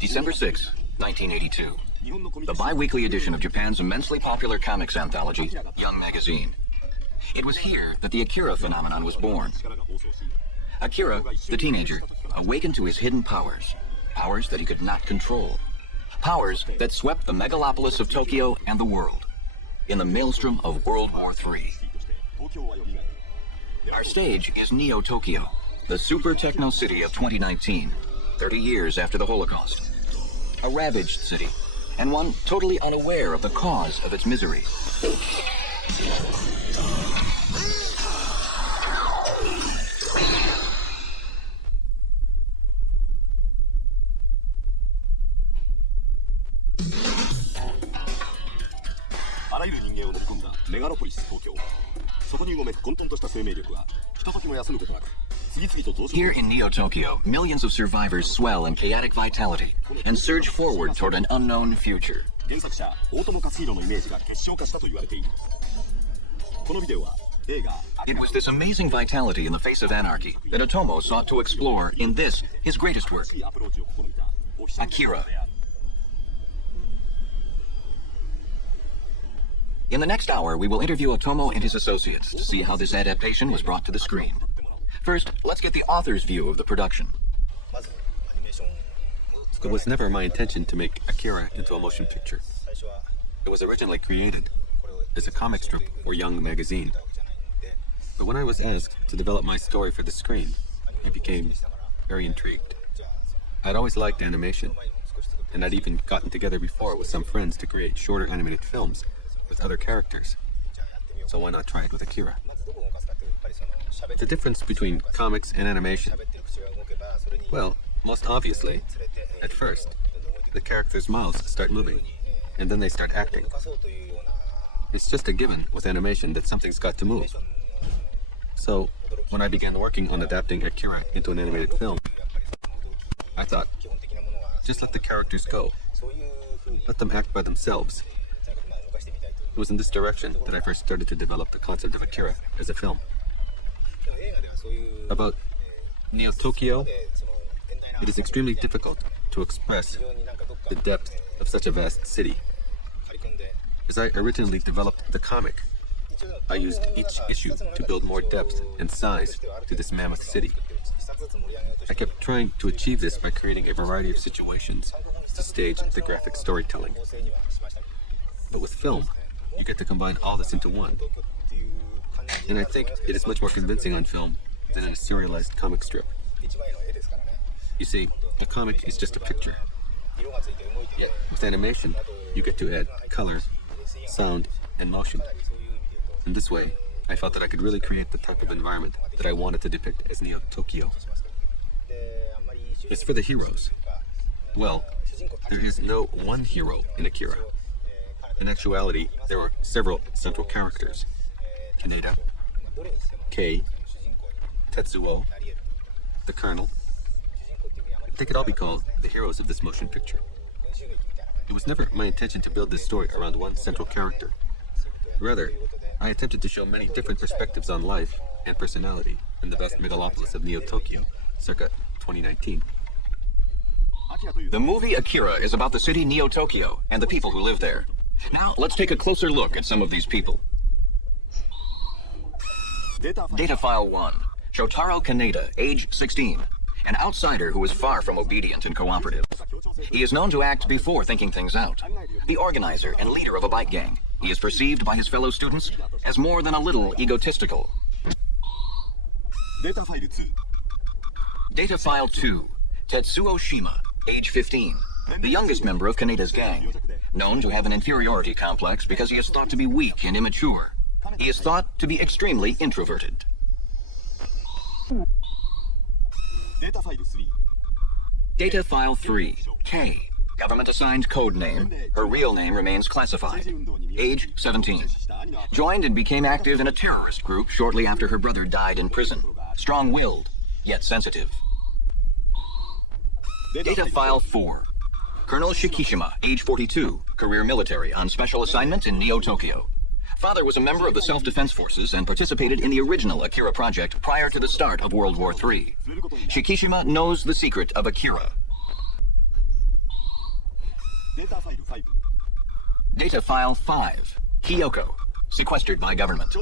December 6, 1982. The bi-weekly edition of Japan's immensely popular comics anthology, Young Magazine. It was here that the Akira phenomenon was born. Akira, the teenager, awakened to his hidden powers. Powers that he could not control. Powers that swept the megalopolis of Tokyo and the world. In the maelstrom of World War III. Our stage is Neo Tokyo, the super techno city of 2019, 30 years after the Holocaust. A ravaged city, and one totally unaware of the cause of its misery. メガロポリス東京。そこにうごめく混沌とした生命力はひとときも休むことなく次々と増殖。 Here in Neo-Tokyo, millions of survivors swell in chaotic vitality and surge forward toward an unknown future. 原作者大友克洋のイメージが結晶化したと言われている。このビデオは映画 It was this amazing vitality in the face of anarchy that Otomo sought to explore in this, his greatest work, アプローチを試みた AKIRA. In the next hour, we will interview Otomo and his associates to see how this adaptation was brought to the screen. First, let's get the author's view of the production. It was never my intention to make Akira into a motion picture. It was originally created as a comic strip or young magazine. But when I was asked to develop my story for the screen, I became very intrigued. I'd always liked animation, and I'd even gotten together before with some friends to create shorter animated films with other characters. So why not try it with Akira? The difference between comics and animation? Well, most obviously, at first, the characters' mouths start moving, and then they start acting. It's just a given with animation that something's got to move. So, when I began working on adapting Akira into an animated film, I thought, just let the characters go. Let them act by themselves. It was in this direction that I first started to develop the concept of Akira as a film. About Neo-Tokyo, it is extremely difficult to express the depth of such a vast city. As I originally developed the comic, I used each issue to build more depth and size to this mammoth city. I kept trying to achieve this by creating a variety of situations to stage the graphic storytelling. But with film, you get to combine all this into one. And I think it is much more convincing on film than in a serialized comic strip. You see, a comic is just a picture. Yet, with animation, you get to add color, sound, and motion. In this way, I felt that I could really create the type of environment that I wanted to depict as Neo-Tokyo. As for the heroes, well, there is no one hero in Akira. In actuality, there were several central characters. Kaneda, Kei, Tetsuo, the Colonel. They could all be called the heroes of this motion picture. It was never my intention to build this story around one central character. Rather, I attempted to show many different perspectives on life and personality in the vast megalopolis of Neo-Tokyo, circa 2019. The movie Akira is about the city Neo-Tokyo and the people who live there. Now, let's take a closer look at some of these people. Data File 1. Shotaro Kaneda, age 16. An outsider who is far from obedient and cooperative. He is known to act before thinking things out. The organizer and leader of a bike gang, he is perceived by his fellow students as more than a little egotistical. Data File 2. Tetsuo Shima, age 15. The youngest member of Kaneda's gang. Known to have an inferiority complex because he is thought to be weak and immature. He is thought to be extremely introverted. Data File 3. K. Government-assigned code name. Her real name remains classified. Age 17. Joined and became active in a terrorist group shortly after her brother died in prison. Strong-willed, yet sensitive. Data File 4. Colonel Shikishima, age 42, career military, on special assignment in Neo-Tokyo. Father was a member of the self-defense forces and participated in the original Akira project prior to the start of World War III. Shikishima knows the secret of Akira. Data File 5. Kyoko, sequestered by government.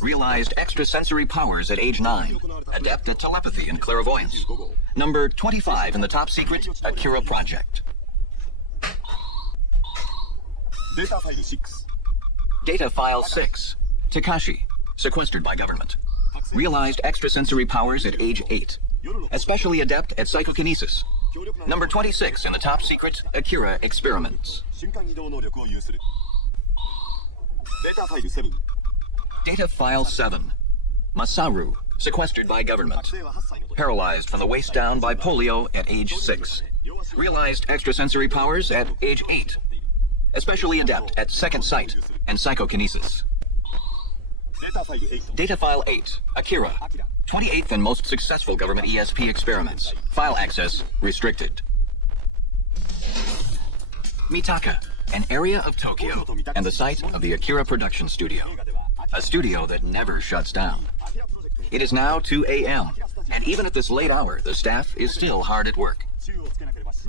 Realized extrasensory powers at age 9. Adept at telepathy and clairvoyance. Number 25 in the top secret Akira project. Data File 6. Takashi, sequestered by government. Realized extrasensory powers at age 8. Especially adept at psychokinesis. Number 26 in the top secret Akira experiments. Data File 7. Masaru, sequestered by government. Paralyzed from the waist down by polio at age 6. Realized extrasensory powers at age 8. Especially adept at second sight and psychokinesis. Data File 8, Akira. 28th and most successful government ESP experiments. File access restricted. Mitaka, an area of Tokyo, and the site of the Akira production studio. A studio that never shuts down. It is now 2 a.m., and even at this late hour, the staff is still hard at work.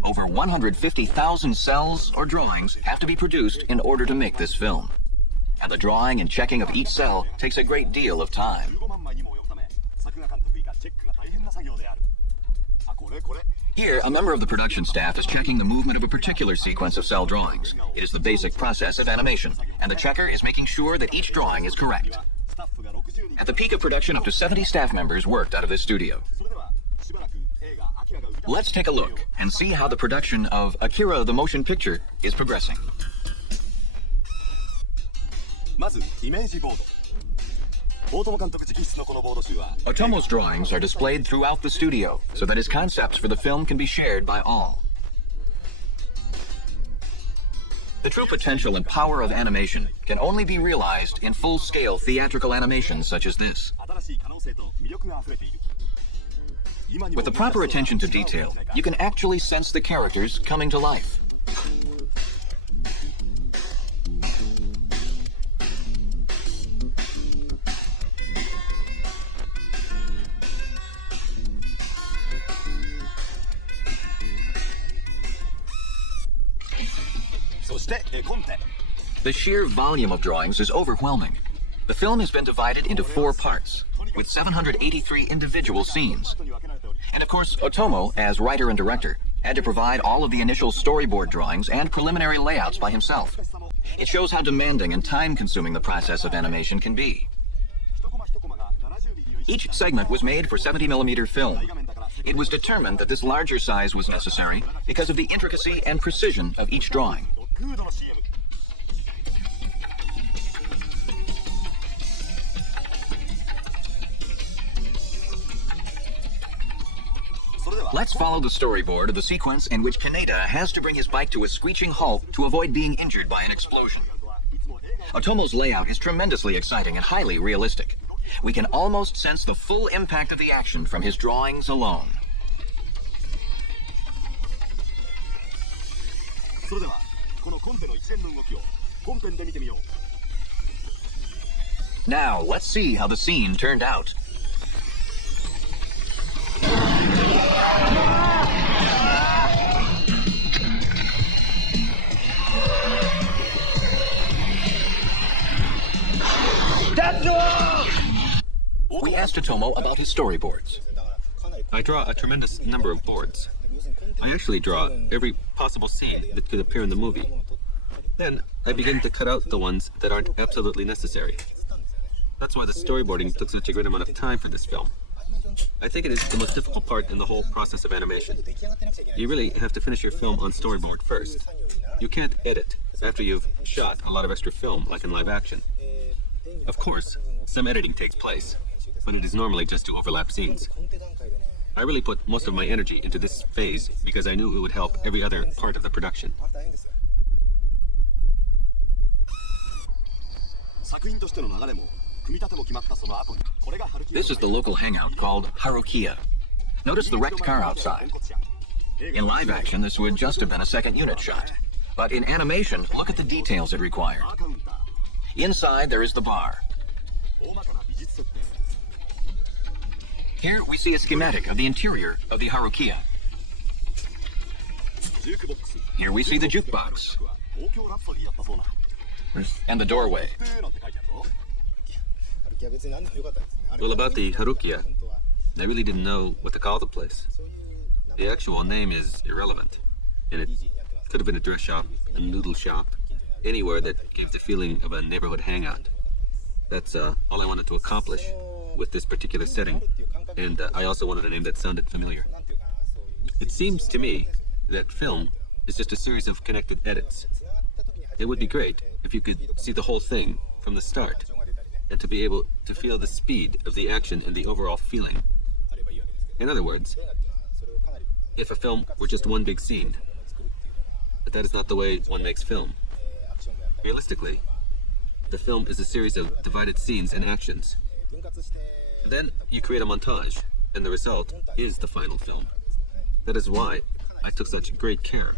Over 150,000 cells or drawings have to be produced in order to make this film. And the drawing and checking of each cell takes a great deal of time. Here, a member of the production staff is checking the movement of a particular sequence of cell drawings. It is the basic process of animation, and the checker is making sure that each drawing is correct. At the peak of production, up to 70 staff members worked out of this studio. Let's take a look and see how the production of Akira the motion picture is progressing. Otomo's drawings are displayed throughout the studio so that his concepts for the film can be shared by all. The true potential and power of animation can only be realized in full-scale theatrical animations such as this. With the proper attention to detail, you can actually sense the characters coming to life. The sheer volume of drawings is overwhelming. The film has been divided into 4 parts, with 783 individual scenes. And of course, Otomo, as writer and director, had to provide all of the initial storyboard drawings and preliminary layouts by himself. It shows how demanding and time-consuming the process of animation can be. Each segment was made for 70mm film. It was determined that this larger size was necessary because of the intricacy and precision of each drawing. Let's follow the storyboard of the sequence in which Kaneda has to bring his bike to a screeching halt to avoid being injured by an explosion. Otomo's layout is tremendously exciting and highly realistic. We can almost sense the full impact of the action from his drawings alone. Now, let's see how the scene turned out. Tetsuo! We asked Otomo about his storyboards. I draw a tremendous number of boards. I actually draw every possible scene that could appear in the movie. Then I begin to cut out the ones that aren't absolutely necessary. That's why the storyboarding took such a great amount of time for this film. I think it is the most difficult part in the whole process of animation. You really have to finish your film on storyboard first. You can't edit after you've shot a lot of extra film like in live action. Of course, some editing takes place, but it is normally just to overlap scenes. I really put most of my energy into this phase because I knew it would help every other part of the production. This is the local hangout called Harukiya. Notice the wrecked car outside. In live action, this would just have been a second unit shot. But in animation, look at the details it required. Inside, there is the bar. Here, we see a schematic of the interior of the Harukiya. Here we see the jukebox. And the doorway. Well, about the Harukiya, I really didn't know what to call the place. The actual name is irrelevant, and it could have been a dress shop, a noodle shop, anywhere that gave the feeling of a neighborhood hangout. That's all I wanted to accomplish with this particular setting, and I also wanted a name that sounded familiar. It seems to me that film is just a series of connected edits. It would be great if you could see the whole thing from the start, and to be able to feel the speed of the action and the overall feeling. In other words, if a film were just one big scene, but that is not the way one makes film. Realistically, The film is a series of divided scenes and actions. Then you create a montage, and the result is the final film. That is why I took such great care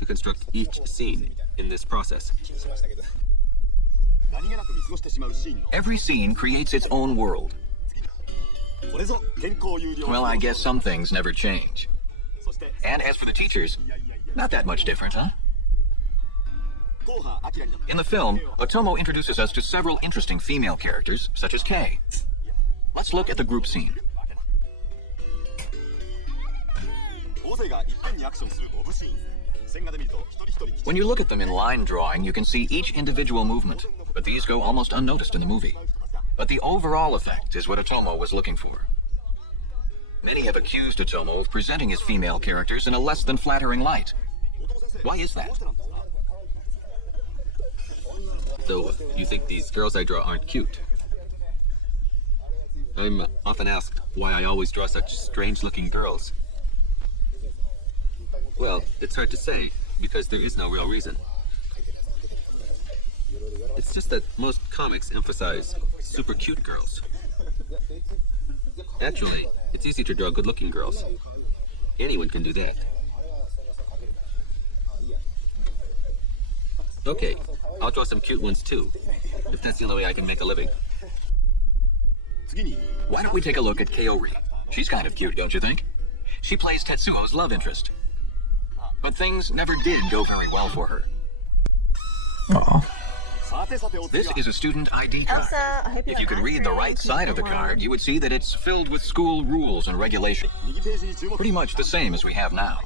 to construct each scene in this process. Every scene creates its own world. Well, I guess some things never change. And as for the teachers, not that much different, huh? In the film, Otomo introduces us to several interesting female characters, such as Kei. Let's look at the group scene. When you look at them in line drawing, you can see each individual movement, but these go almost unnoticed in the movie. But the overall effect is what Otomo was looking for. Many have accused Otomo of presenting his female characters in a less than flattering light. Why is that? So, you think these girls I draw aren't cute? I'm often asked why I always draw such strange-looking girls. Well, it's hard to say, because there is no real reason. It's just that most comics emphasize super cute girls. Actually, it's easy to draw good-looking girls. Anyone can do that. Okay, I'll draw some cute ones too, if that's the only way I can make a living. Why don't we take a look at Kaori? She's kind of cute, don't you think? She plays Tetsuo's love interest. But things never did go very well for her. Aw. This is a student ID card. If you could read the right side of the card, you would see that it's filled with school rules and regulations. Pretty much the same as we have now.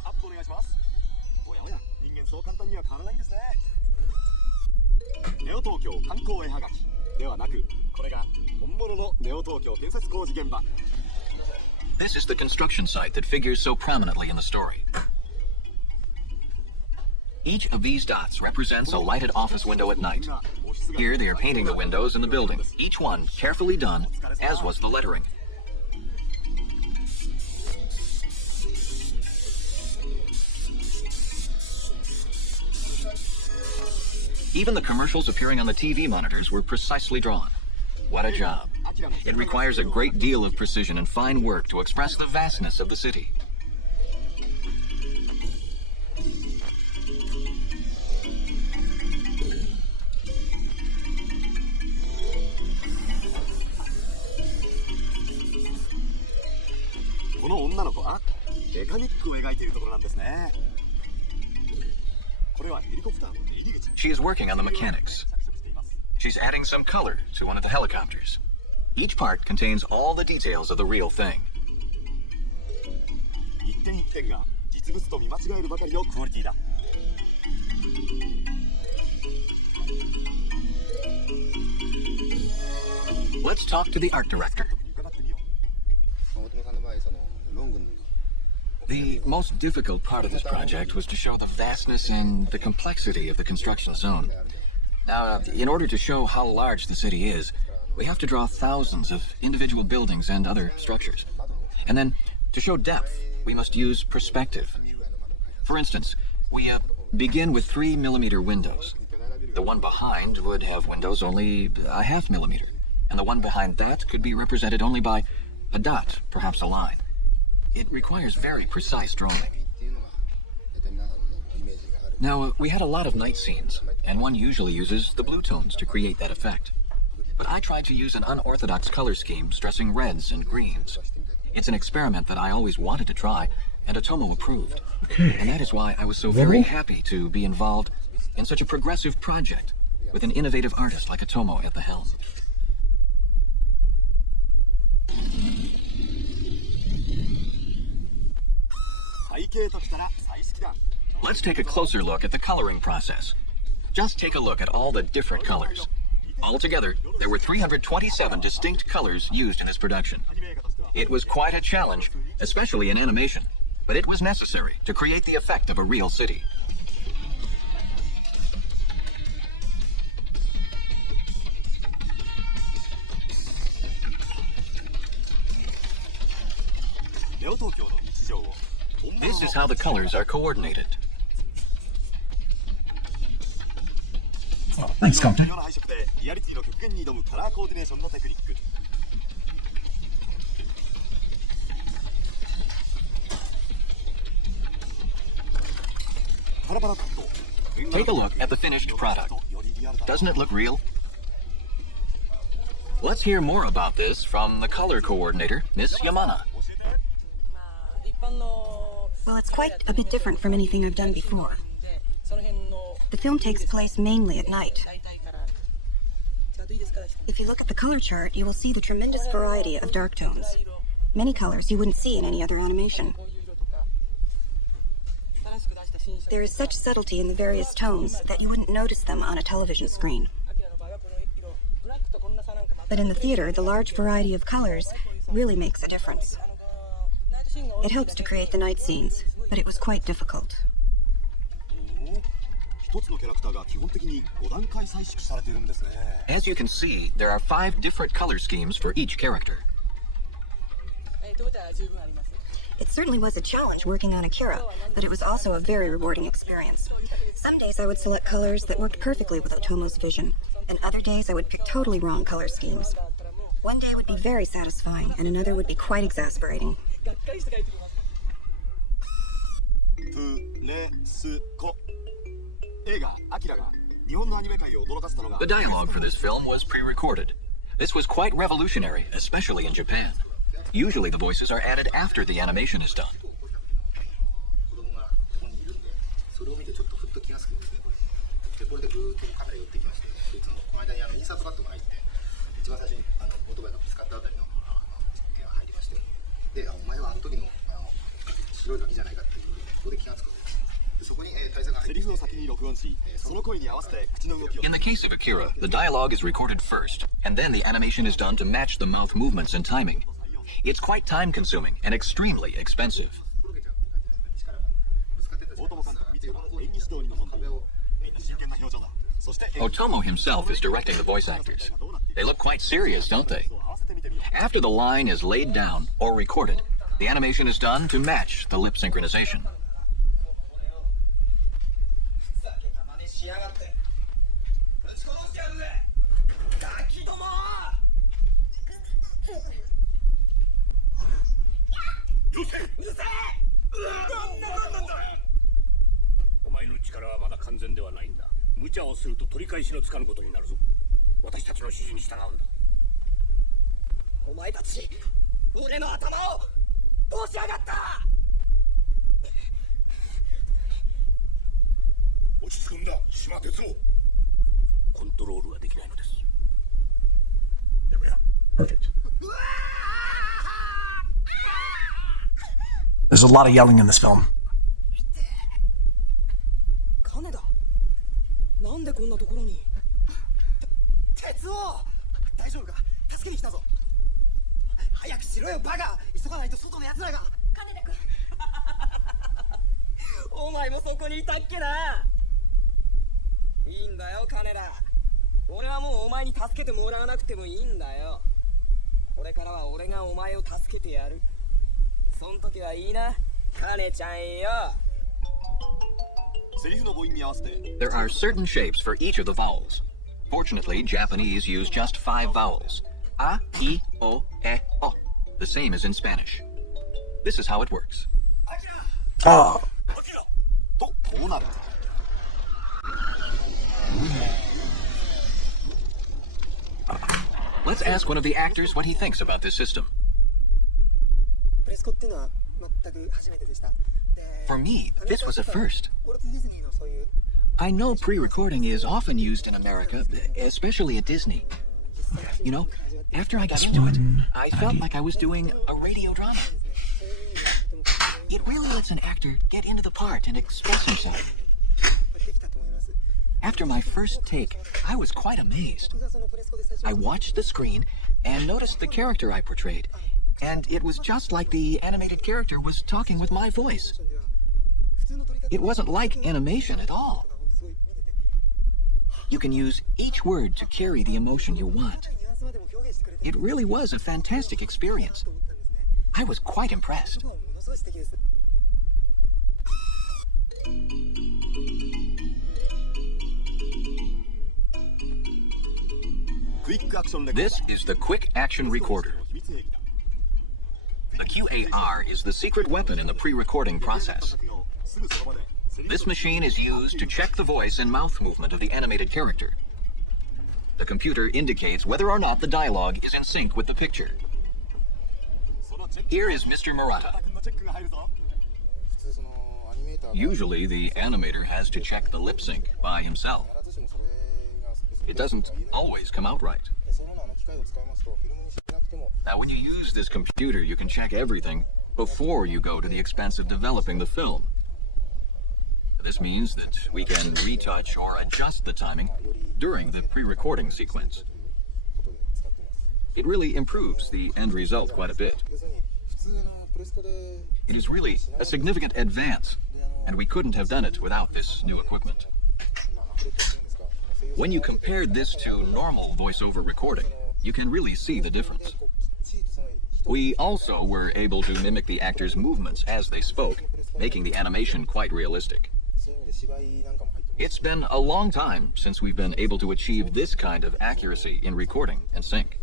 This is the construction site that figures so prominently in the story. Each of these dots represents a lighted office window at night. Here they are painting the windows in the building, each one carefully done, as was the lettering. Even the commercials appearing on the TV monitors were precisely drawn. What a job. It requires a great deal of precision and fine work to express the vastness of the city. She is working on the mechanics. She's adding some color to one of the helicopters. Each part contains all the details of the real thing. Let's talk to the art director. The most difficult part of this project was to show the vastness and the complexity of the construction zone. Now, in order to show how large the city is, we have to draw thousands of individual buildings and other structures. And then, to show depth, we must use perspective. For instance, we begin with 3mm windows. The one behind would have windows only a 0.5 millimeter, and the one behind that could be represented only by a dot, perhaps a line. It requires very precise drawing. Now, we had a lot of night scenes, and one usually uses the blue tones to create that effect. But I tried to use an unorthodox color scheme stressing reds and greens. It's an experiment that I always wanted to try, and Otomo approved. Okay. And that is why I was so very happy to be involved in such a progressive project with an innovative artist like Otomo at the helm. Let's take a closer look at the coloring process. Just take a look at all the different colors. Altogether, there were 327 distinct colors used in this production. It was quite a challenge, especially in animation, but it was necessary to create the effect of a real city. This is how the colors are coordinated. Oh, Thanks, Conte. 世の配色でリアリティの極限に挑むカラーコーディネーションのテクニック。 Take a look at the finished product. Doesn't it look real? Let's hear more about this from the color coordinator, Miss Yamana. Well, it's quite a bit different from anything I've done before. The film takes place mainly at night. If you look at the color chart, you will see the tremendous variety of dark tones. Many colors you wouldn't see in any other animation. There is such subtlety in the various tones that you wouldn't notice them on a television screen. But in the theater, the large variety of colors really makes a difference. It helps to create the night scenes, but it was quite difficult. As you can see, there are 5 different color schemes for each character. It certainly was a challenge working on Akira, but it was also a very rewarding experience. Some days I would select colors that worked perfectly with Otomo's vision, and other days I would pick totally wrong color schemes. One day would be very satisfying, and another would be quite exasperating. The dialogue for this film was pre-recorded. This was quite revolutionary, especially in Japan. Usually the voices are added after the animation is done. In the case of Akira, the dialogue is recorded first, and then the animation is done to match the mouth movements and timing. It's quite time-consuming and extremely expensive. Otomo himself is directing the voice actors. They look quite serious, don't they? After the line is laid down or recorded, the animation is done to match the lip synchronization. There we go. Perfect. There's a lot of yelling in this film. Kaneda, なんでこんなところに? Tetsuo, 大丈夫か? 助けに来たぞ。早くしろよ、バカ。急がないと外の奴らが。金田君。お前もそこにいたっけな。いいんだよ、金田。俺はもうお前に助けてもらわなくてもいいんだよ。これからは俺がお前を助けてやる。そん時はいいな、金ちゃんよ。There are certain shapes for each of the vowels. Fortunately, Japanese use just 5 vowels. A, I, O, E, O. The same as in Spanish. This is how it works. Oh. Let's ask one of the actors what he thinks about this system. For me, this was a first. I know pre-recording is often used in America, especially at Disney. You know, after I got into it, I felt like I was doing a radio drama. It really lets an actor get into the part and express himself. After my first take, I was quite amazed. I watched the screen and noticed the character I portrayed, and it was just like the animated character was talking with my voice. It wasn't like animation at all. You can use each word to carry the emotion you want. It really was a fantastic experience. I was quite impressed. This is the Quick Action Recorder. The QAR is the secret weapon in the pre-recording process. This machine is used to check the voice and mouth movement of the animated character. The computer indicates whether or not the dialogue is in sync with the picture. Here is Mr. Murata. Usually, the animator has to check the lip sync by himself. It doesn't always come out right. Now, when you use this computer, you can check everything before you go to the expense of developing the film. This means that we can retouch or adjust the timing during the pre-recording sequence. It really improves the end result quite a bit. It is really a significant advance, and we couldn't have done it without this new equipment. When you compared this to normal voiceover recording, you can really see the difference. We also were able to mimic the actors' movements as they spoke, making the animation quite realistic. It's been a long time since we've been able to achieve this kind of accuracy in recording and sync.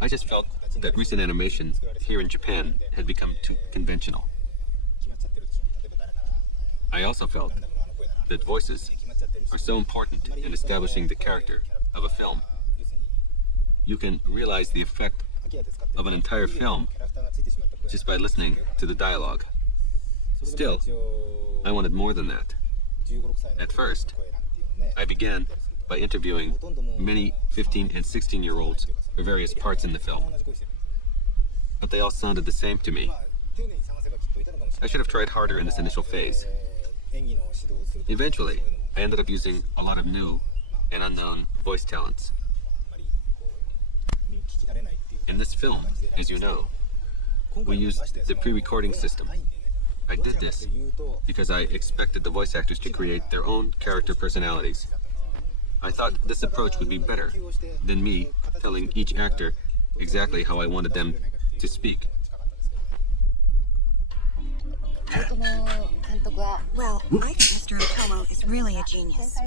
I just felt that recent animation here in Japan had become too conventional. I also felt that voices are so important in establishing the character of a film. You can realize the effect of an entire film just by listening to the dialogue. Still, I wanted more than that. At first, I began by interviewing many 15 and 16-year-olds for various parts in the film. But they all sounded the same to me. I should have tried harder in this initial phase. Eventually, I ended up using a lot of new and unknown voice talents. In this film, as you know, we used the pre-recording system. I did this because I expected the voice actors to create their own character personalities. I thought this approach would be better than me telling each actor exactly how I wanted them to speak. Well, I think Mr. Otomo is really a genius.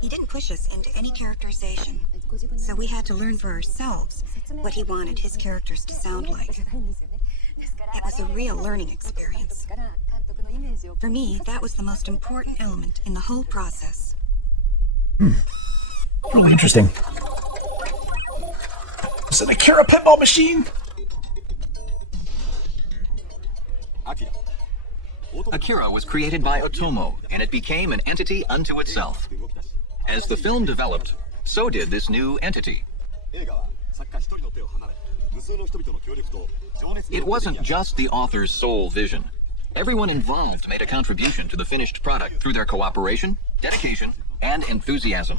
He didn't push us into any characterization, so we had to learn for ourselves what he wanted his characters to sound like. It was a real learning experience. For me, that was the most important element in the whole process. Really interesting. It's an AKIRA pinball machine! AKIRA was created by Otomo, and it became an entity unto itself. As the film developed, so did this new entity. It wasn't just the author's sole vision. Everyone involved made a contribution to the finished product through their cooperation, dedication, and enthusiasm.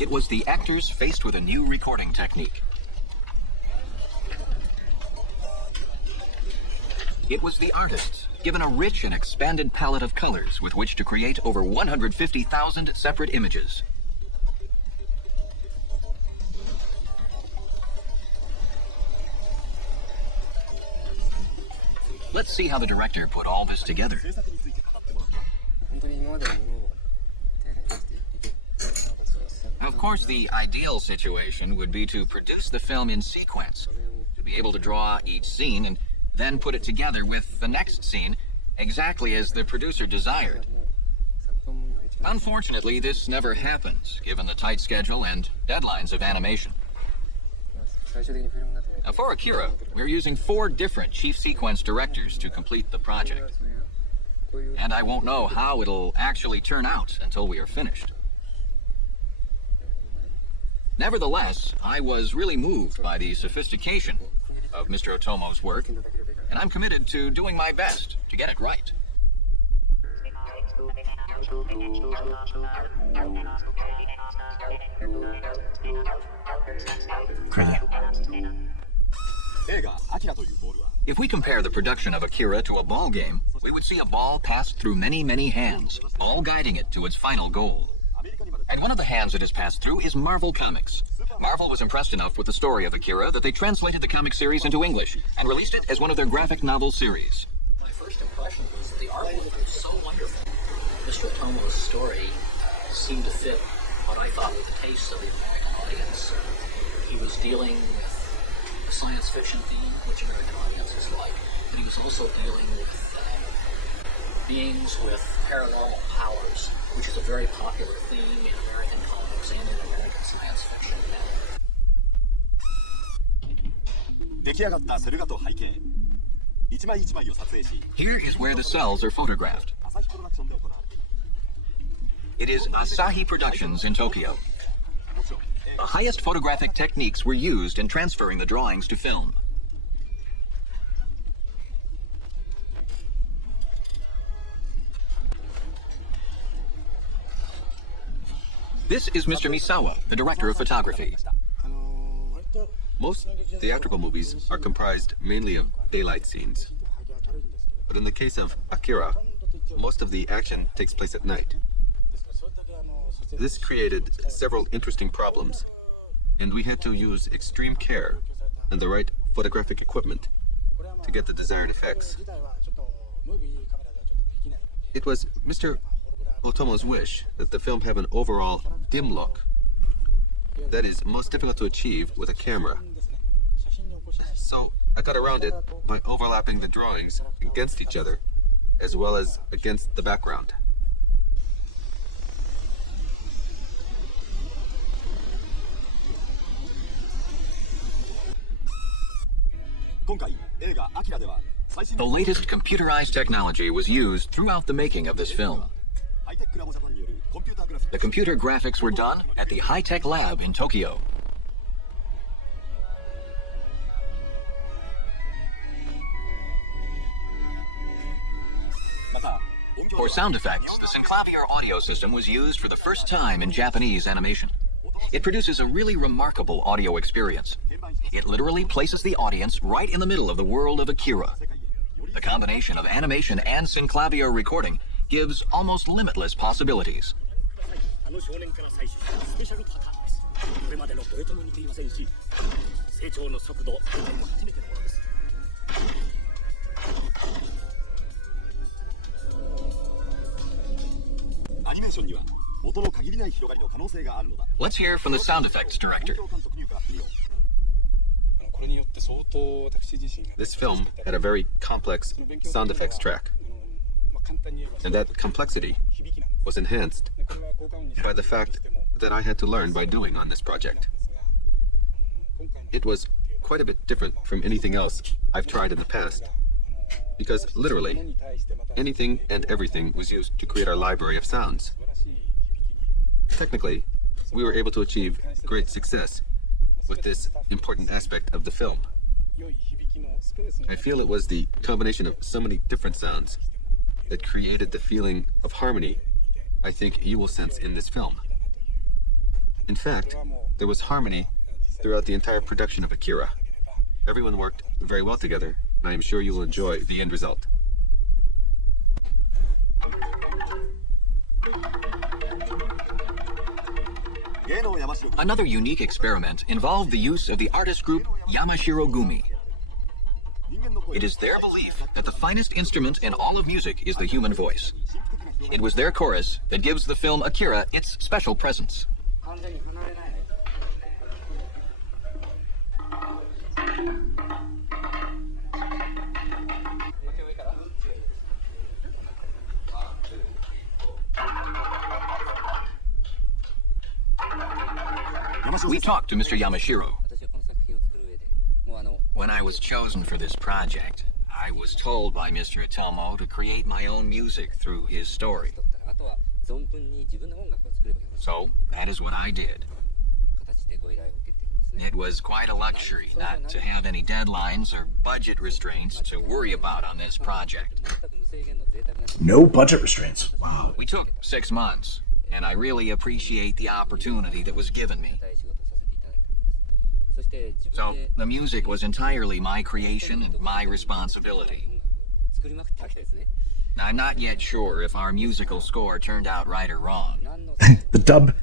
It was the actors faced with a new recording technique. It was the artists given a rich and expanded palette of colors with which to create over 150,000 separate images. Let's see how the director put all this together. Of course, the ideal situation would be to produce the film in sequence, to be able to draw each scene and then put it together with the next scene exactly as the producer desired. Unfortunately, this never happens, given the tight schedule and deadlines of animation. Now, for AKIRA, we're using 4 different chief sequence directors to complete the project. And I won't know how it'll actually turn out until we are finished. Nevertheless, I was really moved by the sophistication of Mr. Otomo's work, and I'm committed to doing my best to get it right. If we compare the production of Akira to a ball game, we would see a ball passed through many, many hands, all guiding it to its final goal. And one of the hands it has passed through is Marvel Comics. Marvel was impressed enough with the story of Akira that they translated the comic series into English and released it as one of their graphic novel series. My first impression was that the artwork was so wonderful. Mr. Otomo's story seemed to fit what I thought were the tastes of the American audience. He was dealing with a science fiction theme, which American audiences like, but he was also dealing with beings with paranormal powers, which is a very popular theme in American comics and in American science fiction. 出来上がったセル画と背景、一枚一枚を撮影し、 Here is where the cells are photographed. 朝日プロダクションで行われている。 It is Asahi Productions in Tokyo. The highest photographic techniques were used in transferring the drawings to film. This is Mr. Misawa, the director of photography. Most theatrical movies are comprised mainly of daylight scenes. But in the case of Akira, most of the action takes place at night. This created several interesting problems, and we had to use extreme care and the right photographic equipment to get the desired effects. It was Mr. Otomo's wish that the film have an overall dim look that is most difficult to achieve with a camera. So I got around it by overlapping the drawings against each other as well as against the background. The latest computerized technology was used throughout the making of this film. The computer graphics were done at the high-tech lab in Tokyo. For sound effects, the Synclavier audio system was used for the first time in Japanese animation. It produces a really remarkable audio experience. It literally places the audience right in the middle of the world of Akira. The combination of animation and Synclavier recording gives almost limitless possibilities. Let's hear from the sound effects director. This film had a very complex sound effects track, and that complexity was enhanced by the fact that I had to learn by doing on this project. It was quite a bit different from anything else I've tried in the past, because literally anything and everything was used to create our library of sounds. Technically, we were able to achieve great success with this important aspect of the film. I feel it was the combination of so many different sounds that created the feeling of harmony I think you will sense in this film. In fact, there was harmony throughout the entire production of Akira. Everyone worked very well together, and I am sure you will enjoy the end result. Another unique experiment involved the use of the artist group Yamashiro Gumi. It is their belief that the finest instrument in all of music is the human voice. It was their chorus that gives the film Akira its special presence. We talked to Mr. Yamashiro. When I was chosen for this project, I was told by Mr. Otomo to create my own music through his story. So, that is what I did. It It was quite a luxury not to have any deadlines or budget restraints to worry about on this project. No budget restraints. Wow. We took 6 months, and I really appreciate the opportunity that was given me. So, the music was entirely my creation and my responsibility. I'm not yet sure if our musical score turned out right or wrong. The dub.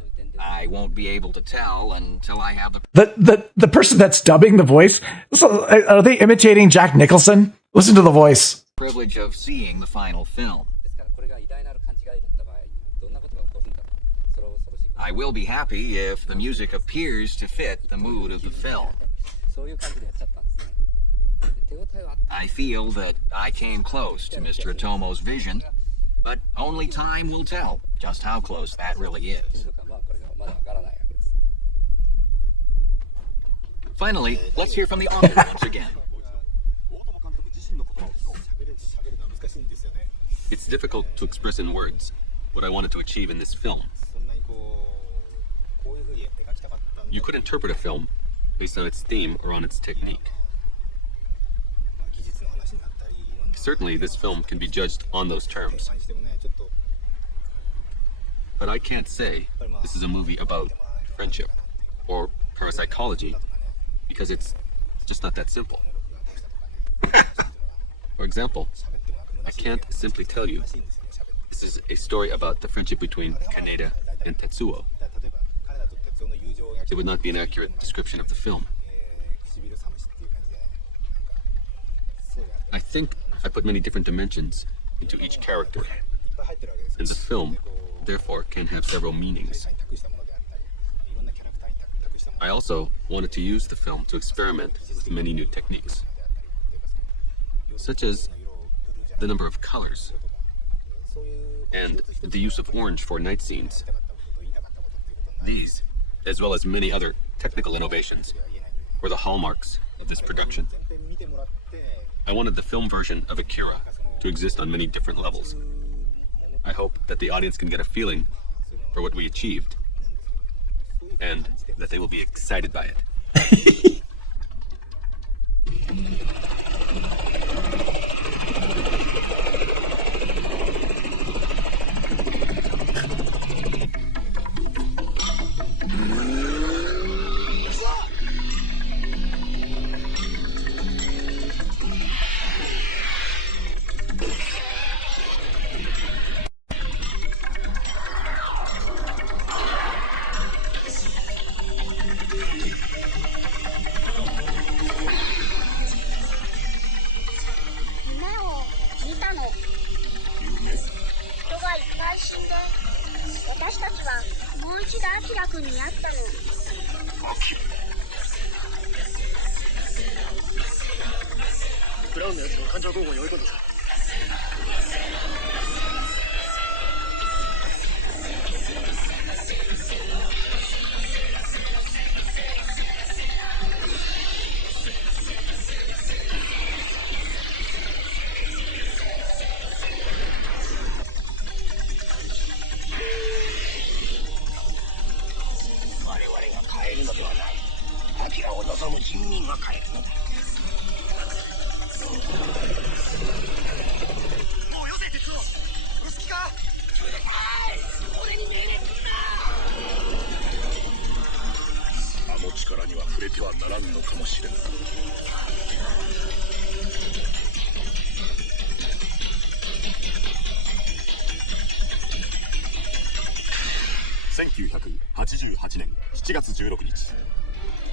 I won't be able to tell until I have the... The person that's dubbing the voice, so, are they imitating Jack Nicholson? Listen to the voice. privilege of seeing the final film. I will be happy if the music appears to fit the mood of the film. I feel that I came close to Mr. Otomo's vision, but only time will tell just how close that really is. Finally, let's hear from the author once again. It's difficult to express in words what I wanted to achieve in this film. You could interpret a film based on its theme or on its technique. Certainly, this film can be judged on those terms. But I can't say this is a movie about friendship or parapsychology because it's just not that simple. For example, I can't simply tell you this is a story about the friendship between Kaneda and Tetsuo. It would not be an accurate description of the film. I think I put many different dimensions into each character, and the film, therefore, can have several meanings. I also wanted to use the film to experiment with many new techniques, such as the number of colors and the use of orange for night scenes. These, as well as many other technical innovations, were the hallmarks of this production. I wanted the film version of Akira to exist on many different levels. I hope that the audience can get a feeling for what we achieved, and that they will be excited by it.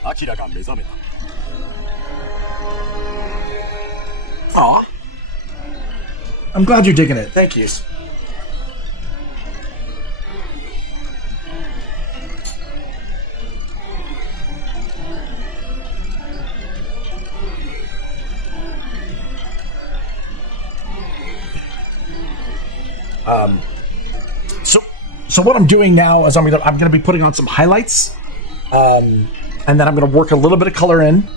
AKIRA が目覚めた。Aw. I'm glad you're digging it. Thank you. So what I'm doing now is I'm gonna be putting on some highlights, and then I'm gonna work a little bit of color in,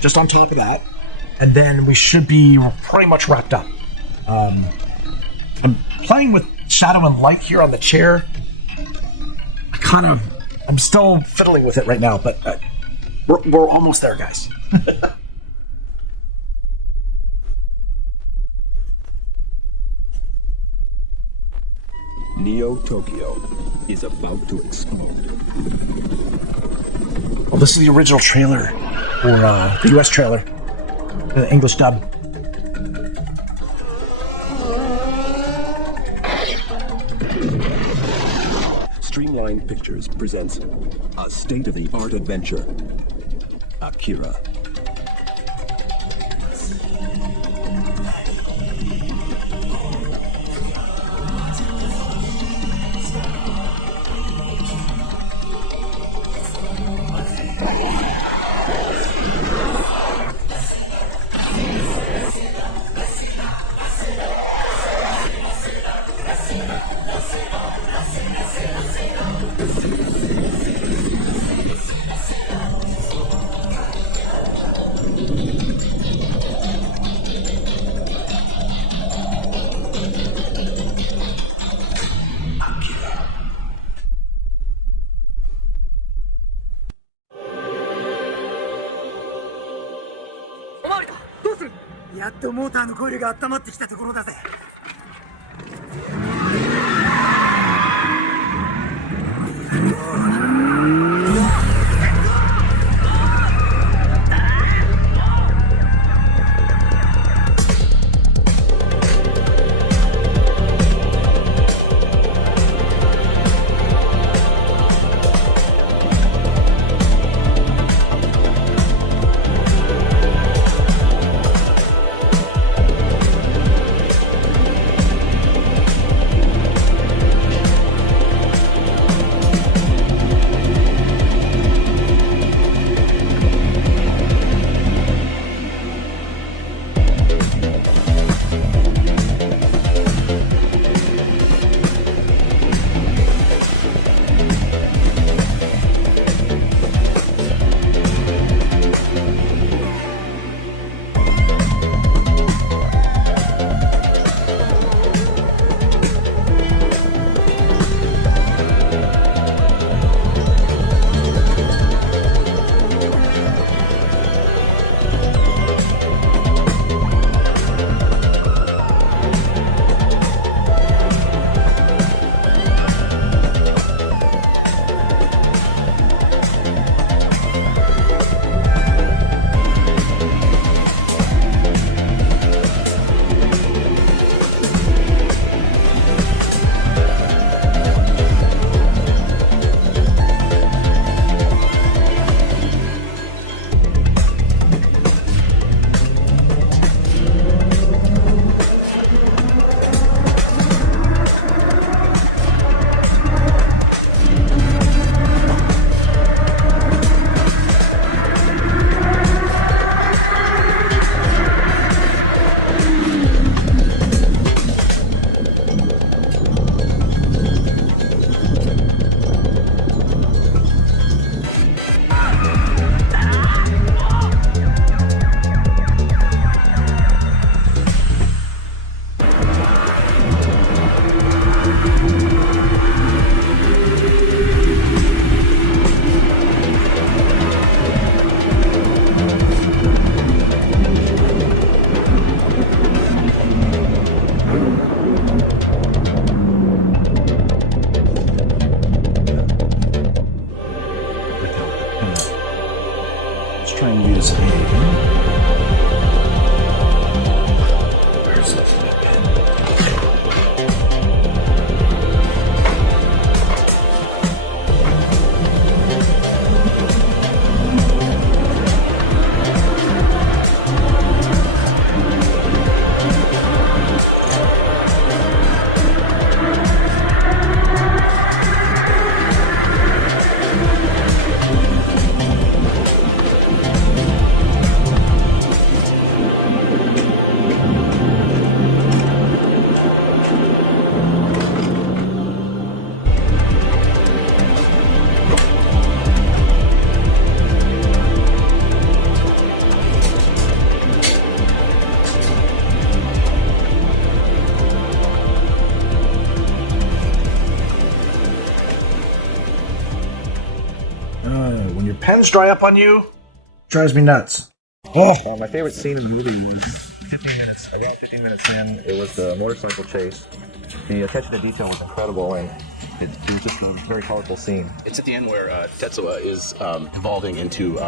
just on top of that, and then we should be pretty much wrapped up. I'm playing with shadow and light here on the chair. I'm still fiddling with it right now, but We're almost there, guys. Neo Tokyo is about to explode. Well, this is the original trailer, or the US trailer, the English dub. Streamline Pictures presents a state-of-the-art adventure, Akira.どうする？やっとモーターのコイルが温まってきたところだぜ。lines dry up on you? Drives me nuts. Oh. My favorite scene in the movie was 15 minutes in, it was the motorcycle chase. The attention to detail was incredible, and it was just a very colorful scene. It's at the end where Tetsuo is evolving into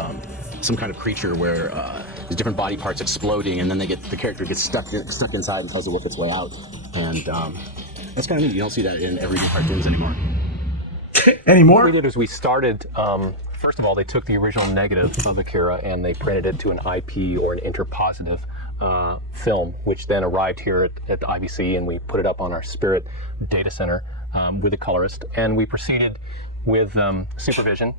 some kind of creature where there's different body parts exploding, and then the character gets stuck inside and tells it work its way out. And that's kind of neat. You don't see that in everyday cartoons anymore. Anymore? What we did is we started, first of all, they took the original negative of Akira and they printed it to an IP or an interpositive film, which then arrived here at the IBC, and we put it up on our Spirit data center with a colorist. And we proceeded with supervision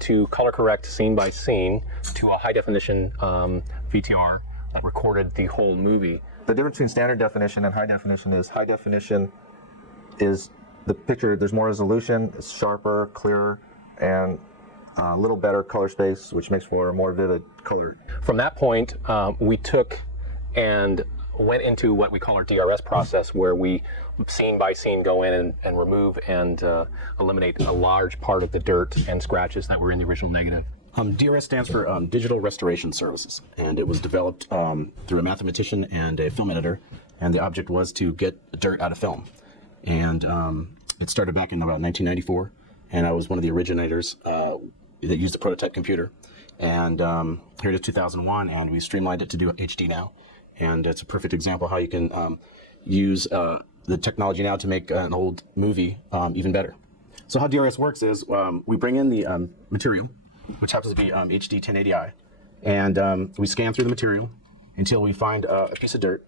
to color correct scene by scene to a high definition VTR that recorded the whole movie. The difference between standard definition and high definition is the picture, there's more resolution, it's sharper, clearer, and a little better color space, which makes for a more vivid color. From that point, we took and went into what we call our DRS process, where we scene by scene go in and remove and eliminate a large part of the dirt and scratches that were in the original negative. DRS stands for Digital Restoration Services, and it was developed through a mathematician and a film editor, and the object was to get dirt out of film. And it started back in about 1994, and I was one of the originators that used a prototype computer. And here it is 2001, and we streamlined it to do HD now. And it's a perfect example of how you can use the technology now to make an old movie even better. So how DRS works is we bring in the material, which happens to be HD 1080i, and we scan through the material until we find a piece of dirt.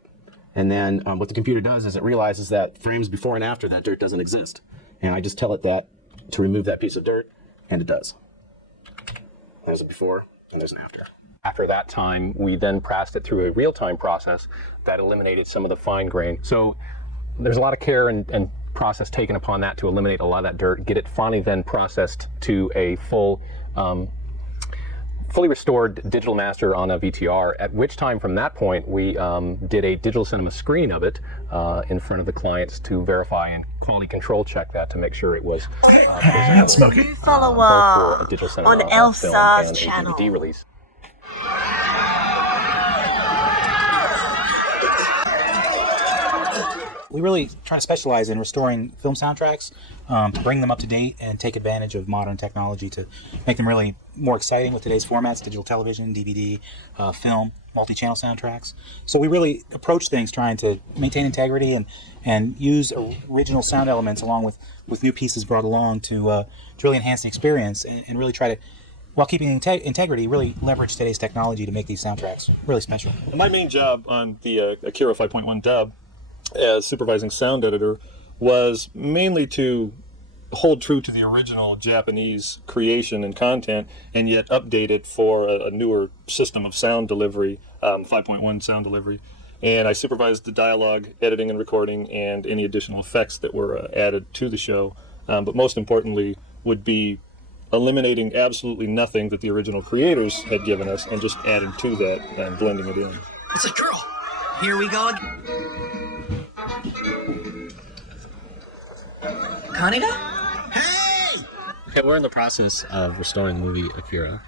And then what the computer does is it realizes that frames before and after that dirt doesn't exist. And I just tell it that to remove that piece of dirt, and it does. There's a before and there's an after. After that time, we then passed it through a real-time process that eliminated some of the fine grain. So there's a lot of care and process taken upon that to eliminate a lot of that dirt, get it finally then processed to a fully restored digital master on a VTR, at which time from that point we did a digital cinema screening of it in front of the clients to verify and quality control check that to make sure it was smoking. Follow for a digital cinema on film ELFSAR's and channel. a DVD release. We really try to specialize in restoring film soundtracks, to bring them up to date and take advantage of modern technology to make them really more exciting with today's formats, digital television, DVD, film, multi-channel soundtracks. So we really approach things trying to maintain integrity and use original sound elements along with new pieces brought along to really enhance the experience and really try to, while keeping integrity, really leverage today's technology to make these soundtracks really special. My main job on the AKIRA 5.1 dub as supervising sound editor was mainly to hold true to the original Japanese creation and content, and yet update it for a newer system of sound delivery, 5.1 sound delivery. And I supervised the dialogue, editing and recording, and any additional effects that were added to the show. But most importantly would be eliminating absolutely nothing that the original creators had given us and just adding to that and blending it in. It's a girl! Here we go again. Kaneda? Hey! Okay, we're in the process of restoring the movie Akira,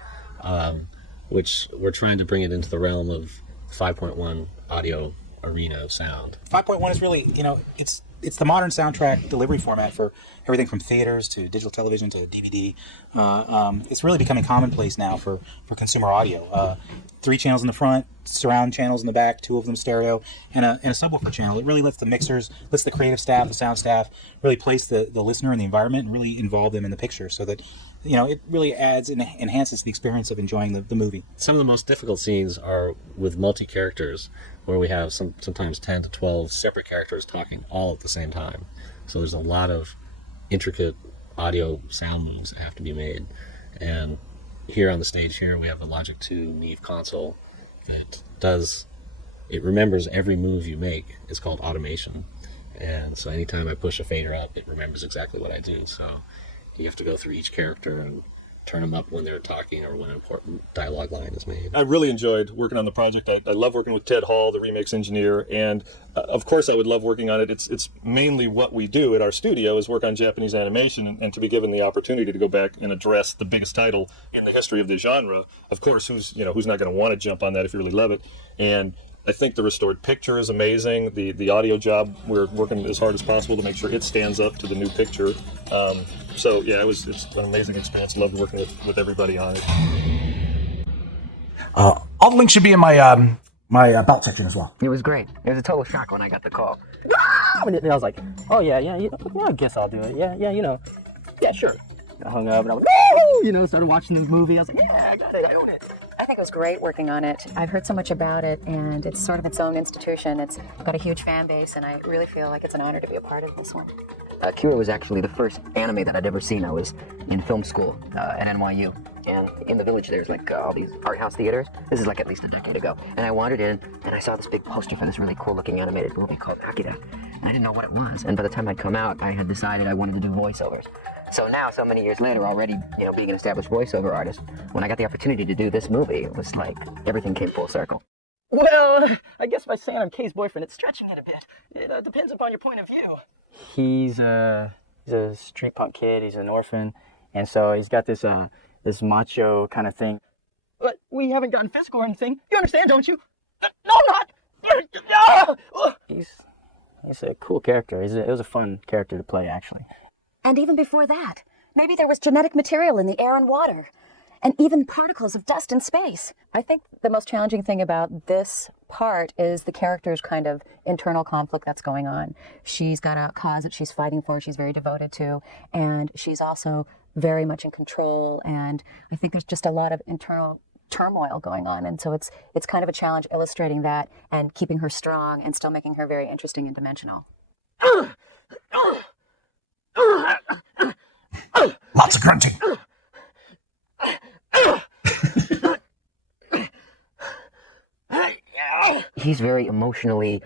which we're trying to bring it into the realm of 5.1 audio arena of sound. 5.1 is really, it's the modern soundtrack delivery format for everything from theaters to digital television to DVD. It's really becoming commonplace now for consumer audio. 3 channels in the front, surround channels in the back, 2 of them stereo, and a subwoofer channel. It really lets the mixers, lets the creative staff, the sound staff, really place the listener in the environment and really involve them in the picture so that, it really adds and enhances the experience of enjoying the movie. Some of the most difficult scenes are with multi-characters, where we have sometimes 10 to 12 separate characters talking all at the same time. So there's a lot of intricate audio sound moves that have to be made. And here on the stage here, we have a Logic 2 Neve console that it remembers every move you make. It's called automation. And so anytime I push a fader up, it remembers exactly what I do. So you have to go through each character and turn them up when they're talking or when an important dialogue line is made. I really enjoyed working on the project. I love working with Ted Hall, the remix engineer, and of course I would love working on it. It's mainly what we do at our studio is work on Japanese animation, and to be given the opportunity to go back and address the biggest title in the history of the genre. Of course, who's not going to want to jump on that if you really love it? And I think the restored picture is amazing. The audio job, we're working as hard as possible to make sure it stands up to the new picture. So yeah, it's an amazing experience. Loved working with everybody on it. All the links should be in my my belt section as well. It was great. It was a total shock when I got the call. And I was like, oh yeah, I guess I'll do it. Yeah, sure. I hung up and I went, started watching the movie. I was like, yeah, I got it, I own it. I think it was great working on it. I've heard so much about it, and it's sort of its own institution. It's got a huge fan base, and I really feel like it's an honor to be a part of this one. AKIRA was actually the first anime that I'd ever seen. I was in film school at NYU, and in the village there's like all these art house theaters. This is like at least a decade ago. And I wandered in, and I saw this big poster for this really cool looking animated movie called AKIRA. And I didn't know what it was, and by the time I'd come out, I had decided I wanted to do voiceovers. So now, so many years later, already, being an established voiceover artist, when I got the opportunity to do this movie, it was like everything came full circle. Well, I guess by saying I'm Kay's boyfriend, it's stretching it a bit. It depends upon your point of view. He's a street punk kid. He's an orphan, and so he's got this this macho kind of thing. But we haven't gotten physical or anything. You understand, don't you? No, I'm not. He's a cool character. It was a fun character to play, actually. And even before that, maybe there was genetic material in the air and water, and even particles of dust in space. I think the most challenging thing about this part is the character's kind of internal conflict that's going on. She's got a cause that she's fighting for, she's very devoted to, and she's also very much in control, and I think there's just a lot of internal turmoil going on, and so it's kind of a challenge illustrating that and keeping her strong and still making her very interesting and dimensional. Lots of grunting. He's very emotionally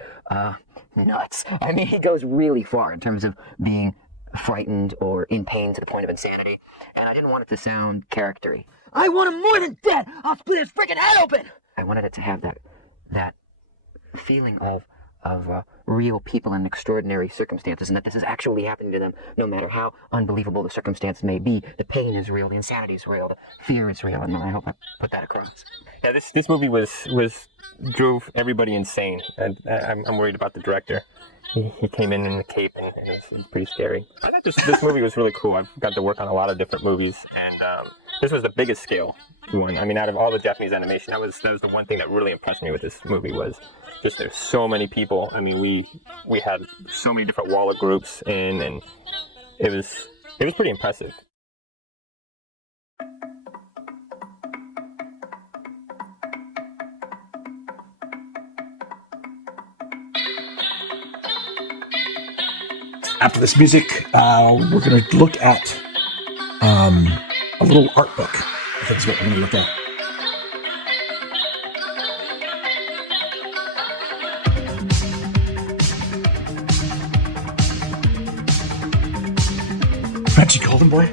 nuts. I mean, he goes really far in terms of being frightened or in pain to the point of insanity, and I didn't want it to sound charactery. I want him more than dead! I'll split his freaking head open! I wanted it to have that feeling of real people in extraordinary circumstances, and that this is actually happening to them, no matter how unbelievable the circumstance may be. The pain is real, the insanity is real, the fear is real, and I hope I put that across. Yeah, this movie drove everybody insane, and I'm worried about the director. He came in the cape, and it was pretty scary. I thought this movie was really cool. I've got to work on a lot of different movies, and this was the biggest scale one. I mean, out of all the Japanese animation, that was the one thing that really impressed me with this movie was just there's so many people. I mean, we had so many different wall of groups in, and it was pretty impressive. After this music, we're going to look at a little art book. I think is what we're going to look at. Frenchy Golden Boy?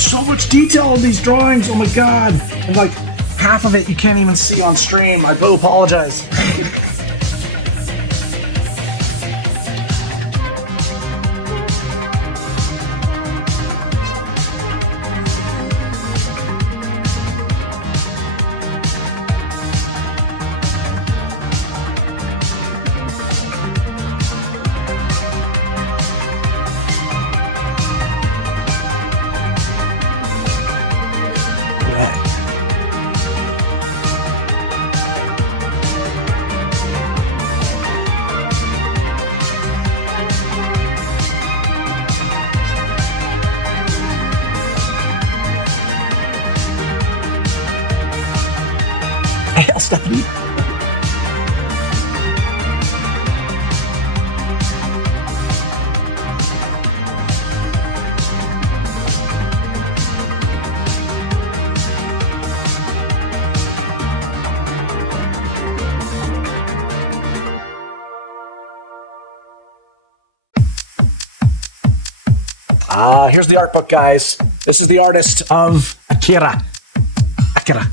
So much detail in these drawings. Oh my god. And like half of it you can't even see on stream. I do apologize. Stephanie. Here's the art book, guys. This is the artist of AKIRA. AKIRA.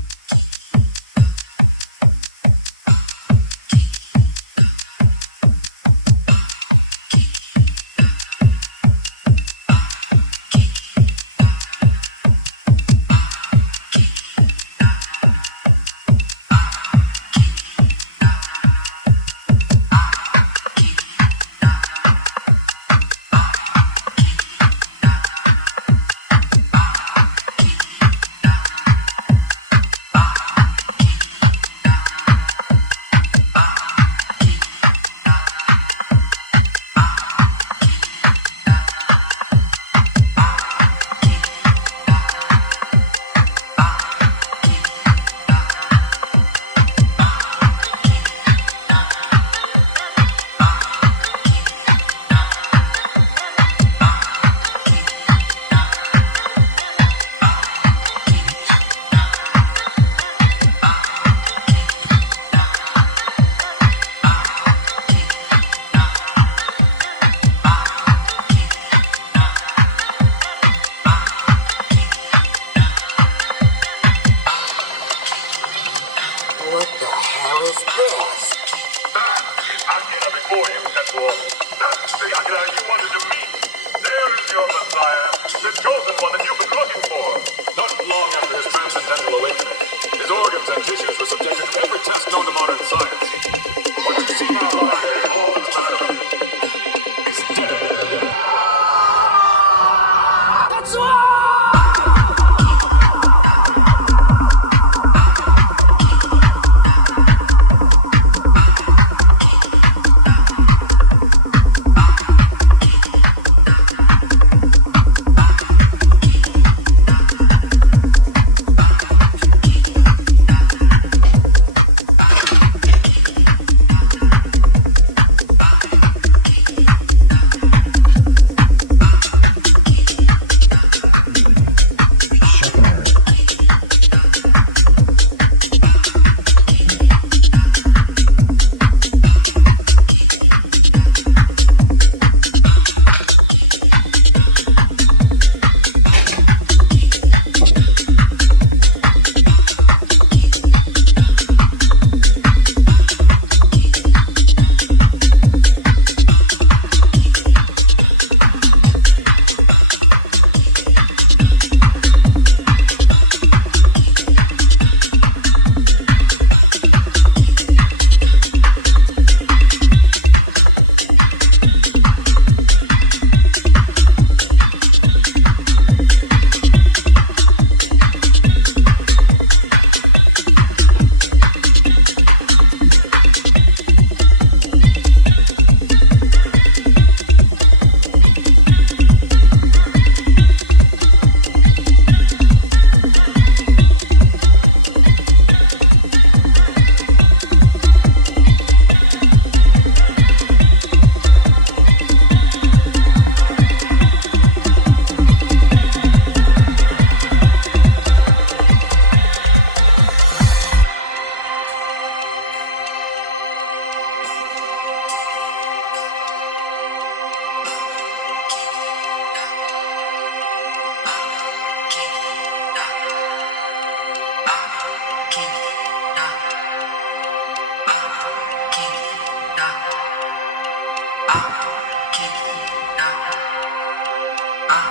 What's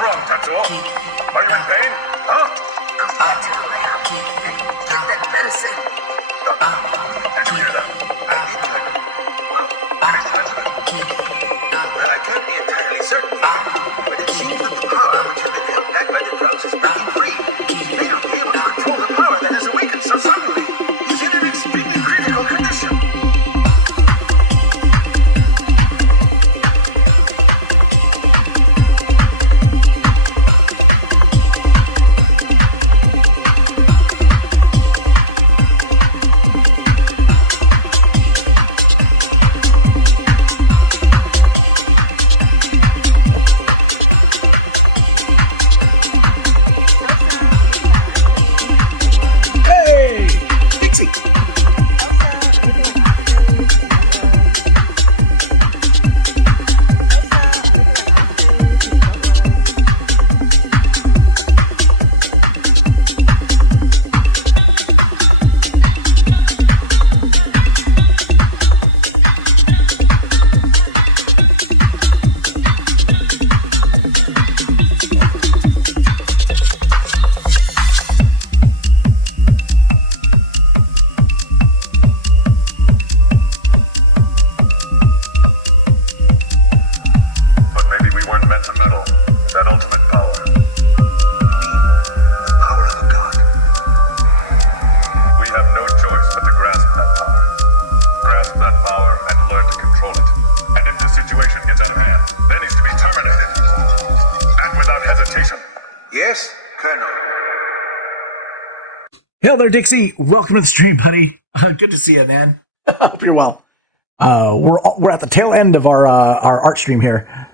wrong, Tetsuo? Are you in pain? Huh? Take that medicine. Did you hear that? Well, I can't be entirely certain, but it seems that the power which has been held back by the drugs is breaking free. He may not be able to control the power that has awakened so suddenly. He's in an extremely critical condition. Hello there, Dixie. Welcome to the stream, buddy. Good to see you, man. Hope you're well. We're at the tail end of our art stream here.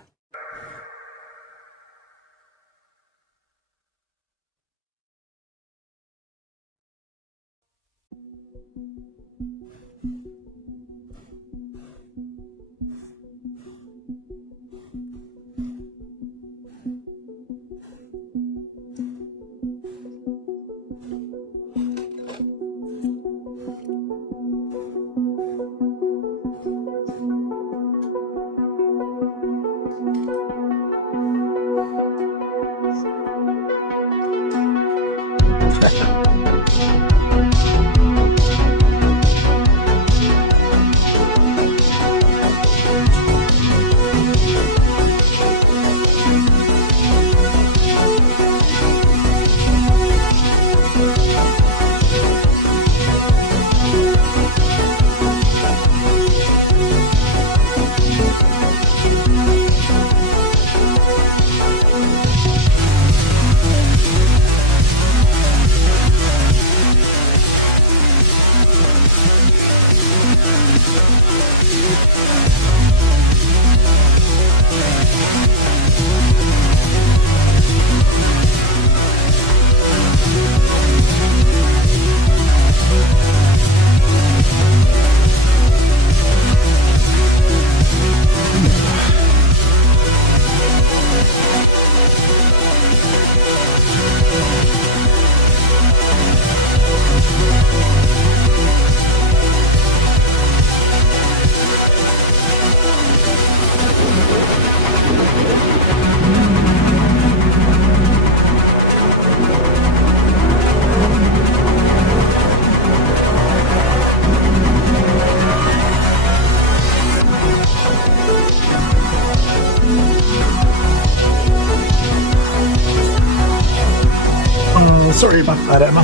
Sorry about that, Emma.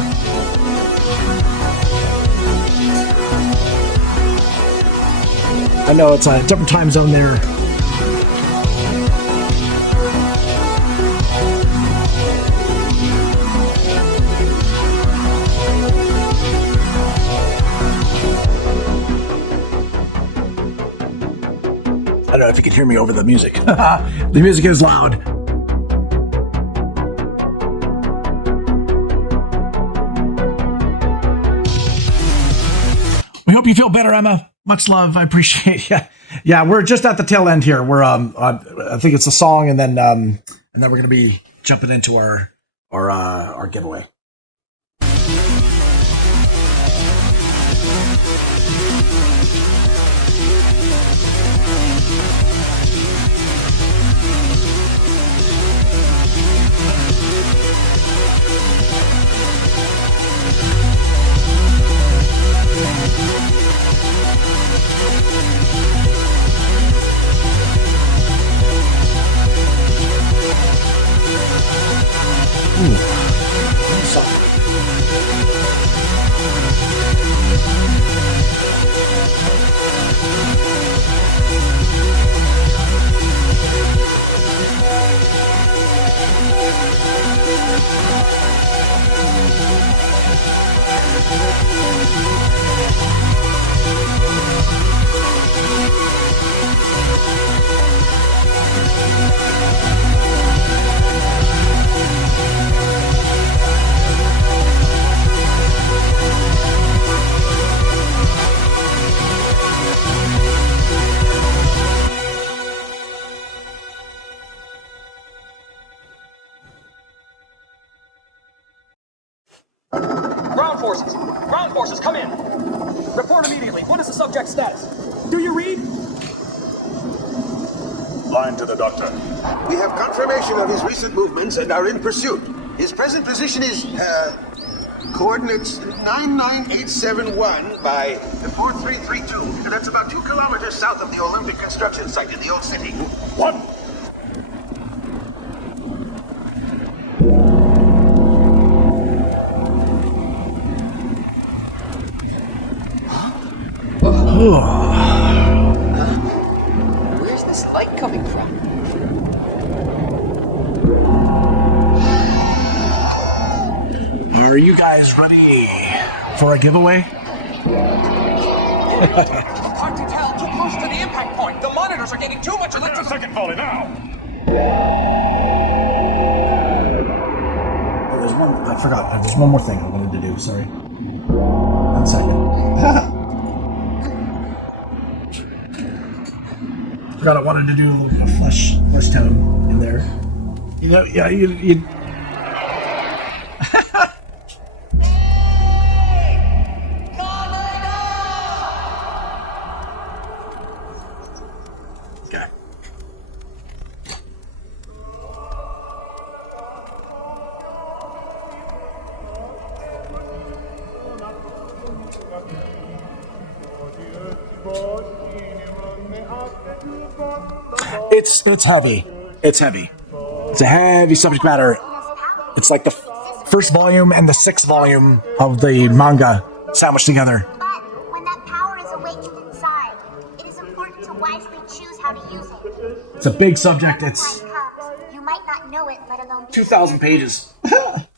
I know it's a different time zone there. I don't know if you can hear me over the music. The music is loud. We hope you feel better, Emma. Much love. I appreciate it. Yeah, we're just at the tail end here. We're I think it's a song, and then we're gonna be jumping into our giveaway. immediately. What is the subject's status? Do you read? Line to the doctor. We have confirmation of his recent movements and are in pursuit. His present position is, coordinates 99871 by 4332. That's about 2 kilometers south of the Olympic construction site in the old city. One. Where's this light coming from? Are you guys ready for a giveaway? Hard to tell. Too close to the impact point. The monitors are getting too much electric. Second volley now. There's one. I forgot. There's one more thing I wanted to do. Sorry. 1 second. Forgot I wanted to do a little bit of flesh tone in there. You know, yeah, you It's heavy. It's heavy. It's a heavy subject matter. It's like the first volume and the 6th volume of the manga sandwiched together. But when that power is awakened inside, it is important to wisely choose how to use it. It's a big subject. It's You might not know it, let alone 2,000 pages. Your friend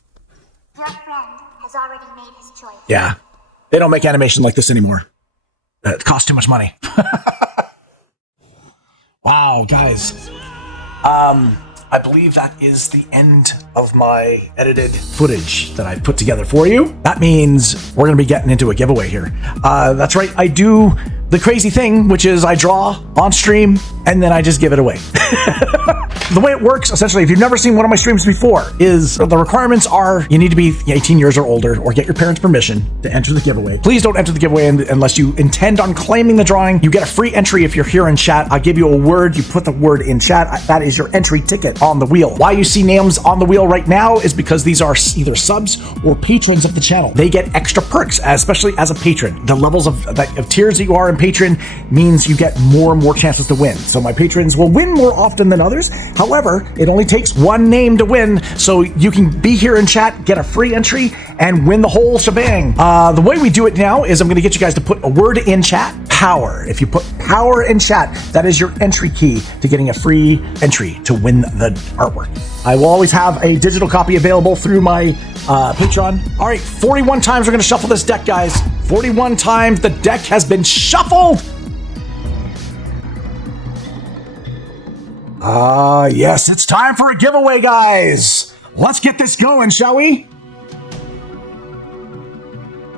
has already made his choice. Yeah. They don't make animation like this anymore. It costs too much money. Wow, guys. I believe that is the end of my edited footage that I put together for you. That means we're going to be getting into a giveaway here. That's right. I do the crazy thing, which is I draw on stream and then I just give it away. The way it works, essentially, if you've never seen one of my streams before, is the requirements are you need to be 18 years or older or get your parents' permission to enter the giveaway. Please don't enter the giveaway unless you intend on claiming the drawing. You get a free entry if you're here in chat. I give you a word. You put the word in chat. That is your entry ticket on the wheel. Why you see names on the wheel right now is because these are either subs or patrons of the channel. They get extra perks, especially as a patron. The levels of tiers that you are in patron means you get more and more chances to win. So my patrons will win more often than others. However, it only takes one name to win, so you can be here in chat, get a free entry, and win the whole shebang. The way we do it now is I'm going to get you guys to put a word in chat, power. If you put power in chat, that is your entry key to getting a free entry to win the artwork. I will always have a digital copy available through my Patreon. All right, 41 times we're going to shuffle this deck, guys. 41 times the deck has been shuffled. Yes, it's time for a giveaway, guys. Let's get this going, shall we?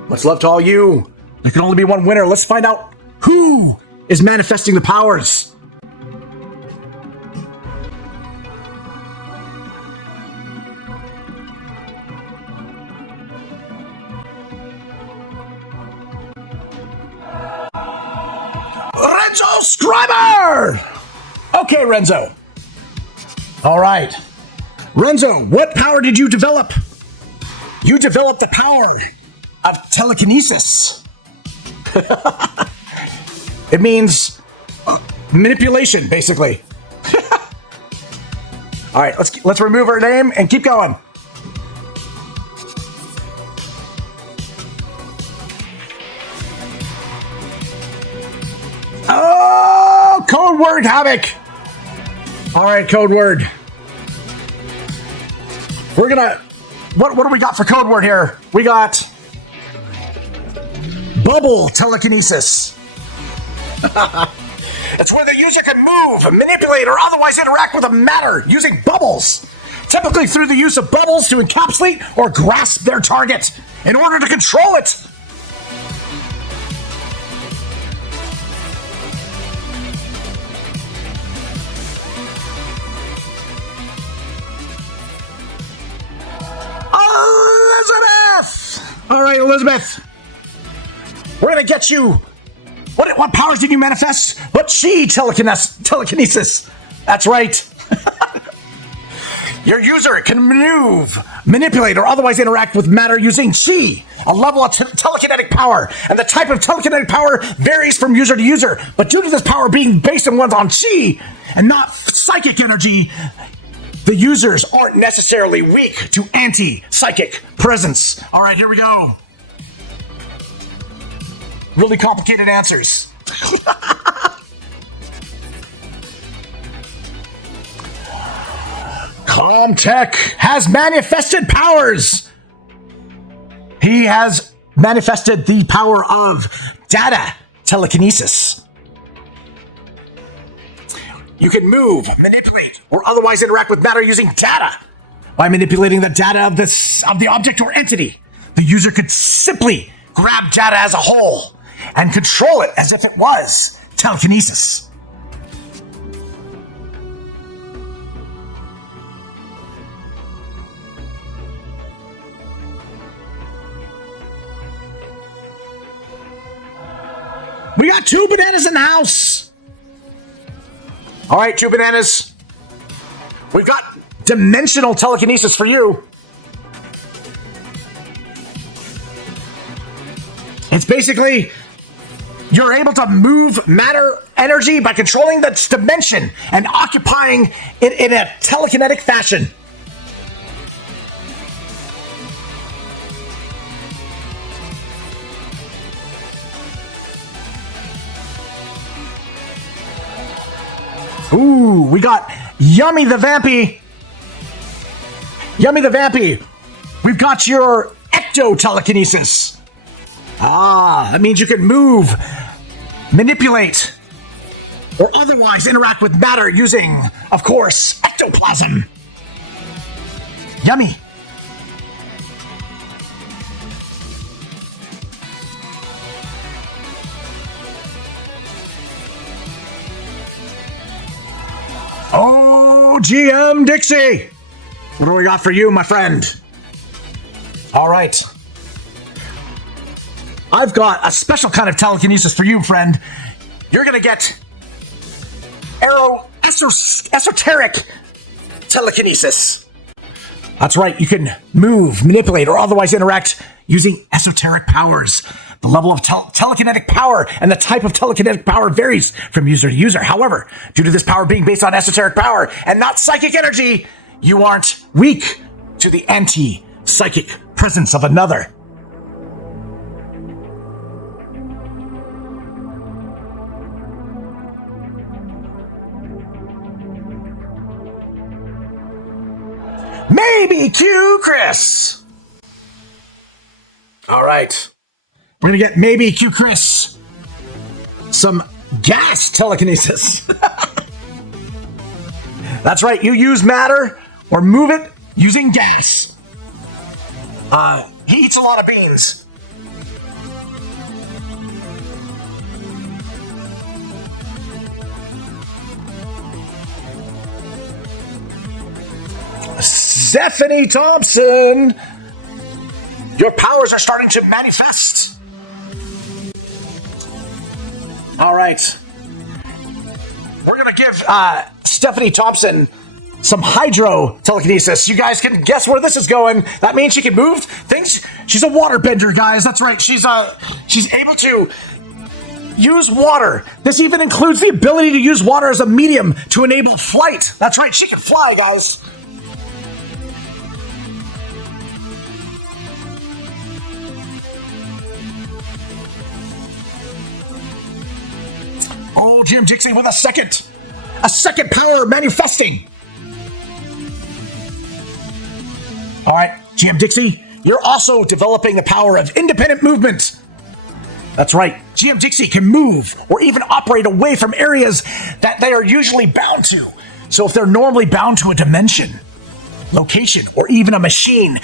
Much love to all you. There can only be one winner. Let's find out who is manifesting the powers. Renzo Scriber! Okay, Renzo. All right. Renzo, what power did you develop? You developed the power of telekinesis. It means manipulation, basically. All right, let's remove her name and keep going. Oh, code word havoc. All right, code word. We're gonna. What do we got for code word here? We got bubble telekinesis. It's where the user can move, manipulate, or otherwise interact with a matter using bubbles. Typically through the use of bubbles to encapsulate or grasp their target in order to control it. Elizabeth! All right, Elizabeth. We're going to get you What powers did you manifest? What chi telekinesis? That's right. Your user can move, manipulate, or otherwise interact with matter using chi, a level of telekinetic power. And the type of telekinetic power varies from user to user. But due to this power being based on chi and not psychic energy, the users aren't necessarily weak to anti-psychic presence. All right, here we go. Really complicated answers. Comtech has manifested powers. He has manifested the power of data telekinesis. You can move, manipulate, or otherwise interact with matter using data. By manipulating the data of the object or entity, the user could simply grab data as a whole and control it as if it was telekinesis. We got 2 bananas in the house. All right, 2 bananas. We've got dimensional telekinesis for you. It's basically you're able to move matter energy by controlling this dimension and occupying it in a telekinetic fashion. Ooh, we got Yummy the Vampy. Yummy the Vampy. We've got your ecto telekinesis. That means you can move, manipulate, or otherwise interact with matter using, of course, ectoplasm. Yummy. Oh, GM Dixie. What do we got for you, my friend? All right. I've got a special kind of telekinesis for you, friend. You're going to get esoteric telekinesis. That's right. You can move, manipulate, or otherwise interact using esoteric powers. The level of telekinetic power and the type of telekinetic power varies from user to user. However, due to this power being based on esoteric power and not psychic energy, you aren't weak to the anti-psychic presence of another. Maybe Q Chris. All right. We're going to get maybe Q Chris some gas telekinesis. That's right. You use matter or move it using gas. He eats a lot of beans. StephanieThompson, your powers are starting to manifest. All right. We're going to give StephanieThompson some hydro telekinesis. You guys can guess where this is going. That means she can move things. She's a water bender, guys. That's right. She's able to use water. This even includes the ability to use water as a medium to enable flight. That's right. She can fly, guys. Oh, Jim Dixie with a second power manifesting. All right, GM Dixie, you're also developing the power of independent movement. That's right. GM Dixie can move or even operate away from areas that they are usually bound to. So if they're normally bound to a dimension, location, or even a machine,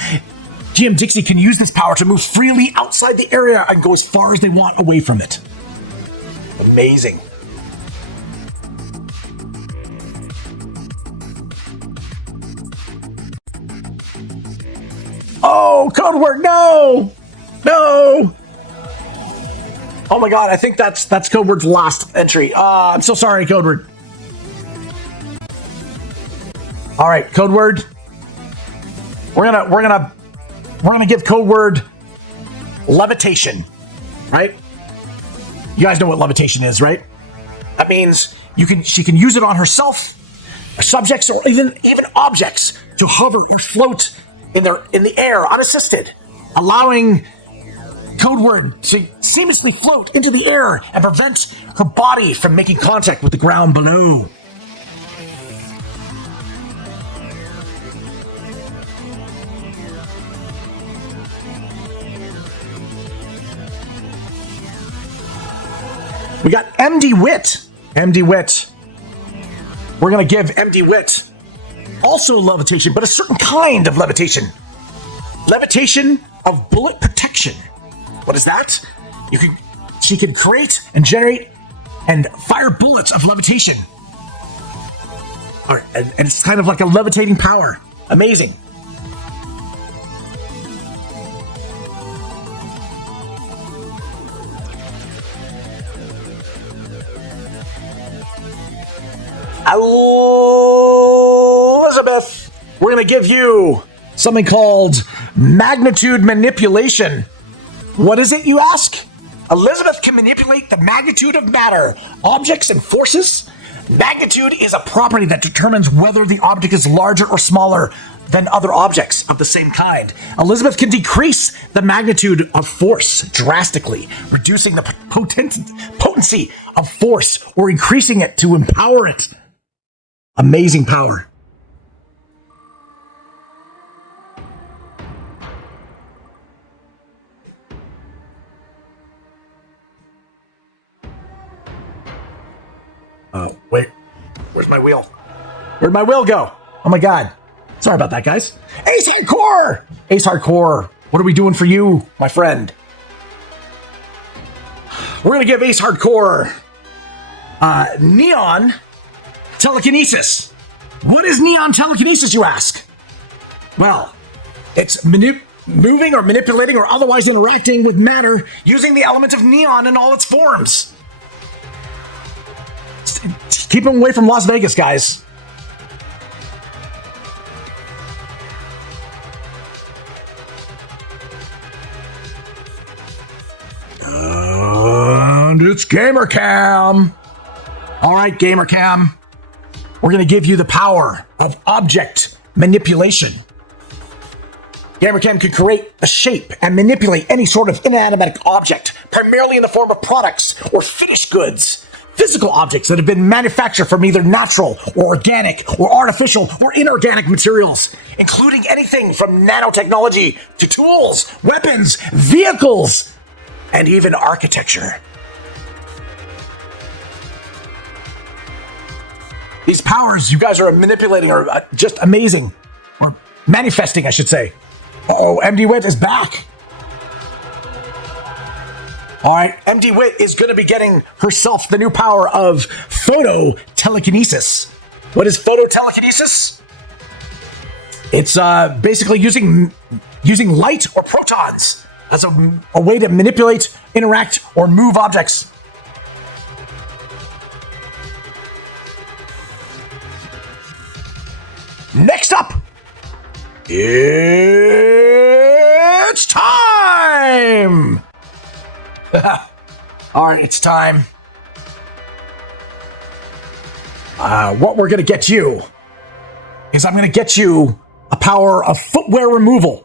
GM Dixie can use this power to move freely outside the area and go as far as they want away from it. Amazing. Oh, code word, no! No! Oh my god, I think that's Codeword's last entry. I'm so sorry, Codeword. All right, Codeword. We're gonna give Codeword levitation, right? You guys know what levitation is, right? That means she can use it on herself, subjects, or even objects to hover or float in the air unassisted, allowing Codeword to seamlessly float into the air and prevent her body from making contact with the ground below. We got MD Wit. MD Wit. We're going to give MD Wit also levitation, but a certain kind of levitation. Levitation of bullet protection. What is that? She can create and generate and fire bullets of levitation. All right, and it's kind of like a levitating power. Amazing. Elizabeth, we're going to give you something called magnitude manipulation. What is it, you ask? Elizabeth can manipulate the magnitude of matter, objects, and forces. Magnitude is a property that determines whether the object is larger or smaller than other objects of the same kind. Elizabeth can decrease the magnitude of force drastically, reducing the potency of force or increasing it to empower it. Amazing power. Wait. Where's my wheel? Where'd my wheel go? Oh my god. Sorry about that, guys. Ace Hardcore! Ace Hardcore, what are we doing for you, my friend? We're gonna give Ace Hardcore Neon Telekinesis. What is Neon Telekinesis, you ask? Well, it's moving or manipulating or otherwise interacting with matter using the element of neon in all its forms. Just keep them away from Las Vegas, guys. And it's GamerCam. All right, GamerCam. We're going to give you the power of object manipulation. GamerCam can create a shape and manipulate any sort of inanimate object, primarily in the form of products or finished goods. Physical objects that have been manufactured from either natural or organic or artificial or inorganic materials, including anything from nanotechnology to tools, weapons, vehicles, and even architecture. These powers you guys are manipulating are just amazing. Or manifesting, I should say. Uh-oh, MD Wit is back. All right, MD Wit is going to be getting herself the new power of photo telekinesis. What is photo telekinesis? It's basically using light or protons as a way to manipulate, interact, or move objects. Next up, it's time! All right, it's time. What we're going to get you is I'm going to get you a power of footwear removal.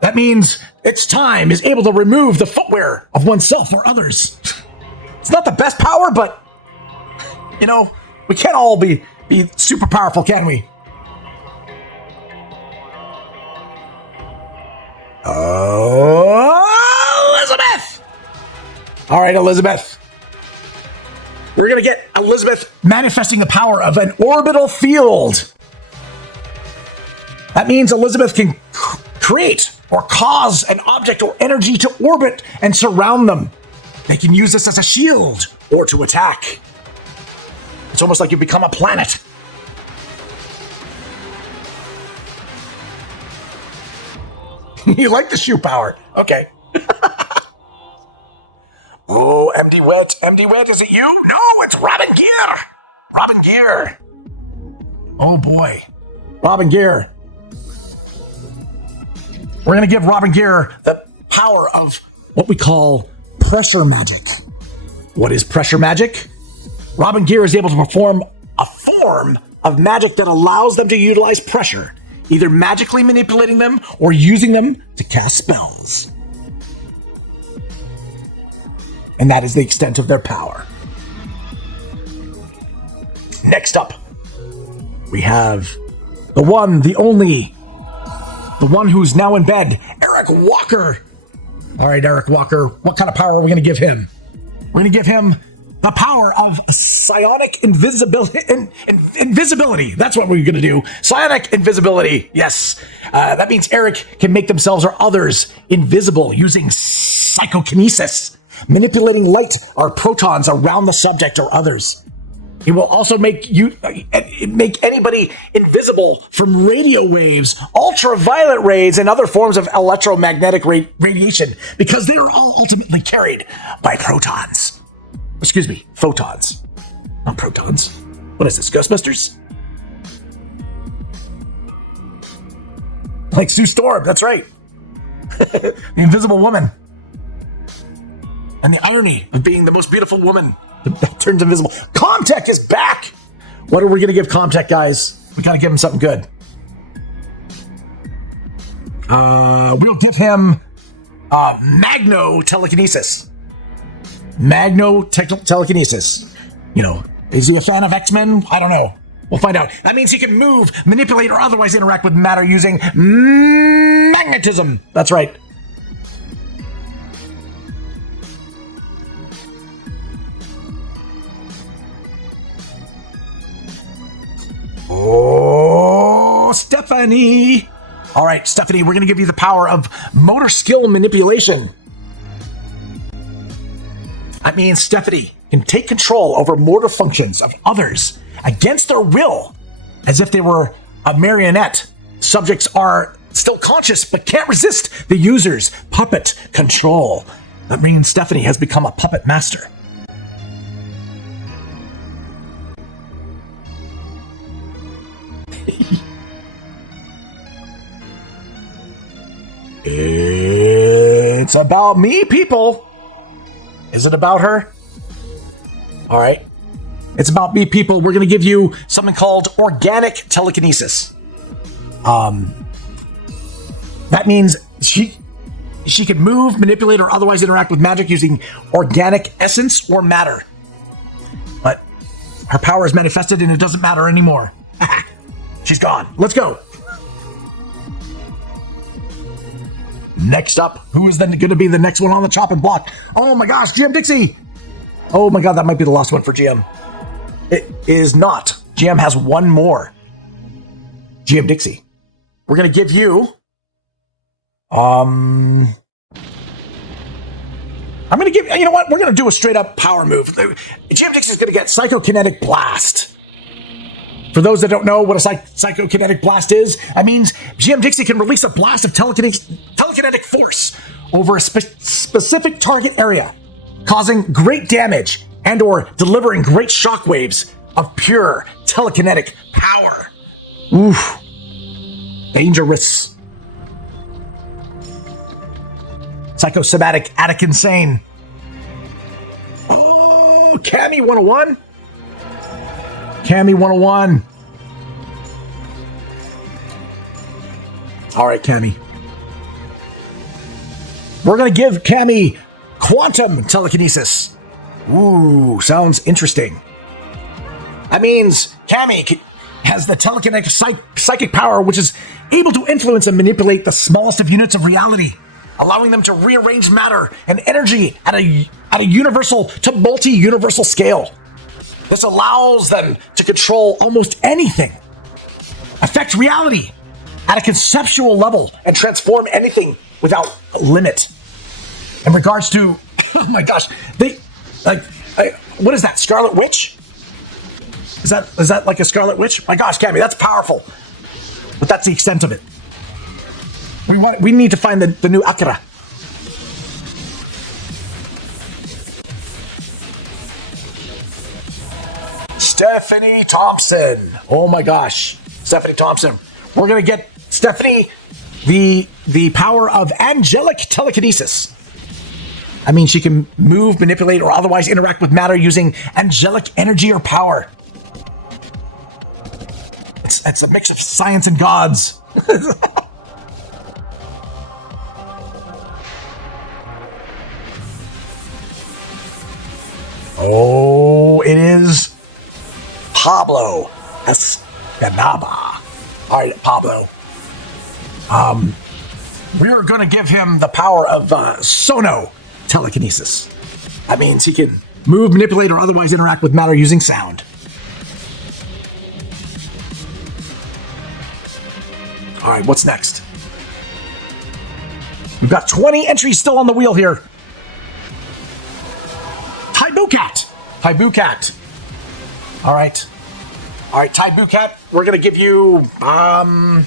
That means its time is able to remove the footwear of oneself or others. It's not the best power, but, you know, we can't all be super powerful, can we? Elizabeth! All right, Elizabeth. We're going to get Elizabeth manifesting the power of an orbital field. That means Elizabeth can create or cause an object or energy to orbit and surround them. They can use this as a shield or to attack. It's almost like you become a planet. You like the shoe power. Okay. MD Wet. MD Wet, is it you? No, it's Robin Gear. Robin Gear. Oh boy. Robin Gear. We're going to give Robin Gear the power of what we call pressure magic. What is pressure magic? Robin Gear is able to perform a form of magic that allows them to utilize pressure, either magically manipulating them or using them to cast spells. And that is the extent of their power. Next up, we have the one, the only, the one who's now in bed, Eric Walker. All right, Eric Walker, what kind of power are we going to give him? We're going to give him the power of psionic invisibility. Invisibility. That's what we're going to do. Psionic invisibility. Yes. That means Eric can make themselves or others invisible using psychokinesis, manipulating light or protons around the subject or others. It will also make anybody invisible from radio waves, ultraviolet rays, and other forms of electromagnetic radiation, because they are all ultimately carried by protons. Excuse me, photons. Not protons. What is this, Ghostbusters? Like Sue Storm, that's right. The Invisible Woman. And the irony of being the most beautiful woman that turns invisible. Comtech is back! What are we going to give Comtech, guys? We got to give him something good. We'll give him Magno Telekinesis. Magno Telekinesis. You know, is he a fan of X-Men? I don't know. We'll find out. That means he can move, manipulate, or otherwise interact with matter using magnetism. That's right. Oh, Stephanie. All right, Stephanie, we're going to give you the power of motor skill manipulation. That means Stephanie can take control over motor functions of others against their will, as if they were a marionette. Subjects are still conscious but can't resist the user's puppet control. That means Stephanie has become a puppet master. It's about me, people. Is it about her? All right. It's about me, people. We're going to give you something called organic telekinesis. That means she can move, manipulate, or otherwise interact with magic using organic essence or matter. But her power is manifested and it doesn't matter anymore. She's gone. Let's go. Next up, who is then going to be the next one on the chopping block? Oh my gosh, GM Dixie. Oh my god, that might be the last one for GM. It is not. GM has one more. GM Dixie. We're going to give you... I'm going to give... You know what? We're going to do a straight up power move. GM Dixie is going to get Psychokinetic Blast. For those that don't know what a psychokinetic blast is, that means GM Dixie can release a blast of telekinetic force over a specific target area, causing great damage and or delivering great shockwaves of pure telekinetic power. Oof. Dangerous. Psychosomatic Attic Insane. Oh, Cammy 101. Cammy 101. All right, Cammy. We're going to give Cammy quantum telekinesis. Ooh, sounds interesting. That means Cammy has the telekinetic psychic power, which is able to influence and manipulate the smallest of units of reality, allowing them to rearrange matter and energy at a universal to multi-universal scale. This allows them to control almost anything, affect reality at a conceptual level, and transform anything without a limit. In regards to, oh my gosh, what is that, Scarlet Witch? Is that like a Scarlet Witch? My gosh, Cammy, that's powerful. But that's the extent of it. We need to find the new Akira. StephanieThompson. Oh my gosh. StephanieThompson. We're going to get Stephanie the power of angelic telekinesis. I mean, she can move, manipulate, or otherwise interact with matter using angelic energy or power. It's a mix of science and gods. Oh, it is Pablo Escanaba. All right, Pablo. We're going to give him the power of sono telekinesis. That means he can move, manipulate, or otherwise interact with matter using sound. All right, what's next? We've got 20 entries still on the wheel here. Taibukat. All right, Taibukat. We're gonna give you, I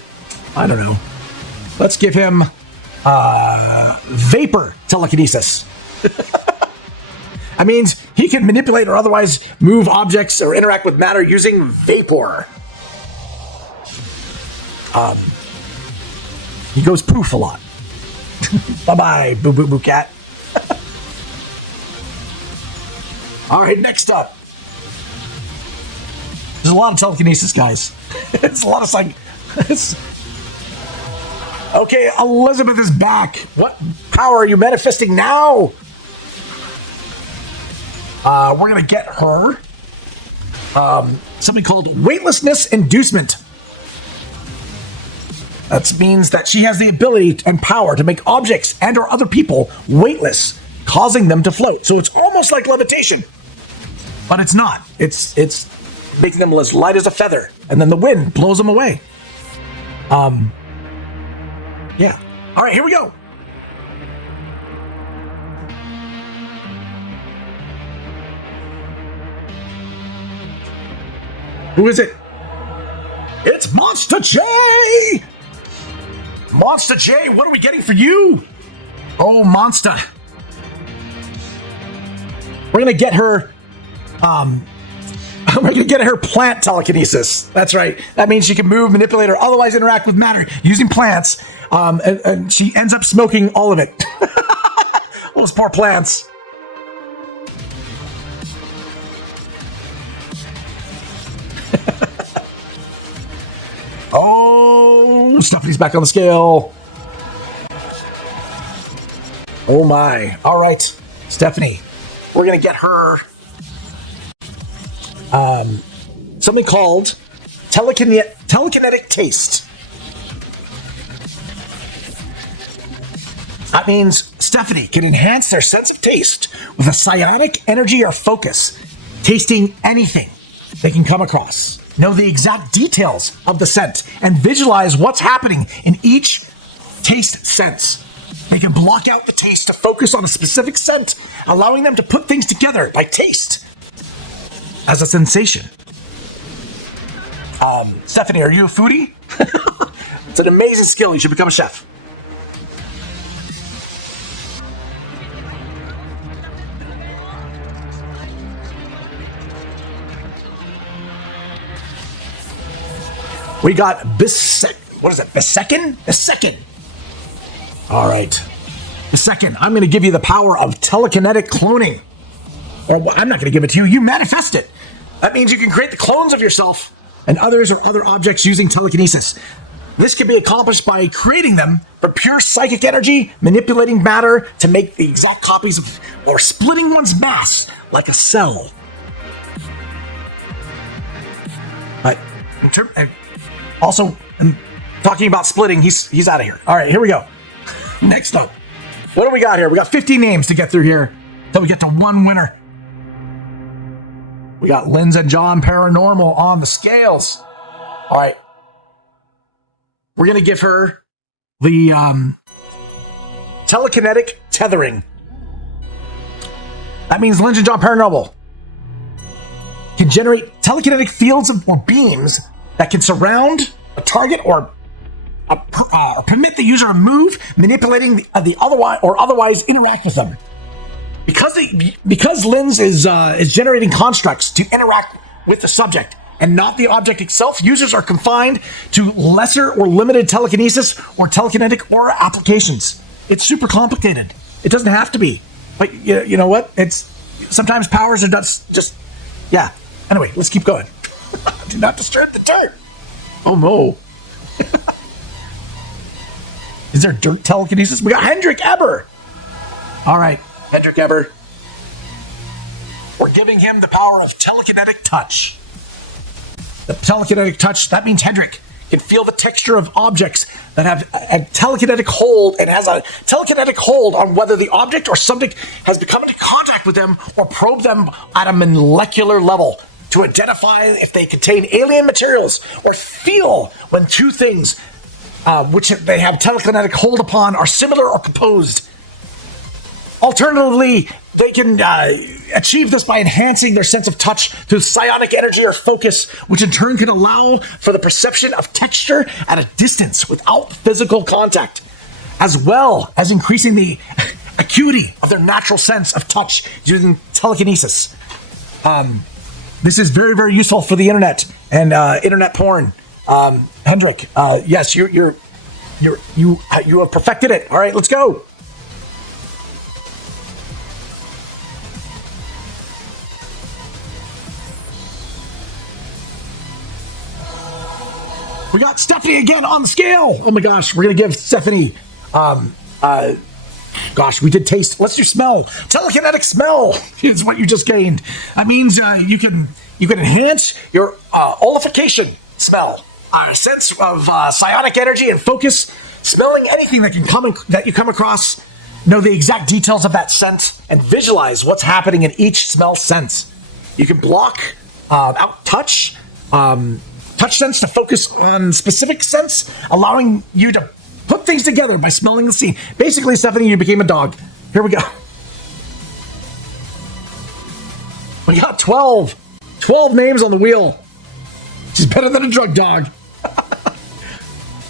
don't know. Let's give him vapor telekinesis. That means he can manipulate or otherwise move objects or interact with matter using vapor. He goes poof a lot. Bye-bye, boo-boo-boo cat. All right, next up. There's a lot of telekinesis, guys. It's a lot of Okay, Elizabeth is back. What power are you manifesting now? We're going to get her something called weightlessness inducement. That means that she has the ability and power to make objects and or other people weightless, causing them to float. So it's almost like levitation, but it's not. It's making them as light as a feather, and then the wind blows them away. Yeah. All right, here we go. Who is it? It's Monster J! Monster J, what are we getting for you? Oh, Monster. We're gonna get her, we're gonna get her plant telekinesis. That's right. That means she can move, manipulate, or otherwise interact with matter using plants, and she ends up smoking all of it. Those poor plants. Oh, Stephanie's back on the scale. Oh my. All right, Stephanie. We're going to get her something called telekinetic taste. That means Stephanie can enhance their sense of taste with a psionic energy or focus, tasting anything they can come across. Know the exact details of the scent and visualize what's happening in each taste sense. They can block out the taste to focus on a specific scent, allowing them to put things together by taste as a sensation. Stephanie, are you a foodie? It's an amazing skill. You should become a chef. We got what is it? Bisekin? All right. Bisekin, I'm going to give you the power of telekinetic cloning. Or I'm not going to give it to you. You manifest it. That means you can create the clones of yourself and others or other objects using telekinesis. This can be accomplished by creating them from pure psychic energy, manipulating matter to make the exact copies of, or splitting one's mass like a cell. But also, I'm talking about splitting. He's out of here. All right, here we go. Next up, what do we got here? We got 15 names to get through here until we get to one winner. We got Linz and John Paranormal on the scales. All right. We're going to give her the telekinetic tethering. That means Linz and John Paranormal can generate telekinetic fields or beams that can surround a target or permit the user to move, manipulating the otherwise interact with them. Because Linz is generating constructs to interact with the subject and not the object itself, users are confined to lesser or limited telekinesis or telekinetic aura applications. It's super complicated. It doesn't have to be. But you know what? It's sometimes powers are just yeah. Anyway, let's keep going. Do not disturb the dirt. Oh no. Is there dirt telekinesis? We got Hendrik Eber. All right, Hendrik Eber. We're giving him the power of telekinetic touch. The telekinetic touch, that means Hendrik can feel the texture of objects that have a telekinetic hold and has a telekinetic hold on whether the object or subject has become into contact with them or probe them at a molecular level to identify if they contain alien materials or feel when two things which they have telekinetic hold upon are similar or composed. Alternatively, they can achieve this by enhancing their sense of touch through psionic energy or focus, which in turn can allow for the perception of texture at a distance without physical contact, as well as increasing the acuity of their natural sense of touch using telekinesis. This is very, very useful for the internet and internet porn. Hendrik, yes, you have perfected it. All right, let's go. We got Stephanie again on the scale. Oh my gosh, we're gonna give Stephanie. Gosh, we did taste. Let's do smell. Telekinetic smell is what you just gained. That means you can enhance your olfactory smell, a sense of psionic energy and focus. Smelling anything that you come across, know the exact details of that scent and visualize what's happening in each smell sense. You can block out touch. Touch sense to focus on specific sense, allowing you to put things together by smelling the scene. Basically, Stephanie, you became a dog. Here we go. We got 12 names on the wheel, which is better than a drug dog.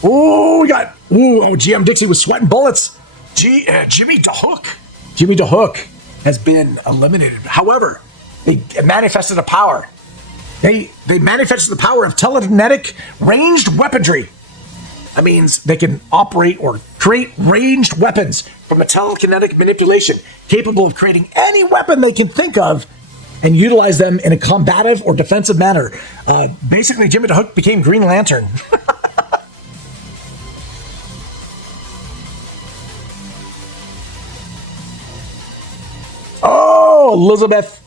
GM Dixie was sweating bullets. Jimmy DeHook. Jimmy DeHook has been eliminated. However, they manifested a power. They manifested the power of telekinetic ranged weaponry. That means they can operate or create ranged weapons from a telekinetic manipulation, capable of creating any weapon they can think of and utilize them in a combative or defensive manner. Basically, Jimmy DeHook became Green Lantern. Oh, Elizabeth.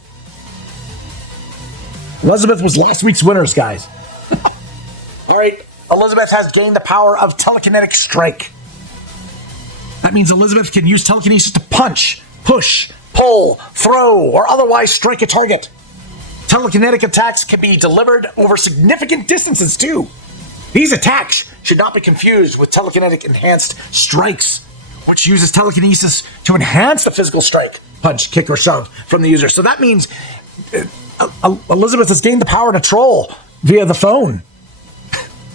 Elizabeth was last week's winners, guys. All right, Elizabeth has gained the power of telekinetic strike. That means Elizabeth can use telekinesis to punch, push, pull, throw, or otherwise strike a target. Telekinetic attacks can be delivered over significant distances, too. These attacks should not be confused with telekinetic enhanced strikes, which uses telekinesis to enhance the physical strike, punch, kick, or shove from the user. So that means Elizabeth has gained the power to troll via the phone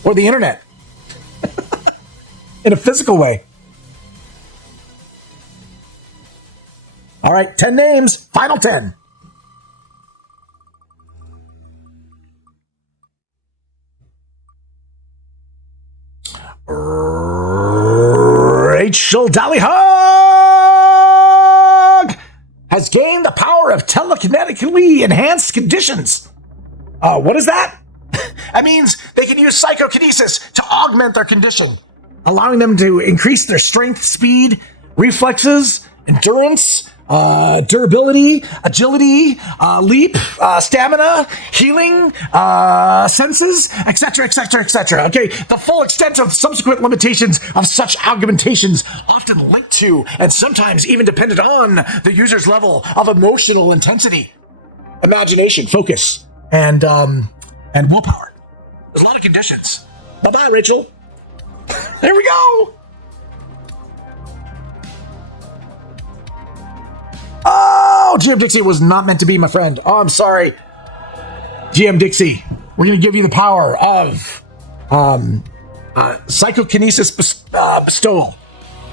or the internet in a physical way. All right, 10 names, final 10. Rachel Dallyhog has gained the power of telekinetically enhanced conditions. What is that? That means they can use psychokinesis to augment their condition, allowing them to increase their strength, speed, reflexes, endurance, durability, agility, leap, stamina, healing, senses, etc., etc., etc. Okay, the full extent of subsequent limitations of such augmentations often linked to and sometimes even dependent on the user's level of emotional intensity, imagination, focus, and willpower. There's a lot of conditions. Bye-bye, Rachel. There we go. Oh, GM Dixie was not meant to be my friend. Oh, I'm sorry. GM Dixie, we're going to give you the power of psychokinesis bestowal.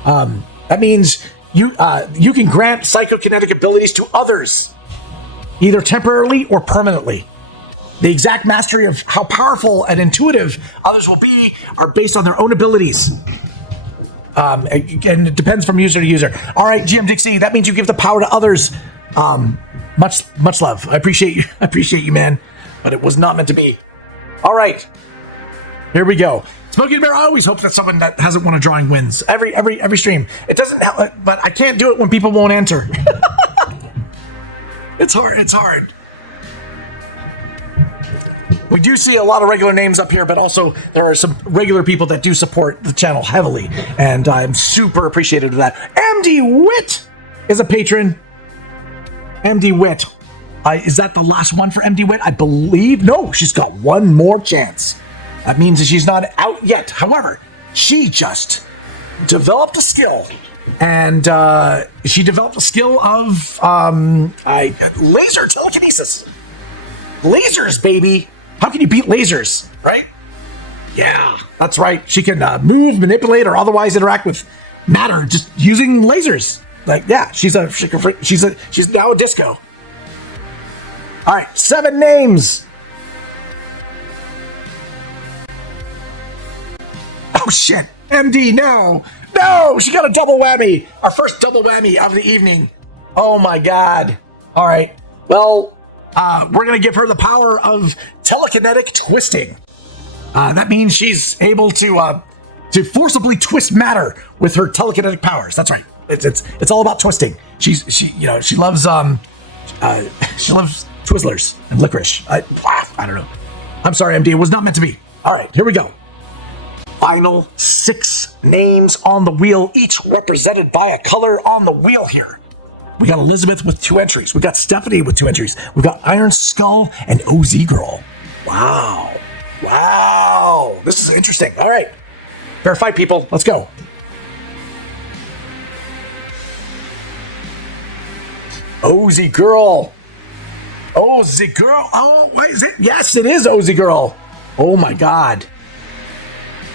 That means you can grant psychokinetic abilities to others, either temporarily or permanently. The exact mastery of how powerful and intuitive others will be are based on their own abilities. And it depends from user to user. All right, GM Dixie, that means you give the power to others. Much love. I appreciate you, man. But it was not meant to be. All right, here we go. Smokey the Bear, I always hope that someone that hasn't won a drawing wins every stream. It doesn't help, but I can't do it when people won't enter. It's hard. We do see a lot of regular names up here, but also there are some regular people that do support the channel heavily, and I'm super appreciative of that. MD Wit is a patron. MD Wit. Is that the last one for MD Wit? I believe. No, she's got one more chance. That means that she's not out yet. However, she just developed a skill, and she developed a skill of laser telekinesis. Lasers, baby. How can you beat lasers, right? Yeah, that's right. She can move, manipulate, or otherwise interact with matter just using lasers. Like, yeah, she's now a disco. All right, 7 names. Oh shit, MD, no, she got a double whammy. Our first double whammy of the evening. Oh my god. All right, well. We're going to give her the power of telekinetic twisting. That means she's able to forcibly twist matter with her telekinetic powers. That's right. It's all about twisting. She loves Twizzlers and licorice. I don't know. I'm sorry, MD. It was not meant to be. All right, here we go. Final 6 names on the wheel, each represented by a color on the wheel here. We got Elizabeth with 2 entries. We got Stephanie with 2 entries. We got Iron Skull and OZ Girl. Wow. This is interesting. All right. Fair fight, people. Let's go. OZ Girl. OZ Girl. Oh, wait, is it? Yes, it is OZ Girl. Oh, my God.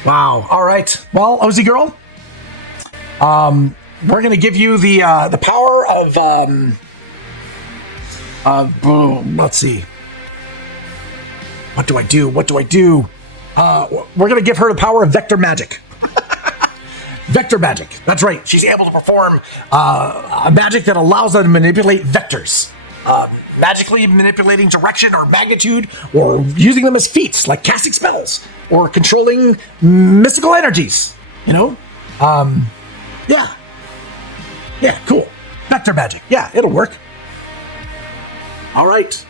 Wow. All right. Well, OZ Girl. We're going to give you the power of let's see. What do I do? We're going to give her the power of vector magic. Vector magic. That's right. She's able to perform a magic that allows her to manipulate vectors. Magically manipulating direction or magnitude, or using them as feats like casting spells or controlling mystical energies. Yeah, cool. Vector magic. Yeah, it'll work. All right.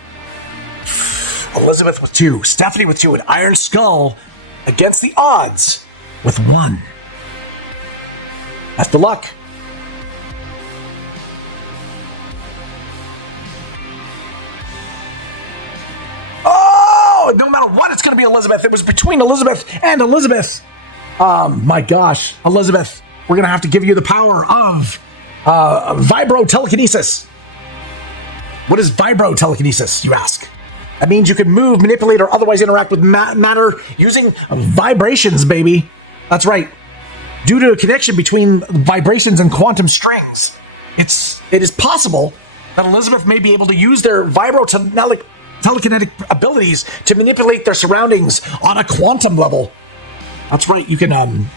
Elizabeth with 2, Stephanie with 2, and Iron Skull against the odds with 1. That's the luck. Oh, no matter what, it's going to be Elizabeth. It was between Elizabeth and Elizabeth. My gosh, Elizabeth, we're going to have to give you the power of vibro telekinesis. What is vibro telekinesis, you ask? That means you can move, manipulate, or otherwise interact with matter using vibrations, baby. That's right. Due to a connection between vibrations and quantum strings, it is possible that Elizabeth may be able to use their vibro telekinetic abilities to manipulate their surroundings on a quantum level. That's right. You can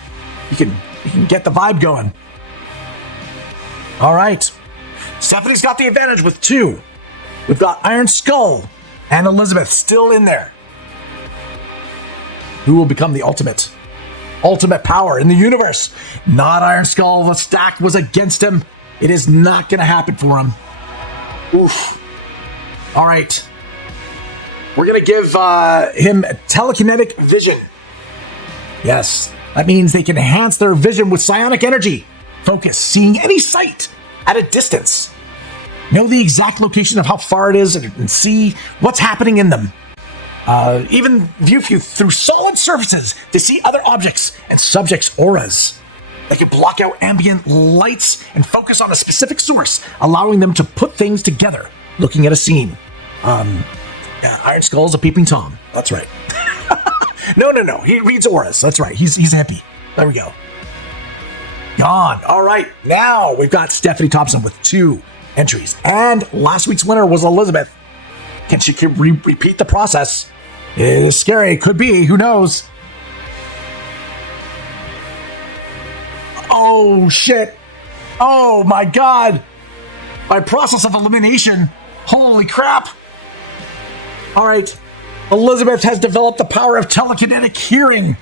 get the vibe going. All right. Stephanie's got the advantage with 2. We've got Iron Skull and Elizabeth still in there. Who will become the ultimate power in the universe? Not Iron Skull. The stack was against him. It is not going to happen for him. Oof. All right. We're going to give him telekinetic vision. Yes. That means they can enhance their vision with psionic energy. Focus, seeing any sight at a distance. Know the exact location of how far it is and see what's happening in them. Even view through solid surfaces to see other objects and subjects' auras. They can block out ambient lights and focus on a specific source, allowing them to put things together, looking at a scene. Iron Skull's a peeping Tom. That's right. No. He reads auras. That's right. He's a hippie. There we go. Gone. All right. Now we've got Stephanie Thompson with 2 entries. And last week's winner was Elizabeth. Can she repeat the process? It is scary. Could be. Who knows? Oh, shit. Oh, my God. By process of elimination. Holy crap. All right. Elizabeth has developed the power of telekinetic hearing.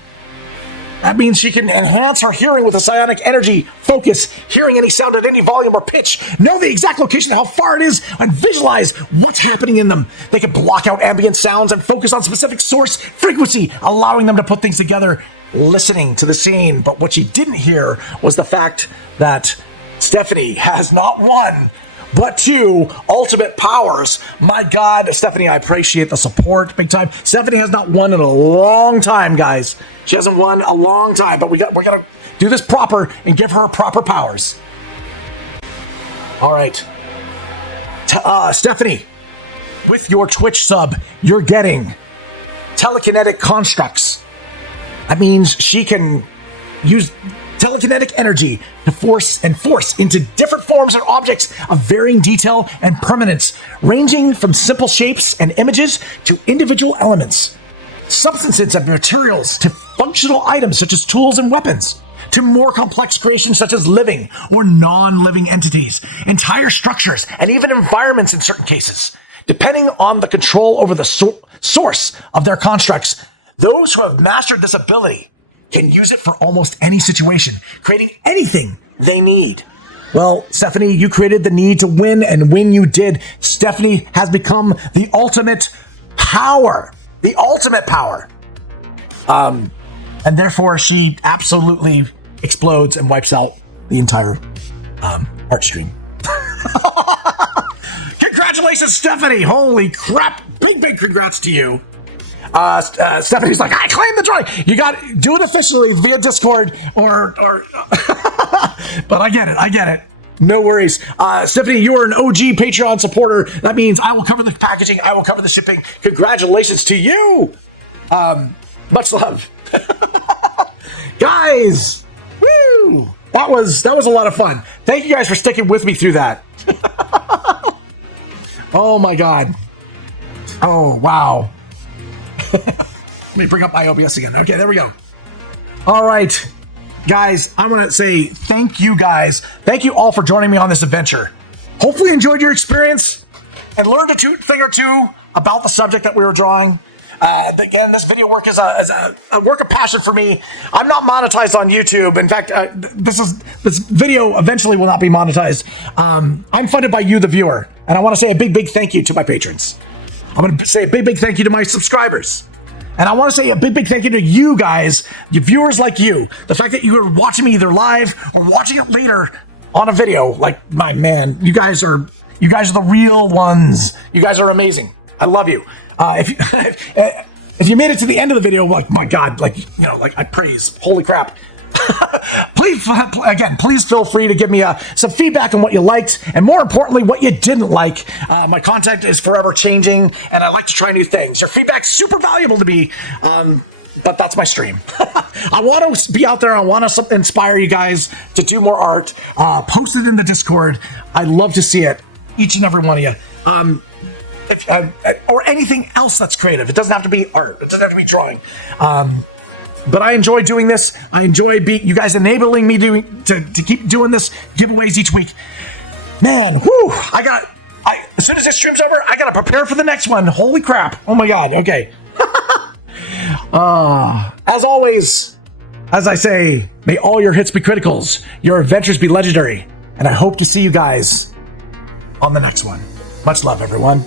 That means she can enhance her hearing with a psionic energy, focus, hearing any sound at any volume or pitch, know the exact location of how far it is, and visualize what's happening in them. They can block out ambient sounds and focus on specific source frequency, allowing them to put things together, listening to the scene. But what she didn't hear was the fact that Stephanie has not one, but 2 ultimate powers. My God, Stephanie, I appreciate the support big time. Stephanie has not won in a long time, guys. She hasn't won a long time, but we're gonna do this proper and give her proper powers. All right, Stephanie, with your Twitch sub, you're getting telekinetic constructs. That means she can use telekinetic energy to force into different forms and objects of varying detail and permanence, ranging from simple shapes and images to individual elements, substances and materials to functional items such as tools and weapons, to more complex creations such as living or non-living entities, entire structures, and even environments in certain cases. Depending on the control over the source of their constructs, those who have mastered this ability can use it for almost any situation, creating anything they need. Well, Stephanie, you created the need to win, and when you did, Stephanie has become the ultimate power. The ultimate power. And therefore, she absolutely explodes and wipes out the entire art stream. Congratulations, Stephanie! Holy crap! Big congrats to you. Stephanie's like, I claim the drawing. You got to do it officially via Discord or but I get it. No worries. Stephanie, you are an OG Patreon supporter. That means I will cover the packaging. I will cover the shipping. Congratulations to you. Much love. Guys, woo! That was a lot of fun. Thank you guys for sticking with me through that. Oh my God. Oh, wow. Let me bring up my OBS again. Okay, there we go. All right, guys, I want to say thank you guys. Thank you all for joining me on this adventure. Hopefully you enjoyed your experience and learned a thing or two about the subject that we were drawing. Again, this video work is a work of passion for me. I'm not monetized on YouTube. In fact, this video eventually will not be monetized. I'm funded by you, the viewer, and I want to say a big thank you to my patrons. I'm going to say a big thank you to my subscribers. And I want to say a big thank you to you guys, you viewers like you. The fact that you are watching me either live or watching it later on a video, like, my man, you guys are the real ones. You guys are amazing. I love you. If you made it to the end of the video, like, my God, like, you know, like, I praise. Holy crap. Please feel free to give me some feedback on what you liked, and more importantly, what you didn't like. My content is forever changing, and I like to try new things. Your feedback's super valuable to me, but that's my stream. I want to be out there. I want to inspire you guys to do more art. Post it in the Discord. I'd love to see it, each and every one of you. Or anything else that's creative. It doesn't have to be art. It doesn't have to be drawing. But I enjoy doing this. I enjoy you guys enabling me to keep doing this giveaways each week. Man, whoo! As soon as this stream's over, I gotta prepare for the next one. Holy crap! Oh my God. Okay. As always, as I say, may all your hits be criticals, your adventures be legendary, and I hope to see you guys on the next one. Much love, everyone.